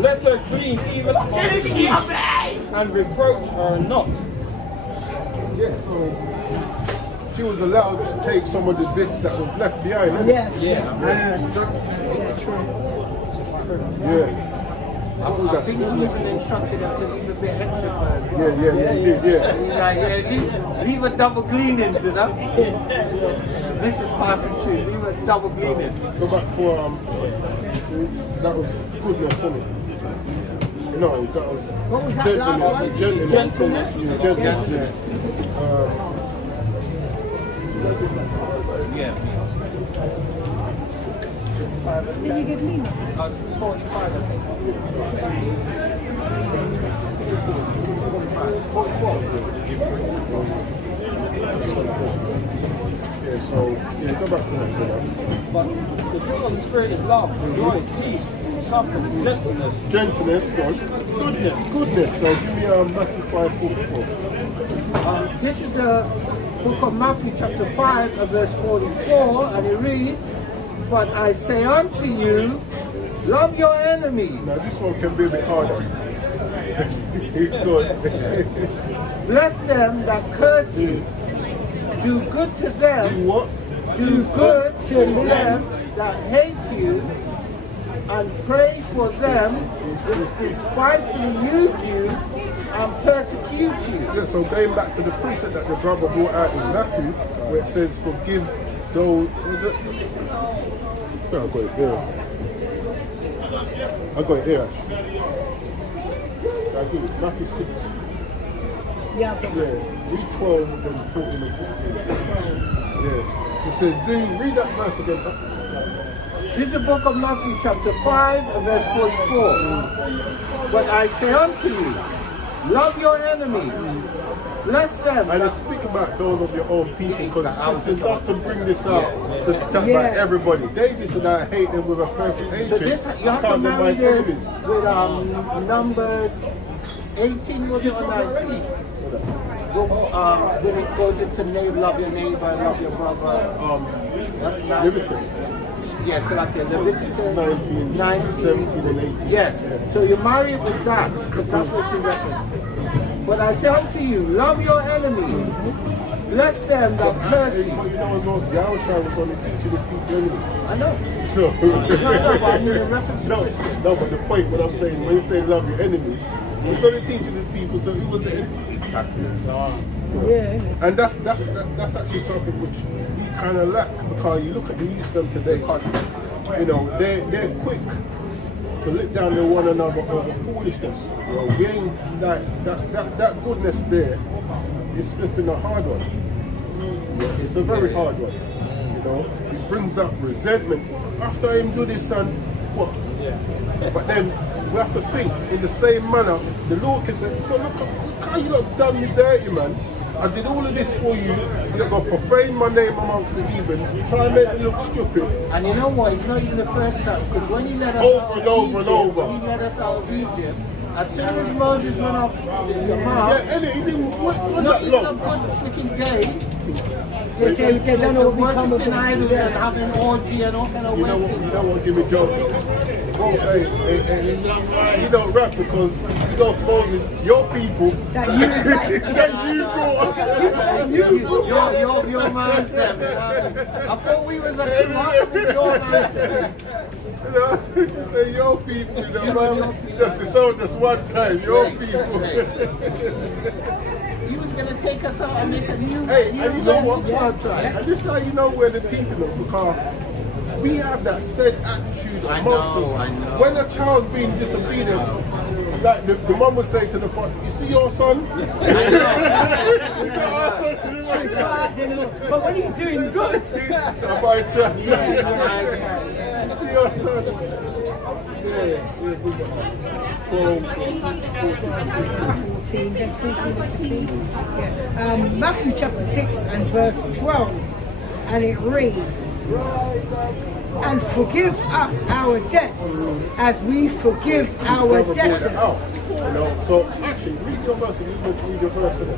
let her glean even upon the sheep, and reproach her not. Yeah, so she was allowed to take some of the bits that was left behind. Isn't it? Yeah. I think he even instructed them to leave a bit extra for her. Leave a double gleanings, you know? This is passing too. Leave a double gleaning. Go back to that was goodness, isn't it? No, that was What was that last one? gentleness. Did you give me one? 45, I think. Yeah, so go back to that. But the fruit of the Spirit is love, joy, peace, suffering, gentleness. Gentleness, God. Goodness. So give me Matthew 5:44. This is the book of Matthew chapter 5 verse 44, and it reads, but I say unto you, love your enemies. Now this one can be a bit harder. Good. Bless them that curse you. Do good to them. What? Do good to them that hate you. And pray for them which despitefully use you and persecute you. Yeah, so going back to the precept that the brother brought out in Matthew, where it says, forgive those. I got it there. Actually. I think it's Matthew 6. Yeah. Read 12 and then 14 and 15. Yeah. It says, read that verse again. This is the book of Matthew chapter 5 verse 44. But I say unto you, love your enemies. Bless them. And speak about those of your own people, because Christians often bring this out to talk about everybody. David said, I hate them with a perfect hatred. So this, you have to marry this with Numbers 18, was it, or 19? When it goes into love your neighbor and love your brother. That's Leviticus. Yes, so like Leviticus 19, 17 and 18. Yes, so you marry it with that, because that's what she referenced. But I say unto you, love your enemies, bless them that curse you. You know, Yahushua was only teaching his people anyway. I know. So, but I mean in reference to Christians. No, but the point, what I'm saying, when you say love your enemies, he's only teaching his people, so he was the enemy. Exactly. And that's actually something which we kind of lack, because you look at the youth them today, you know, they're quick to look down on one another over foolishness. You know, we ain't that goodness there is flipping a hard one. It's a very hard one. You know, it brings up resentment. After him do this, son, what? But then we have to think in the same manner. The Lord can say, so look how you lot done me dirty, man. I did all of this for you. You're going to profane my name amongst the heathen. Try and make me look stupid. And you know what? It's not even the first time. Because when he let us Over and over and over. When he let us out of Egypt, as soon as Moses went up the mount, Yeah, and he didn't wait not that even a long. good freaking day, They say they don't know what become of worshipping idols and having orgy and all kind of You know weird what? You things. don't want to give me joke. Paul say, you don't rap because you don't Moses, your people. that Your man's them. I thought we was a remarkable your man. You know, say your people, you know, just disown us one time, your people. He was gonna take us out and make a new. Hey, new and you know what? Yeah. And this is how you know where the people are, because we have that said attitude I amongst know, us. I know. When a child's being disobedient, like the mum would say to the father, you see your son? You got our son to do it. but when he's doing good, So my child. You see your son? Yeah, good. 14, then 14 and 15. Yeah. Matthew chapter 6 and verse 12, and it reads, and forgive us our debts as we forgive our debtors. You know, so actually, read your verse and you read your verse in it.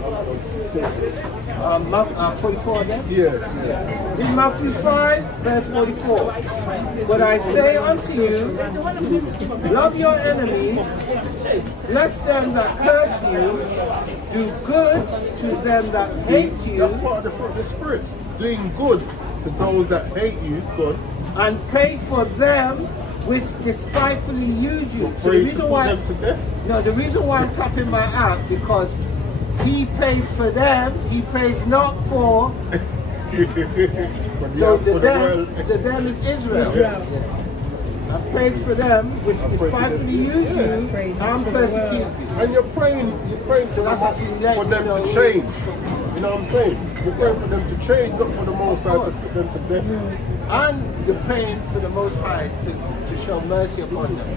44 again? Yeah. In Matthew 5, verse 44. But I say unto you, love your enemies, bless them that curse you, do good to them that hate you, That's part of the fruit of the Spirit. Doing good to those that hate you, good. and pray for them which despitefully use you. So the Pray to reason put why them to death. no, the reason why I'm tapping my app because he prays for them, he prays not for so the them is Israel. I praise for them which despitefully use you and persecute you. And you're praying for That's them, actually like, for them you know, to change. You know what I'm saying? You're praying for them to change, not for the Most High to put them to death. And you're praying for the Most High to show mercy upon them.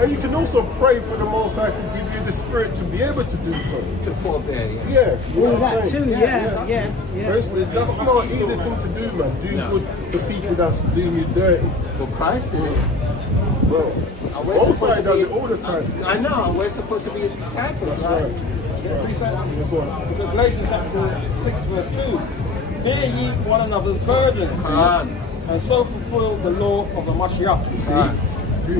And you can also pray for the Most High to give you the Spirit to be able to do so. To forbear, yeah. Yeah, you know All what I'm that saying? too, yeah. Firstly, that's not an easy thing to do, man. Do good to people that's doing you dirty. But Christ did it. Bro, And we're Most supposed High to does be- it all the time. I know, we're supposed to be his disciples, right? Because Galatians chapter 6 verse 2, bear ye one another's burdens, and so fulfill the law of the Mashiach. Yeah,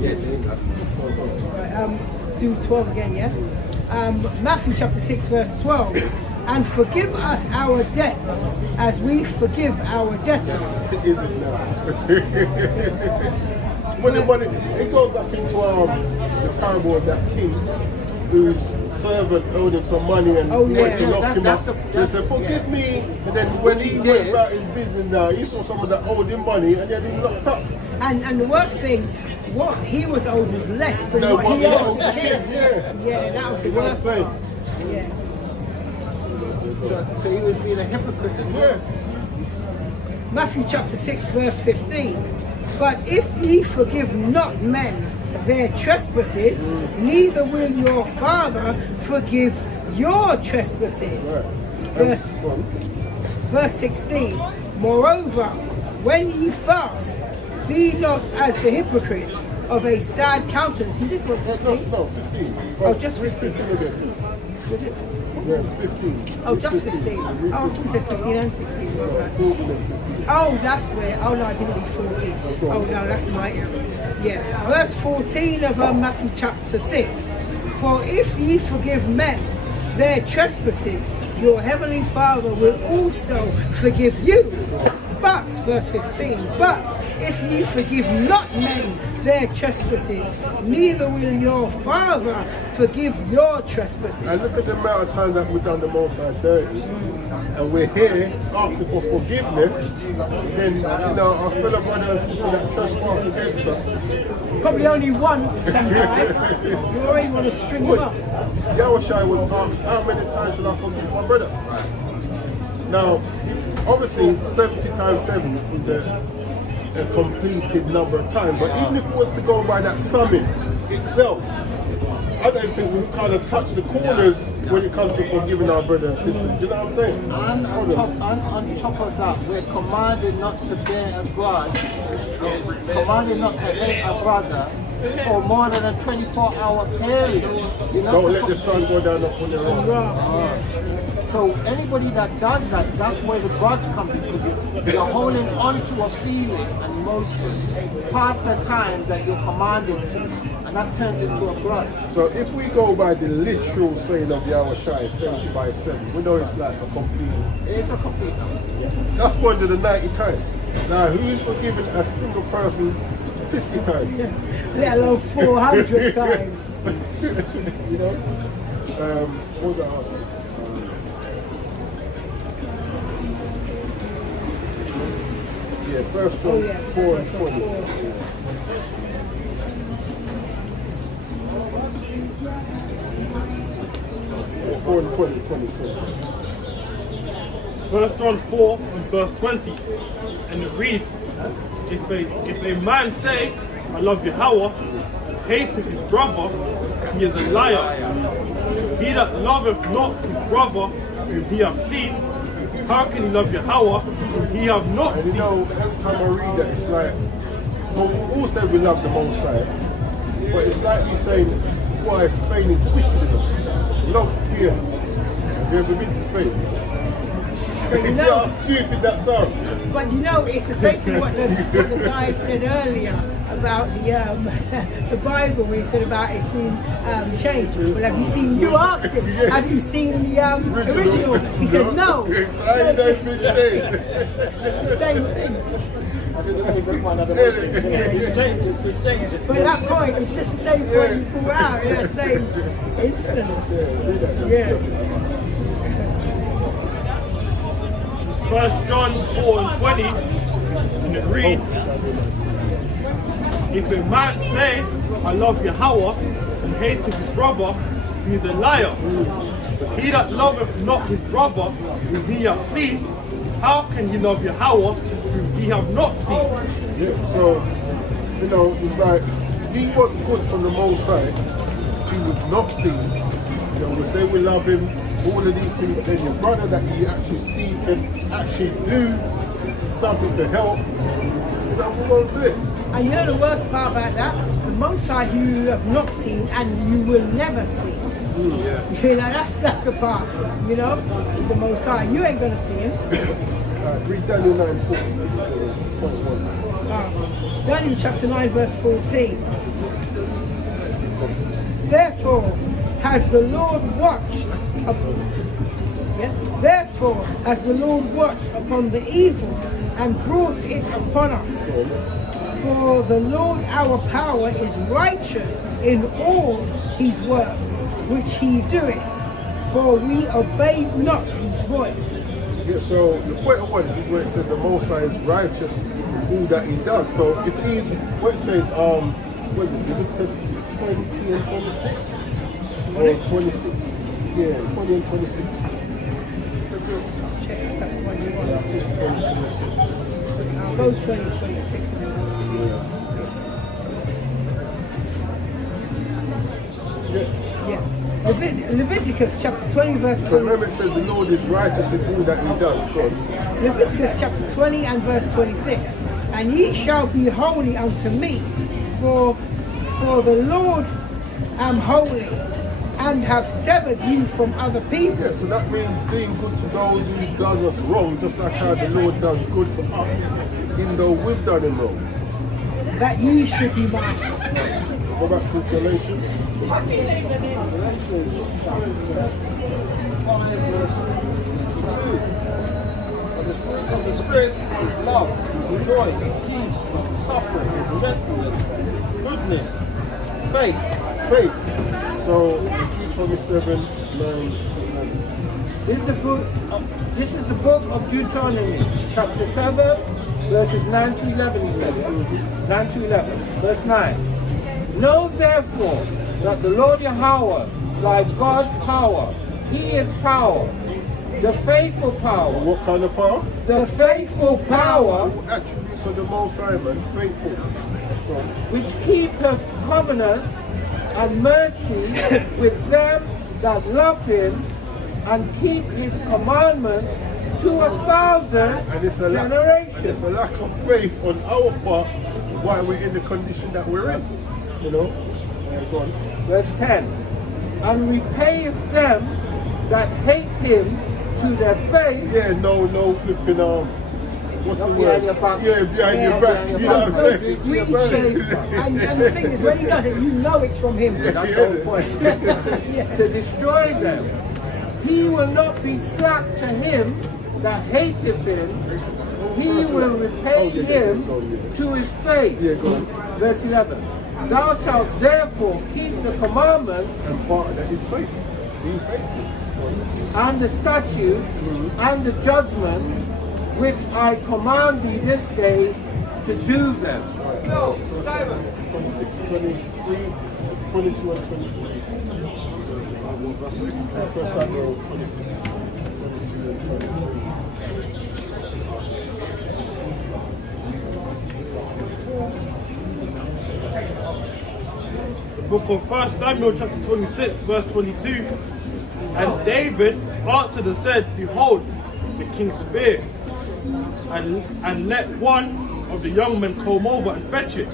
there you go. Do 12 again, yeah? Matthew chapter 6 verse 12, and forgive us our debts as we forgive our debtors. It isn't now. When it goes back into the parable of that king whose servant owed him some money and Oh, went yeah. to lock That- him that's up. the- They said, forgive me. And then when he he went did. about his business now, he saw someone that owed him money and he had him locked up. And the worst thing, what he was owed was less than No, what what he he owed owed the the king. king, yeah. Yeah, that was the You know what I'm worst saying? part. Yeah. So he was being a hypocrite as well. Yeah. Matthew chapter 6 verse 15. But if ye forgive not men their trespasses, neither will your Father forgive your trespasses. Verse 16. Moreover, when ye fast, be not as the hypocrites of a sad countenance. You did what, 16? No, 15. Oh, just 15. 15 again. Was it? Yeah, 15. Oh, just 15. Oh, I thought you said 15 and 16. Okay. 14 and 15. Oh, that's where. Oh no, I didn't read 14. Oh no, that's my error. Yeah, verse 14 of Matthew chapter 6. For if ye forgive men their trespasses, your heavenly Father will also forgive you. But, verse 15, but if ye forgive not men their trespasses, neither will your Father forgive your trespasses. And look at the amount of times that we've done the Most High dirty. And we're here asking for forgiveness. Then, you know, our fellow brother and sister that trespass against us. Probably only once, sometimes. You already want to string them up. Yahushua was asked, how many times should I forgive my brother? Now, obviously, 70 times 7 is a completed number of times. But even if it was to go by that summing itself, I don't think we kind of touch the corners when it comes to forgiving our brothers and sisters. Do you know what I'm saying? And on top of that, we're commanded not to bear a grudge, commanded not to hate a brother for more than a 24-hour period. You're not Don't let the supposed- sun go down upon your own. So anybody that does that, that's where the grudge comes in, because you're holding on to a feeling, an emotion, past the time that you're commanded to, and that turns into a grudge. So if we go by the literal saying of Yahweh Shai, 70 by 7, we know it's like a complete. It's a complete number. That's 190 times. Now, who's forgiven a single person 50 times? Let alone 400 times. You know? What was that answer? Yeah, first one, Oh, yeah. 4 and 20. 4 and 20, 20. 1 John 4 and verse 20. And it reads, if a man say, I love Yahweh, and hateth his brother, he is a liar. He that loveth not his brother whom he hath seen, how can he love Yahweh whom he have not And you seen? know, every time I read that, it's like, well, we all say we love the Most High, but it's like you saying, why Spain is wicked enough. Love Spain. Have you ever been to Spain? you know- Yeah, how stupid that sounds. But you know, it's the same thing what the guy said earlier about the Bible, when he said about it's been changed. Well, have you seen? You asked him, Yeah. have you seen the original? He said no. It's ain't been changed. It's the same thing. I think the favorite one of the Muslims, isn't it? It's changed, it's changed. But at that point, it's just the same thing you pull out in that same instance. Yeah. 1 John 4 and 20, and it reads, if a man say, I love Yahweh, and hateth his brother, he is a liar. But he that loveth not his brother, whom he hath seen, how can he love Yahweh, whom he have not seen? Yeah, so, you know, it's like, he wasn't good from the Most High. He would not see. You know, we say we love him, all of these things, but then your brother that you actually see can actually do something to help, you know, we won't do it. And you know the worst part about that? The Most High you have not seen and you will never see. You know, that's the part, you know, the Most High. You ain't gonna see him. Read Daniel 9:4. Daniel chapter 9 verse 14. Therefore has the Lord watched Therefore has the Lord watched upon the evil and brought it upon us. For the Lord our power is righteous in all his works which he doeth, for we obey not his voice. Yeah, so the point of what it is where it says the Most High is righteous in all that he does. So if he, what it says, what is it, Leviticus 20 and 26? Or 26? Yeah, 20 and 26. That's what you want. Yeah, it's 20 and 26. I'll go 20, 26 and then we'll see. Yeah. Leviticus chapter 20 verse So 20. remember it says the Lord is righteous in all that he does. God. Leviticus chapter 20 and verse 26. And ye shall be holy unto me, for the Lord am holy, and have severed you from other people. Yeah, so that means being good to those who done us wrong, just like how the Lord does good to us, even though we've done him wrong. That ye should be mine. Go back to Galatians. Of the Spirit is love, joy, peace, suffering, gentleness, goodness, faith. So 27, 9, 11. This is the book of Deuteronomy, chapter 7, verses 9 to 11, he said. 9 to 11, verse 9. Know therefore that the Lord Yahweh, like God's power, he is power, the faithful power. What kind of power? The faithful power Attributes of the Most High, man. Faithful. which keepeth covenant and mercy with them that love him and keep his commandments to 1,000 And it's a generations. lack of faith on our part why we're in the condition that we're in. You know? Go on. Verse 10. And repay them that hate him to their face. Yeah, no flipping what's Not the behind word? your back. Yeah, behind your back. behind your You know back. what I'm saying? Sweet shade. And the thing is, when he does it, you know it's from him. That's the whole point. To destroy them. He will not be slack to him that hateth him. He will repay him to his face. Yeah, go on. Verse 11. Thou shalt therefore keep the commandment And part of that is faith. Being faithful. and the statutes and the judgments which I command thee this day to do them. 26, 23, 22 and 23. First Samuel 26, 22 and 23. The book of 1 Samuel chapter 26 verse 22. And David answered and said, Behold, the king spake, and let one of the young men come over and fetch it.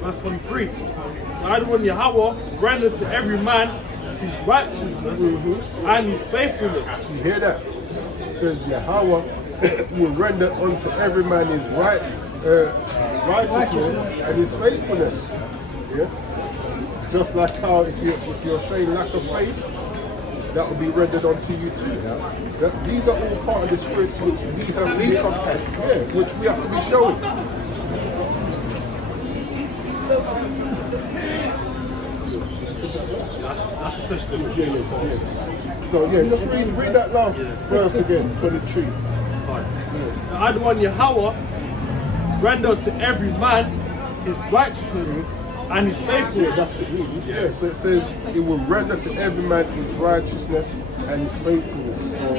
Verse 23. And when Yahweh rendered to every man his righteousness and his faithfulness. You hear that? It says Yahweh will render unto every man his righteousness and his faithfulness. Yeah? Just like how if you're showing lack of faith, that will be rendered unto you too. These are all part of the spirits which we have which we have to be showing. That's essentially it. Yeah. So just read that last verse again, 23. And when Yahweh render to every man his righteousness and his faithfulness. That's the meaning. Yeah, so it says it will render to every man his righteousness and his faithfulness. So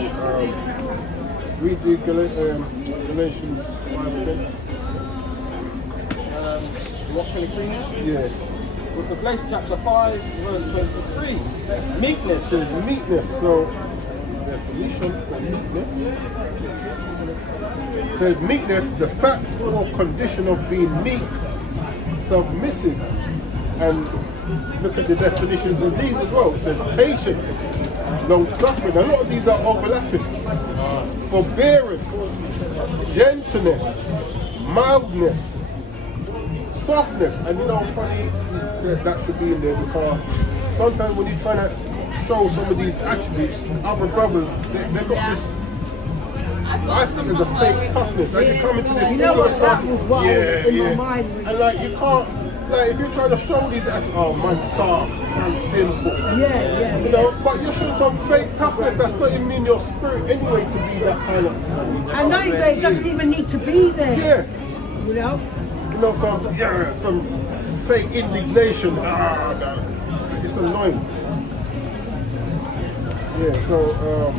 read the Galatians 5 again. What, 23? Yeah. With the Galatians chapter 5, verse 23. Meekness. It says meekness. So definition for meekness. It says meekness, the fact or condition of being meek, submissive, and look at the definitions of these as well. It says patience, long suffering. A lot of these are overlapping. Forbearance, gentleness, mildness, softness. And you know, funny that should be in there because sometimes when you're trying to show some of these attributes, other brothers, they've got this. I see it as a fake toughness. Like you come into this. You know what that was what was in my mind. And like you can't, like if you're trying to show these, oh man, soft, man, simple. Yeah. You know, but you're showing some fake toughness that's not even in your spirit anyway to be that kind of. And not even, it doesn't even need to be there. Yeah. You know? You know, some fake indignation. No. It's annoying. Yeah. So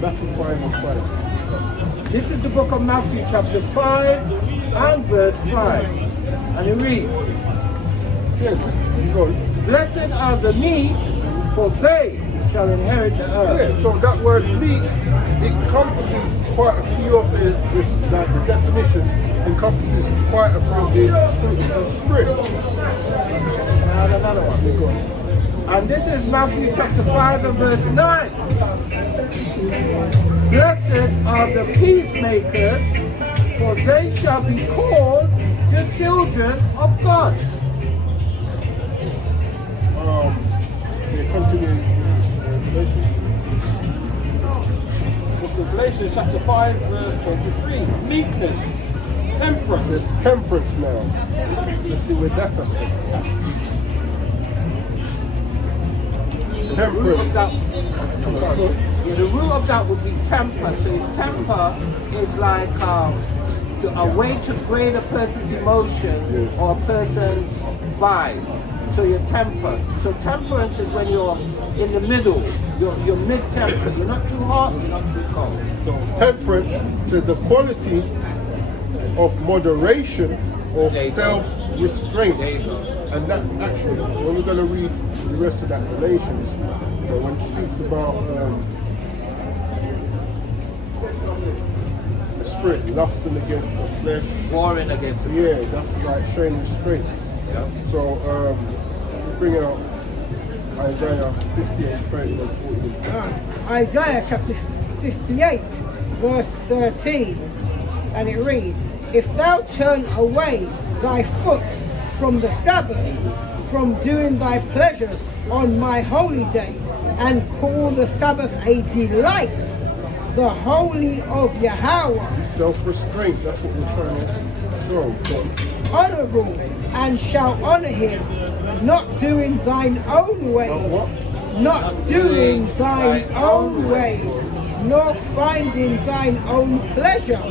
Matthew 5 and 5. This is the book of Matthew chapter 5 and verse 5. And it reads, Yes, you go. Blessed are the meek, for they shall inherit the earth. Yeah, so that word meek encompasses quite a few of the definitions, encompasses quite a few of the fruits of spirit. And another one. Go on. And this is Matthew chapter 5 and verse 9. Blessed are the peacemakers, for they shall be called the children of God. Continue. Galatians chapter 5, verse 23. Meekness. Temperance. There's temperance now. Let's see where that is. Temperance. The root of that would be temper. So temper is like a way to grade a person's emotion or a person's vibe. So your temper. So temperance is when you're in the middle. You're mid-temper. You're not too hot, you're not too cold. So temperance says the quality of moderation or self-restraint. And that actually, when we're going to read the rest of that Galatians, when it speaks about the spirit lusting against the flesh, Warring against the yeah, that's like showing restraint. So, bring out Isaiah 58, 31, 14. Isaiah chapter 58, verse 13, and it reads, If thou turn away thy foot from the Sabbath, from doing thy pleasures on my holy day, and call the Sabbath a delight, the holy of Yahweh, Self-restraint, that's what we're trying to show. honorable, and shall honor him, not doing thine own ways, not doing thine own ways, nor finding thine own pleasure,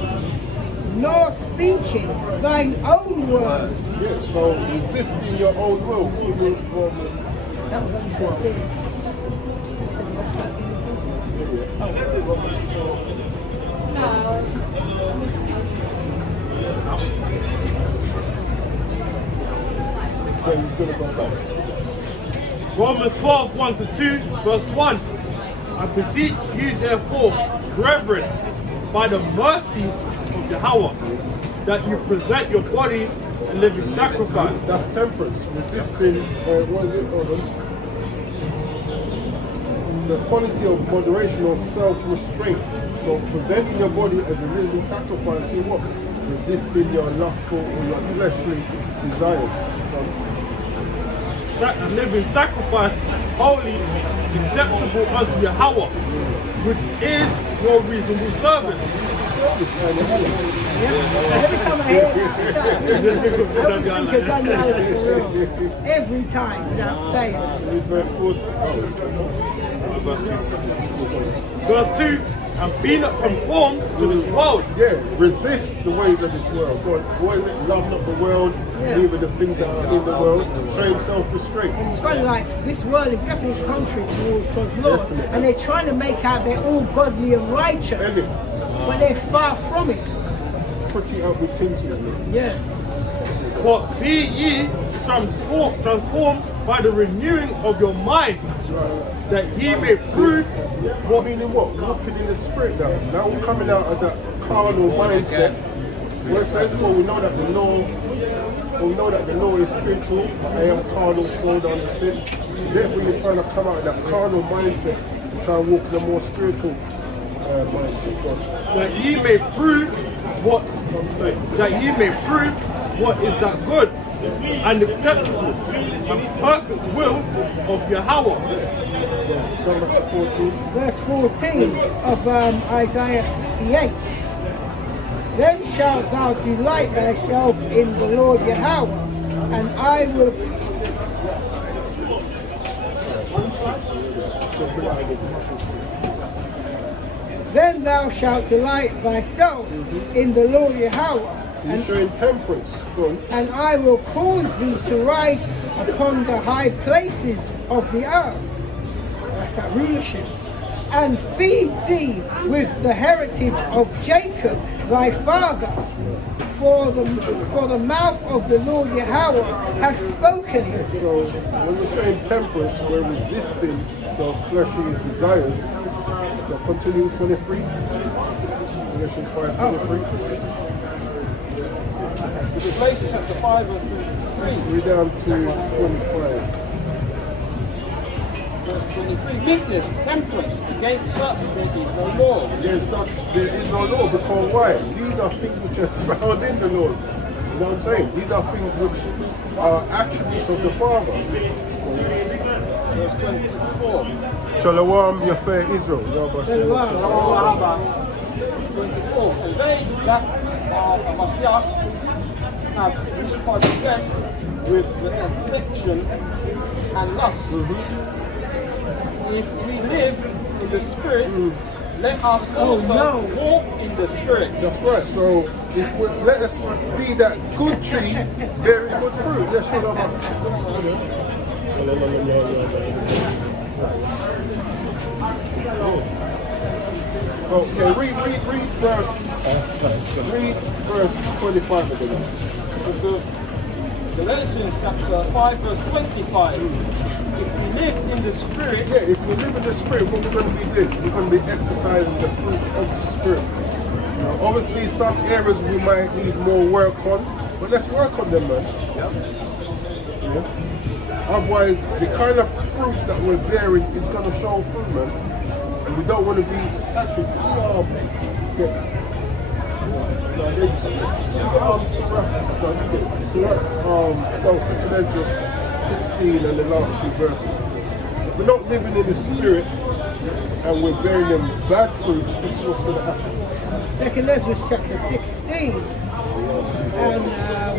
nor speaking thine own words. Yeah, so resisting your own will. Then you're gonna go back. Romans 12, 1 to 2, verse 1. I beseech you therefore, brethren, by the mercies of Yahweh, that you present your bodies a living sacrifice. That's temperance, resisting, what is it called? The quality of moderation or self-restraint. So presenting your body as a living sacrifice, you what? Resisting your lustful or your fleshly desires. A living sacrifice, holy, acceptable unto Yahweh, which is your reasonable service. Service, man, Every time I hear that, I always think of Daniel for real. Every time, without fail. Verse 4. Verse 2, and be not conformed to this world. Yeah, resist the ways of this world. God, what is it? Love not the world, neither the things that are in the world. Showing self-restraint. It's funny, like, this world is definitely contrary towards God's law. Definitely. And they're trying to make out they're all godly and righteous. Isn't it? But they're far from it. Put it up with tinsel. Yeah. But be ye transformed by the renewing of your mind, that ye may prove What meaning what? Walking in the spirit now. Now we're coming out of that carnal mindset. Where it says, well, we know that the law is spiritual. I am carnal, sold under sin. Therefore, you're trying to come out of that carnal mindset and try and walk in a more spiritual mindset. God. that ye may prove what is that good and acceptable and perfect will of Yahweh. Number 14. Verse 14 of Isaiah 58. Then shalt thou delight thyself in the Lord Yahweh, and I will Then thou shalt delight thyself in the Lord Yahweh, You're showing temperance. Go on. and I will cause thee to ride upon the high places of the earth. That's that rulership. And feed thee with the heritage of Jacob thy father. For the mouth of the Lord Yahweh has spoken it. So when we're showing temperance, we're resisting those fleshly desires. So continue 23. Galatians 5:23. Galatians chapter 5 verse 23. We're down to 25. Verse 23. Meekness, temperance, against such there is no law. Against such there is no law, because why? These are things which are found in the laws. You know what I'm saying? These are things which are attributes of the Father. Verse 24. Shalom, Yafeh Israel. 24. So they that are of Mashiach have crucified the flesh with the affliction and lust. If we live in the Spirit, let us also walk in the Spirit. That's right. So if we, let us be that good tree bearing good fruit. Let's show them Okay, read verse 25 again. Galatians chapter 5 verse 25. If we live in the Spirit, Yeah, if we live in the Spirit, what we're going to be doing? We're going to be exercising the fruit of the Spirit. Now, obviously, some areas we might need more work on, but let's work on them, man. Yeah? Otherwise, the kind of fruits that we're bearing is going to show through, man. And we don't want to be Second Ezra 16 and the last two verses. If we're not living in the spirit and we're bearing them bad fruits, this is what's going to happen. Second Ezra chapter 16. And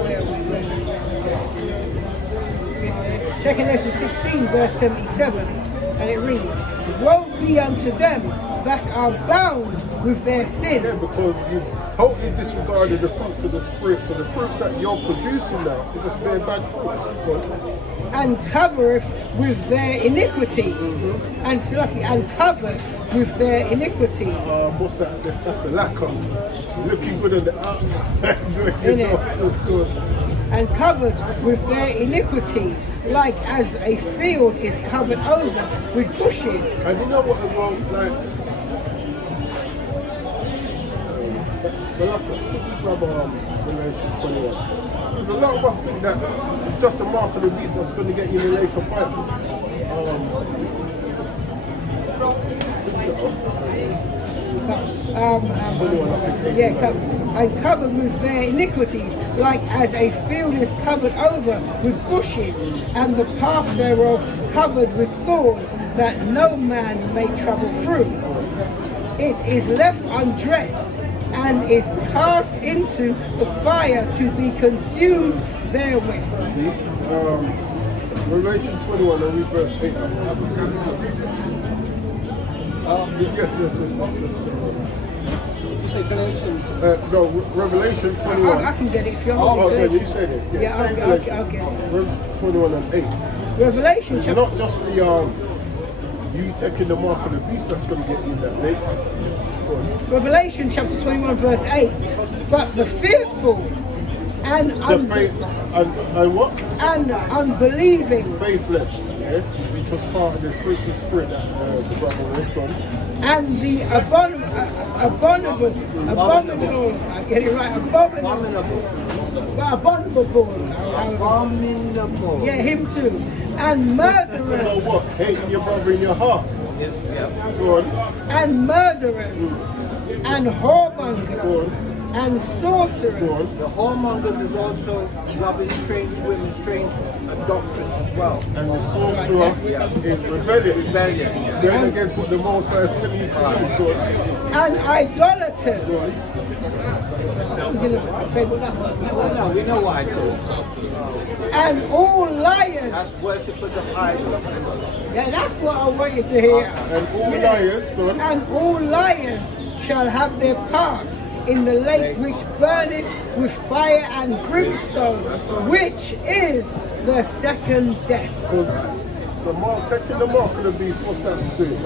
where are we? Second Ezra 16 verse 77. And it reads, woe be unto them that are bound with their sin. Yeah, because you totally disregarded the fruits of the spirit. So the fruits that you're producing now, you just bear bad fruits. And covereth with their iniquities. And covered with their iniquities. What's that? That's the lack of looking good on the outside. And covered with their iniquities, like as a field is covered over with bushes. And you know what as well, like, Revelation 21. There's a lot of us think that it's just a mark of the beast that's going to get you in the lake of fire. And covered with their iniquities, like as a field is covered over with bushes, and the path thereof covered with thorns, that no man may travel through. It is left undressed, and is cast into the fire to be consumed therewith. Revelation 21, and read verse 8. Yes. No, Revelation 21. I can get it if you want. Okay, you said it. Yeah, okay. 21 and 8. Revelation it's not just the you taking the mark of the beast that's going to get you in that lake. Revelation chapter 21 verse 8. But the fearful and what? And unbelieving, faithless, yes, which was part of the fruits of spirit that the brother worked on. And the abominable, I get it right, abominable, yeah, him too, and murderers. You know what? Hating your brother in your heart. Yes, yeah. Go on. And murderers, and whoremongers, and sorcerers. The whoremongers is also loving strange women, strange doctrines as well. And the sorcerer is rebellion. Going against what the Most High is telling you to do. And idolaters. No, we know what I do. And all liars. That's worshippers of idols. Yeah, that's what I want you to hear. And all liars, go on. And all liars shall have their parts in the lake which burneth with fire and brimstone, which is the second death. Because the mark, taking the mark of the beast, what's that doing?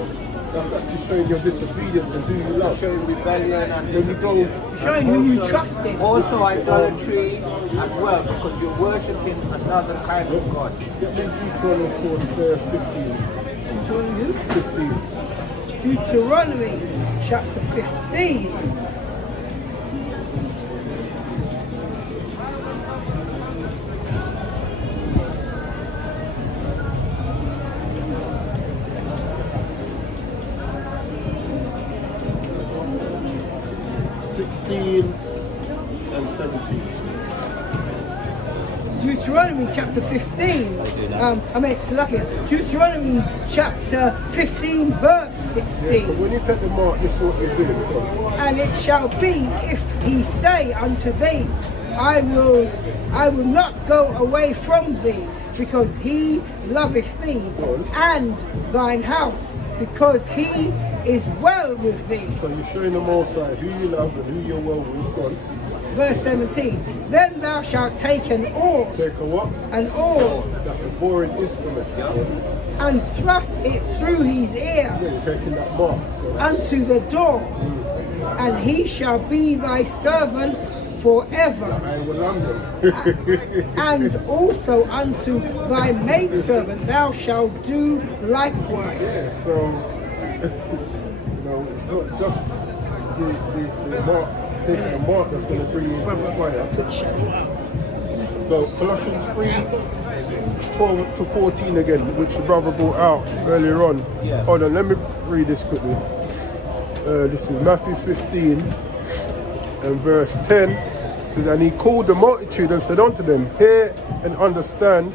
That's actually showing your disobedience and who you love. Showing rebellion and when you go, showing who you trusted. Also idolatry as well, because you're worshipping another kind of God. Get me Deuteronomy 15. Deuteronomy chapter 15. And 17. Deuteronomy chapter 15. Deuteronomy chapter 15 verse 16. Yeah, but when you take the mark, this is what you're doing. And it shall be, if he say unto thee, I will not go away from thee, because he loveth thee, and thine house, because he is well with thee. So you're showing the Most High who you love and who you're well with. God. Verse 17. Then thou shalt take an oar. Take a what? An oar. That's a boring instrument. Yeah. And thrust it through his ear. Yeah, you're taking that mark. Unto the door. And he shall be thy servant forever. I will love them. And also unto thy maidservant thou shalt do likewise. Yeah, so you know, it's not just the mark, taking a mark that's going to bring you into the fire. So Colossians 3, 12 to 14 again, which the brother brought out earlier on. Yeah. Hold on, let me read this quickly. This is Matthew 15 and verse 10. It says, and he called the multitude and said unto them, hear and understand,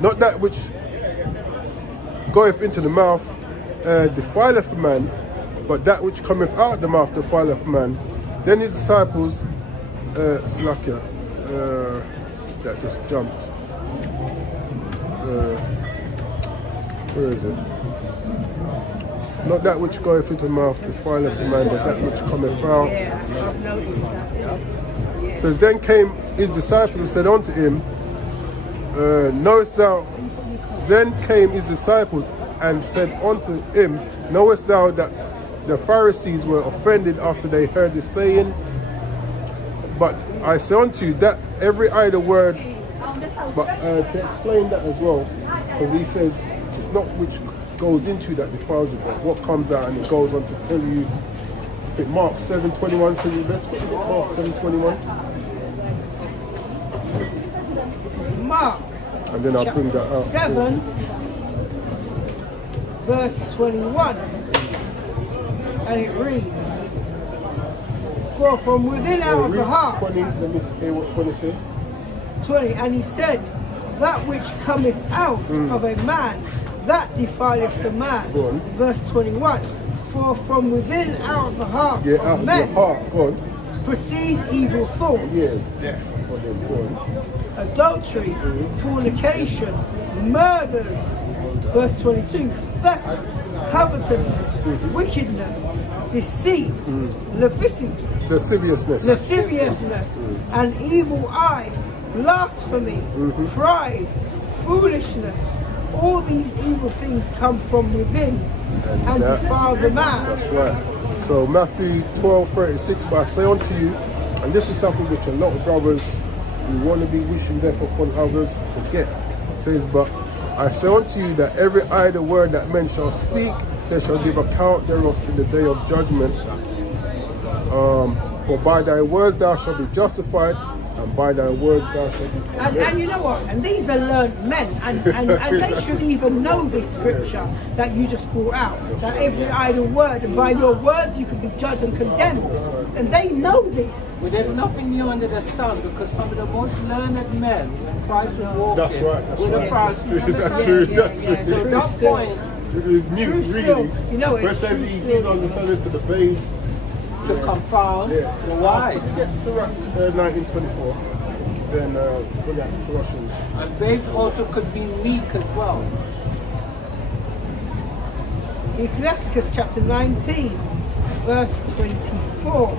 not that which goeth into the mouth defileth a man, but that which cometh out of the mouth defileth a man. Then his disciples, Slakia, that just jumped. Where is it? Not that which goeth into the mouth defileth a man, but that which cometh out. Yeah, I've noticed that. Yeah. So then came his disciples and said unto him, knowest thou? Then came his disciples and said unto him, knowest thou that the Pharisees were offended after they heard this saying? But I say unto you that every idle word, but to explain that as well, because he says it's not which goes into that defiles you, but what comes out, and it goes on to tell you. I think Mark 7:21 says it best. Mark 7:21. Mark And then I'll bring that out. 7, verse 21. And it reads, for from within out of the heart, 20, let me hear what 20 says. 20, and he said, that which cometh out of a man, that defileth the man. Go on. Verse 21, for from within out of the heart Yeah, of out of men your heart. Go on. proceed evil thoughts, Yeah, death. Go on. adultery, fornication, murders, verse 22, theft, covetousness, wickedness, deceit, Lasciviousness. lasciviousness, an evil eye, blasphemy, pride, foolishness. All these evil things come from within and that- defile the man. That's right. So Matthew 12:36, but I say unto you, and this is something which a lot of brothers who want to be wishing death upon others forget. It says, but I say unto you that every idle word that men shall speak, they shall give account thereof in the day of judgment. For by thy words thou shalt be justified, and by thy words thou shalt be condemned. And you know what? And these are learned men, and they should even know this scripture that you just brought out. That every idle word, and by your words you can be judged and condemned. And they know this. Well, there's nothing new under the sun, because some of the most learned men, when Christ was walking, That's right, that's were the right. Pharisees and the That's true, Sadducees. that's true. So at that point, It is new, True really. still. You know, it's First time true he still. did understand it to the babes. to confound Yeah. the wise. Get Surah 19:24. Then look at Colossians. And babes also could be meek as well. Ecclesiastes chapter 19, verse 24.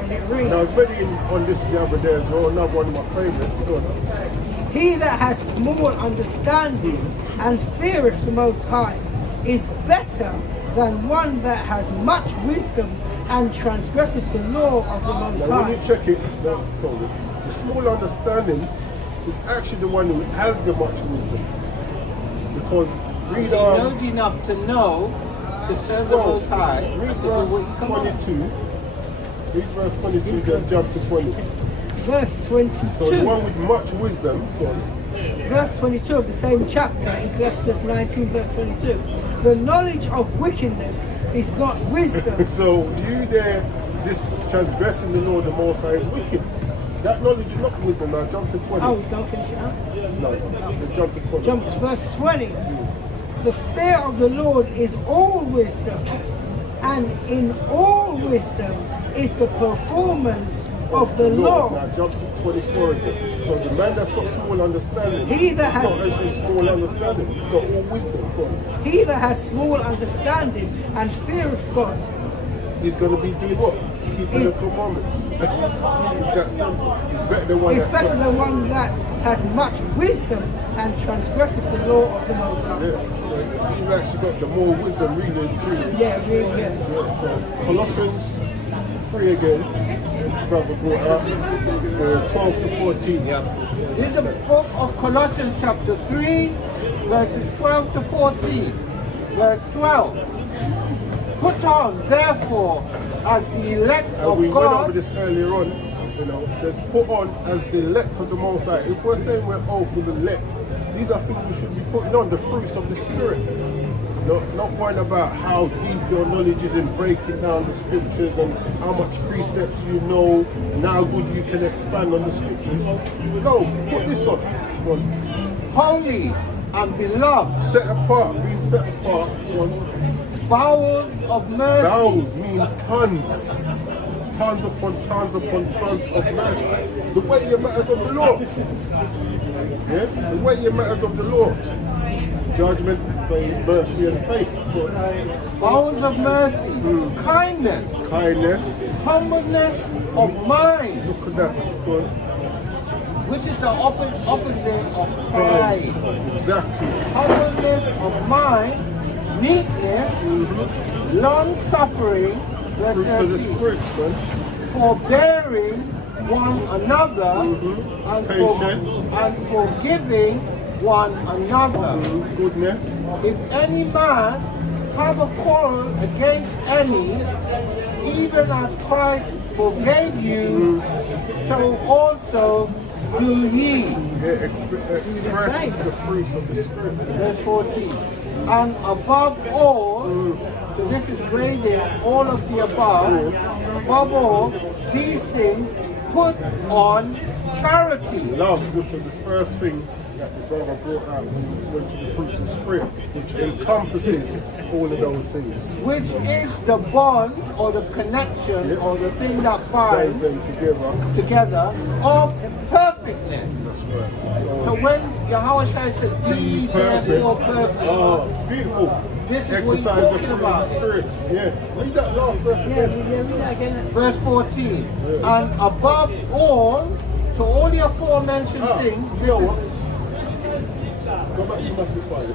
And it And I reads, was reading on this the other day as well, another one of my favourites. Go on. he that has small understanding and feareth the Most High is better than one that has much wisdom and transgresseth the law of the Most Now when you High. check it, the small understanding is actually the one who has the much wisdom. Because read He knows enough to know to serve the Most High. read and to do verse what he commands. 22. Read verse 22, then jump to 20. Verse So the 22. one with much wisdom, go on. Verse 22 of the same chapter, Ecclesiastes 19, verse 22. The knowledge of wickedness is not wisdom. So you there, this transgressing the law of the Most High is wicked. That knowledge is not wisdom. Now jump to 20. Oh, don't finish it up. No, jump to 20. Jump to verse 20. The fear of the Lord is all wisdom, and in all wisdom is the performance of the law. Now jump to 24 again. So the man that's got small understanding, He that has- he's not actually small understanding, he's got all wisdom. Go on. He that has small understanding and fear of God He's going to be doing what? Keeping the commandments. It's that simple. He's better than one is that's better than one that has much wisdom and transgresseth the law of the Most High. Yeah, so he's actually got the more wisdom, really, truly. Yeah, really good. Colossians 3 again, which brother brought up, 12 to 14. This is the book of Colossians chapter 3, verses 12 to 14. Verse 12. Put on, therefore, as the elect And we of went over God. this earlier on. You know, it says, put on as the elect of the Most High. If we're saying we're all for the elect, these are things we should be putting on, the fruits of the Spirit. Not worrying about how deep your knowledge is in breaking down the scriptures and how much precepts you know and how good you can expand on the scriptures. No, put this on. Go on. Holy and beloved, Set apart, being set apart. Go on. bowels of mercy, Bowels mean tons. Tons upon tons upon tons of life. The weightier matters of the law. Yeah? The weightier matters of the law. Judgment, faith, mercy, and faith. bowels of mercy, kindness, Kindness. humbleness of mind, Look at that. Go on. which is the opposite of pride. Exactly. Humbleness of mind, meekness, long-suffering, verse Fruits of the 13, spirits, man. forbearing one another and, Patience. and forgiving one another. Goodness. If any man have a quarrel against any, even as Christ forgave you, so also do ye. Yeah, express the fruits of the spirit. Verse 14. And above all, so this is grading all of the above all, these things put on charity. Love, which was the first thing that the brother brought out when we went to the fruits of the spirit, which encompasses all of those things. Which is the bond or the connection or the thing that Bind binds them together of perfectness. That's right. So when Yahweh said, be therefore perfect, Oh, beautiful. this is what he's Exercise the talking fruit of about. the spirits. Yeah. Read that last verse again. Verse 14. And above all, so all the aforementioned things, this is Go back to Matthew 5.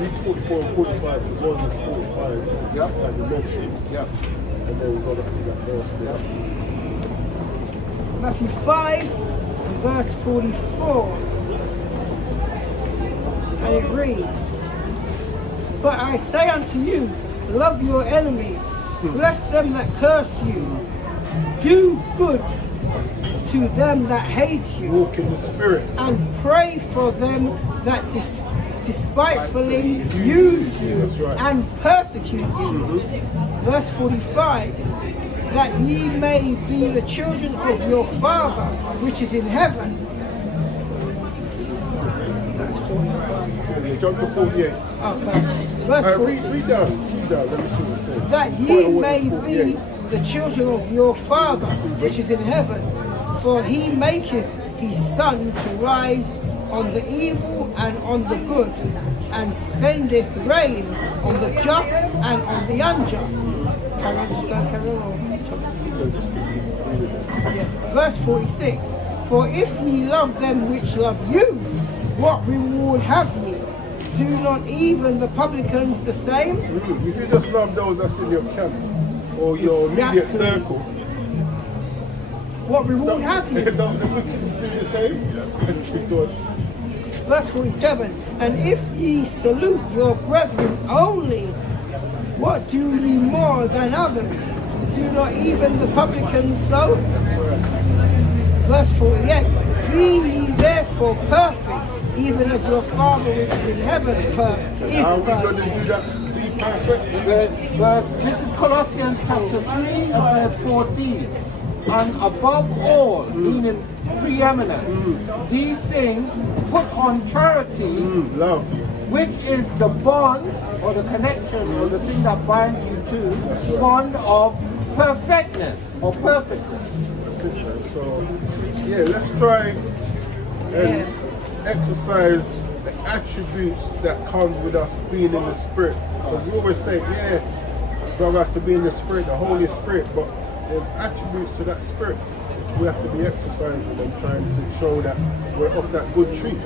Read 44 and 45, as long as 45. Yeah. Like you mentioned. yeah. And then we'll go back to that verse there. Matthew 5, verse 44. And it reads, But I say unto you, love your enemies, bless them that curse you, do good to them that hate you, Walk in the spirit. and pray for them that despitefully use you That's right. and persecute you. Verse 45, that ye may be the children of your Father which is in heaven. That's 45. Yeah, jump to 48. Okay. Verse 40, Read down. Read down. Let me see what it says. that ye may be the children of your Father which is in heaven, for he maketh his sun to rise on the evil and on the good, and sendeth rain on the just and on the unjust. Carry on, just go and carry on. Yeah. Verse 46, for if ye love them which love you, what reward have ye? Do not even the publicans the same? If you just love those that's in your camp or your immediate Exactly. circle, What reward have you? don't the Muslims do the same? Because Verse 47, and if ye salute your brethren only, what do ye more than others? Do not even the publicans so? Verse 48, be ye therefore perfect, even as your Father which is in heaven is how are we going to perfect. do that? Be perfect. This is Colossians chapter 3 and verse 14. And above all, meaning preeminent, these things put on charity, Love. which is the bond or the connection or the thing that binds you to, bond of perfectness or perfectness. That's it, man. So, yeah, let's try and exercise the attributes that come with us being in the Spirit. Because we always say, yeah, brother has to be in the Spirit, the Holy Spirit, but there's attributes to that Spirit which we have to be exercising and trying to show that we're off that good tree.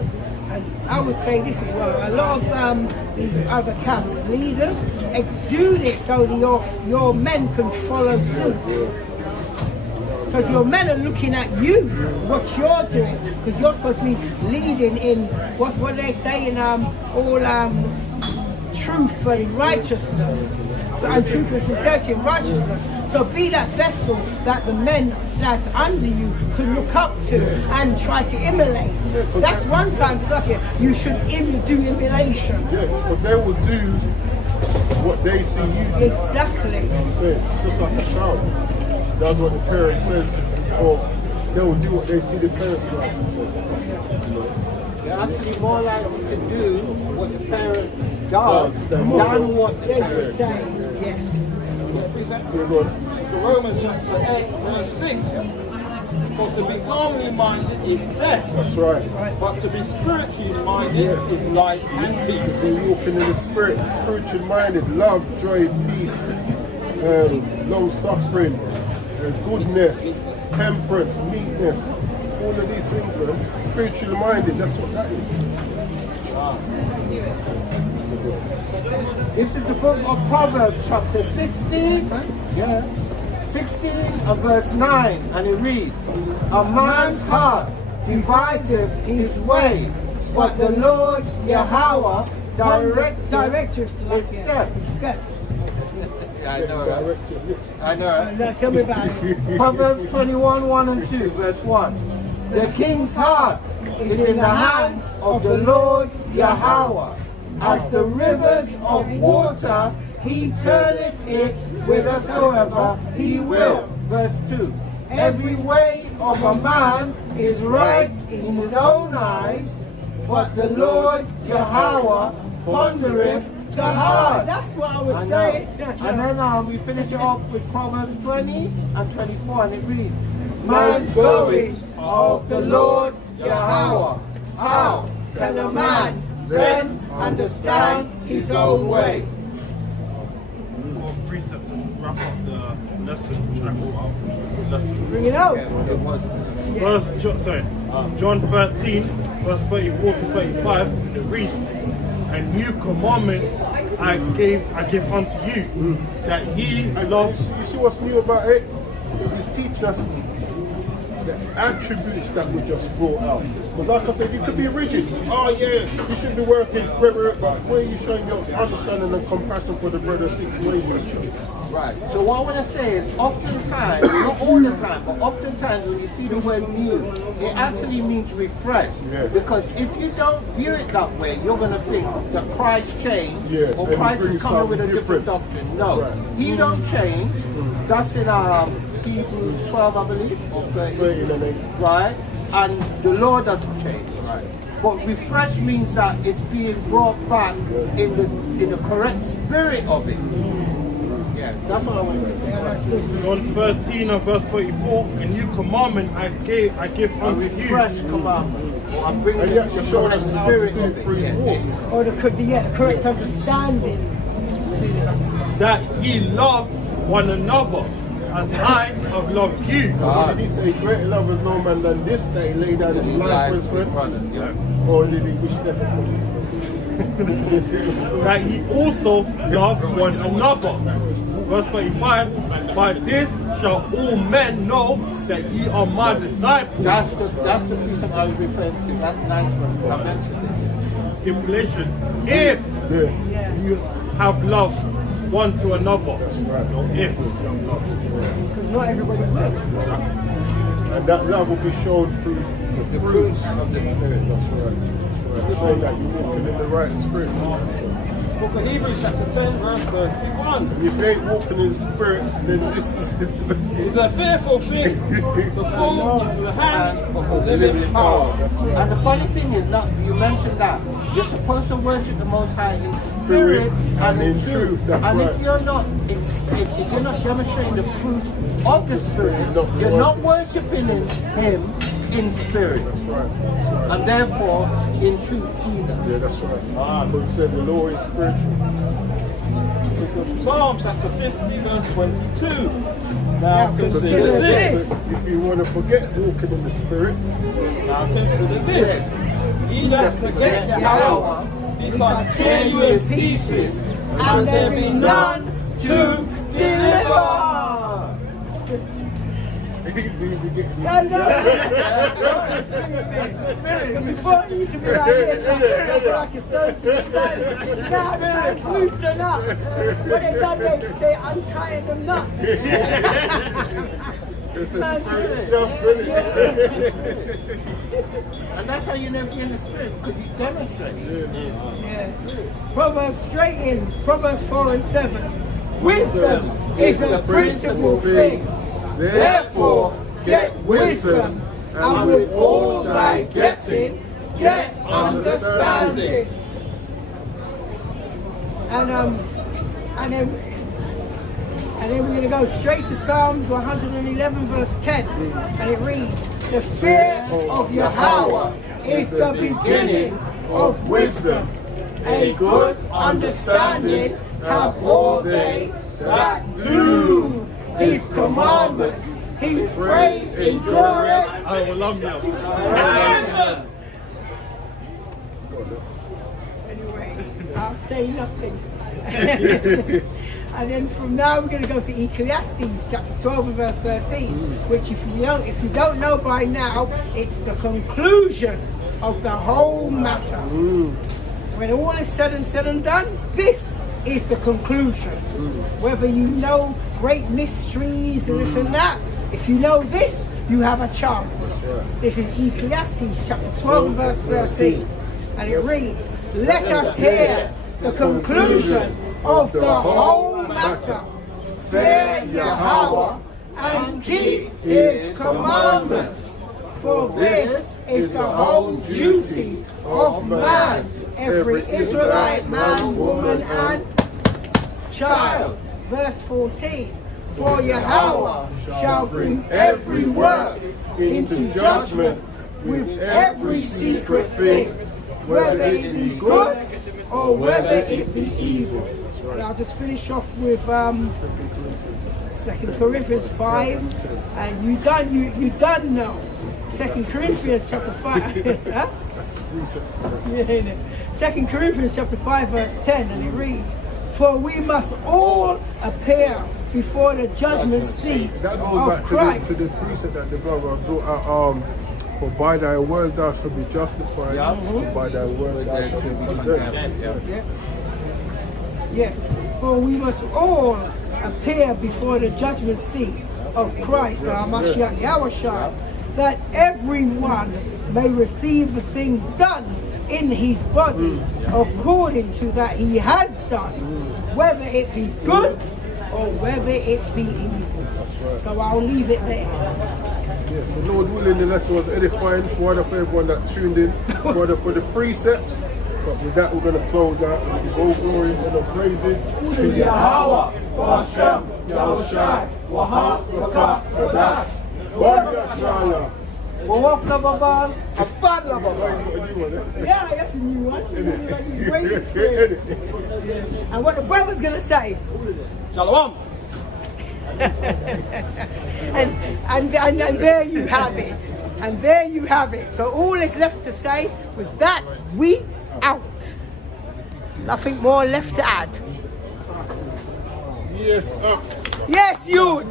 And I would say this as well, a lot of these other camps leaders exude it so that your men can follow suit. Because your men are looking at you, what you're doing, because you're supposed to be leading in, what they say in all truth and righteousness, so, and truth and sincerity and righteousness. So be that vessel that the men that's under you can look up to and try to emulate. That's one time, Sucker, you should do emulation. Yeah, but they will do what they see you do. Exactly. You know what I'm saying? Just like a child. That's what the parent says, or they will do what they see the parents do. They're actually more likely to do what the parents does than what the parents say. Yes. The Romans chapter 8, verse 6. For to be carnally minded is death. That's right. But to be spiritually minded is life and peace. Be walking in the spirit, spiritually minded, love, joy, peace, long suffering, goodness, temperance, meekness, all of these things, man. Spiritually minded, that's what that is. This is the book of Proverbs, chapter 16. 16 and verse 9, and it reads, a man's heart deviseth his way, but the Lord Yahweh directeth his steps. I know, right? I know, right? Now tell me about it. Proverbs 21, 1 and 2, verse 1. The king's heart is in the hand of the Lord Yahweh. As the rivers of water, he turneth it whithersoever he will. Verse 2. Every way of a man is right in his own eyes, but the Lord Yahweh pondereth the heart. That's what I was saying. And then we finish it off with Proverbs 20 and 24, and it reads, man's going of the Lord Yahweh. How can a man then understand his own way? Well, precept to wrap up the lesson, which I brought out from the lesson. Bring it out. John 13, verse 34 to 35, it reads, a new commandment I give unto you, that ye love. You see what's new about it? It's teaching us the attributes that we just brought out. But like I said, you could be rigid. Oh yeah, you should be working, but where you showing your understanding and compassion for the brother's situation. Right. So what I want to say is, oftentimes, not all the time, but oftentimes when you see the word new, it actually means refresh. Yeah. Because if you don't view it that way, you're going to think that Christ changed, or and Christ is bring coming with a something different different. doctrine. No, Right. he don't change. That's in Hebrews 12, I believe, or 13. Right? And the law doesn't change. Right. But refresh means that it's being brought back in the correct spirit of it. Yeah, that's what I want to say. John 13 and verse 34, a new commandment I give unto you. Fresh commandment. Or I'm bringing And the yet you're showing correct us how to spirit do of it through it. his walk. Or the correct understanding to this. That ye love one another as I have loved you. What did he say? Greater love is no man than this, that he laid down his life for his friend. Or did he wish death upon his friend? That ye also love one another. Verse 35, by this shall all men know that ye are my disciples. That's the precept I was referring to. That's a nice one. I mentioned it. Stipulation, if you have love one to another. That's right. No, if. Because not everybody will. And that love will be shown through the fruits of the Spirit. That's right. Showing that you're walking in the right spirit. Book of Hebrews chapter 10, verse 31. And if you ain't walking in the spirit, then this is It's a fearful thing to fall into the hands of the living power. And the funny thing is, you mentioned that you're supposed to worship the Most High in spirit and in truth. That's And right. if you're not, if you're not demonstrating the fruit of the Spirit, you're not worshiping Him in spirit. That's right. And therefore in truth either. Yeah, that's right. But you said the law is spiritual. Psalms chapter 50, verse 22. Now consider this. If you want to forget walking in the spirit, Now consider this. Ye that forget Yahweh, he shall tear you in pieces, and there be none to deliver. He's even getting I know. Before it used to be like this, like a soldier to the side. Now man's loosen up. What they done, they untying them nuts. It's a Man's spirit good. stuff, really. And that's how you know if you're in the spirit, because you demonstrate. Yeah. Proverbs straight in, Proverbs 4 and 7. Wisdom is a principal thing. Therefore, get wisdom, and with all thy getting, get understanding. And then we're going to go straight to Psalms 111 verse 10, and it reads, "The fear of Yahweh is the beginning of wisdom. A good understanding have all they that do His commandments. His praise endureth." I will love you. Anyway, I'll say nothing. And then from now we're going to go to Ecclesiastes chapter 12 and verse 13, which if you don't know by now, it's the conclusion of the whole matter. When all is said and done, this is the conclusion. Whether you know great mysteries and this and that, if you know this, you have a chance. This is Ecclesiastes chapter 12 and verse 13, and it reads, "Let us hear the conclusion of the whole matter. Fear Yahweh and keep His commandments. For this is the whole duty of man, every Israelite man, woman, and child." Verse 14. "For Yahweh shall bring every work into judgment with every secret thing, whether it be good or whether it be evil." And I'll just finish off with 2 Corinthians 5, and you done know. 2 Corinthians chapter 5. Huh? Yeah, 2 Corinthians chapter 5 verse 10, and it reads, "For we must all appear before the judgment seat That goes of back Christ." to the precept that the brother brought out. For by thy words thou shalt be justified, and by thy word thou shalt be condemned. Yeah. "For we must all appear before the judgment seat of Christ, our Mashiach Yahushua, that everyone may receive the things done in his body according to that he has done, whether it be good or whether it be evil." So I'll leave it there. Yes, so Lord willing, the lesson was edifying for everyone that tuned in, for the precepts. But with that, we're going to close out with the gold glory and the praises to Yahweh, Hashem, Yahushai, Wahab, Rakah, Kadash, Wardashaya. Yeah, that's a new one. And what the brother's going to say. Shalom. and there you have it. And there you have it. So all is left to say, with that, we out. Nothing more left to add. Yes, up. Yes, you.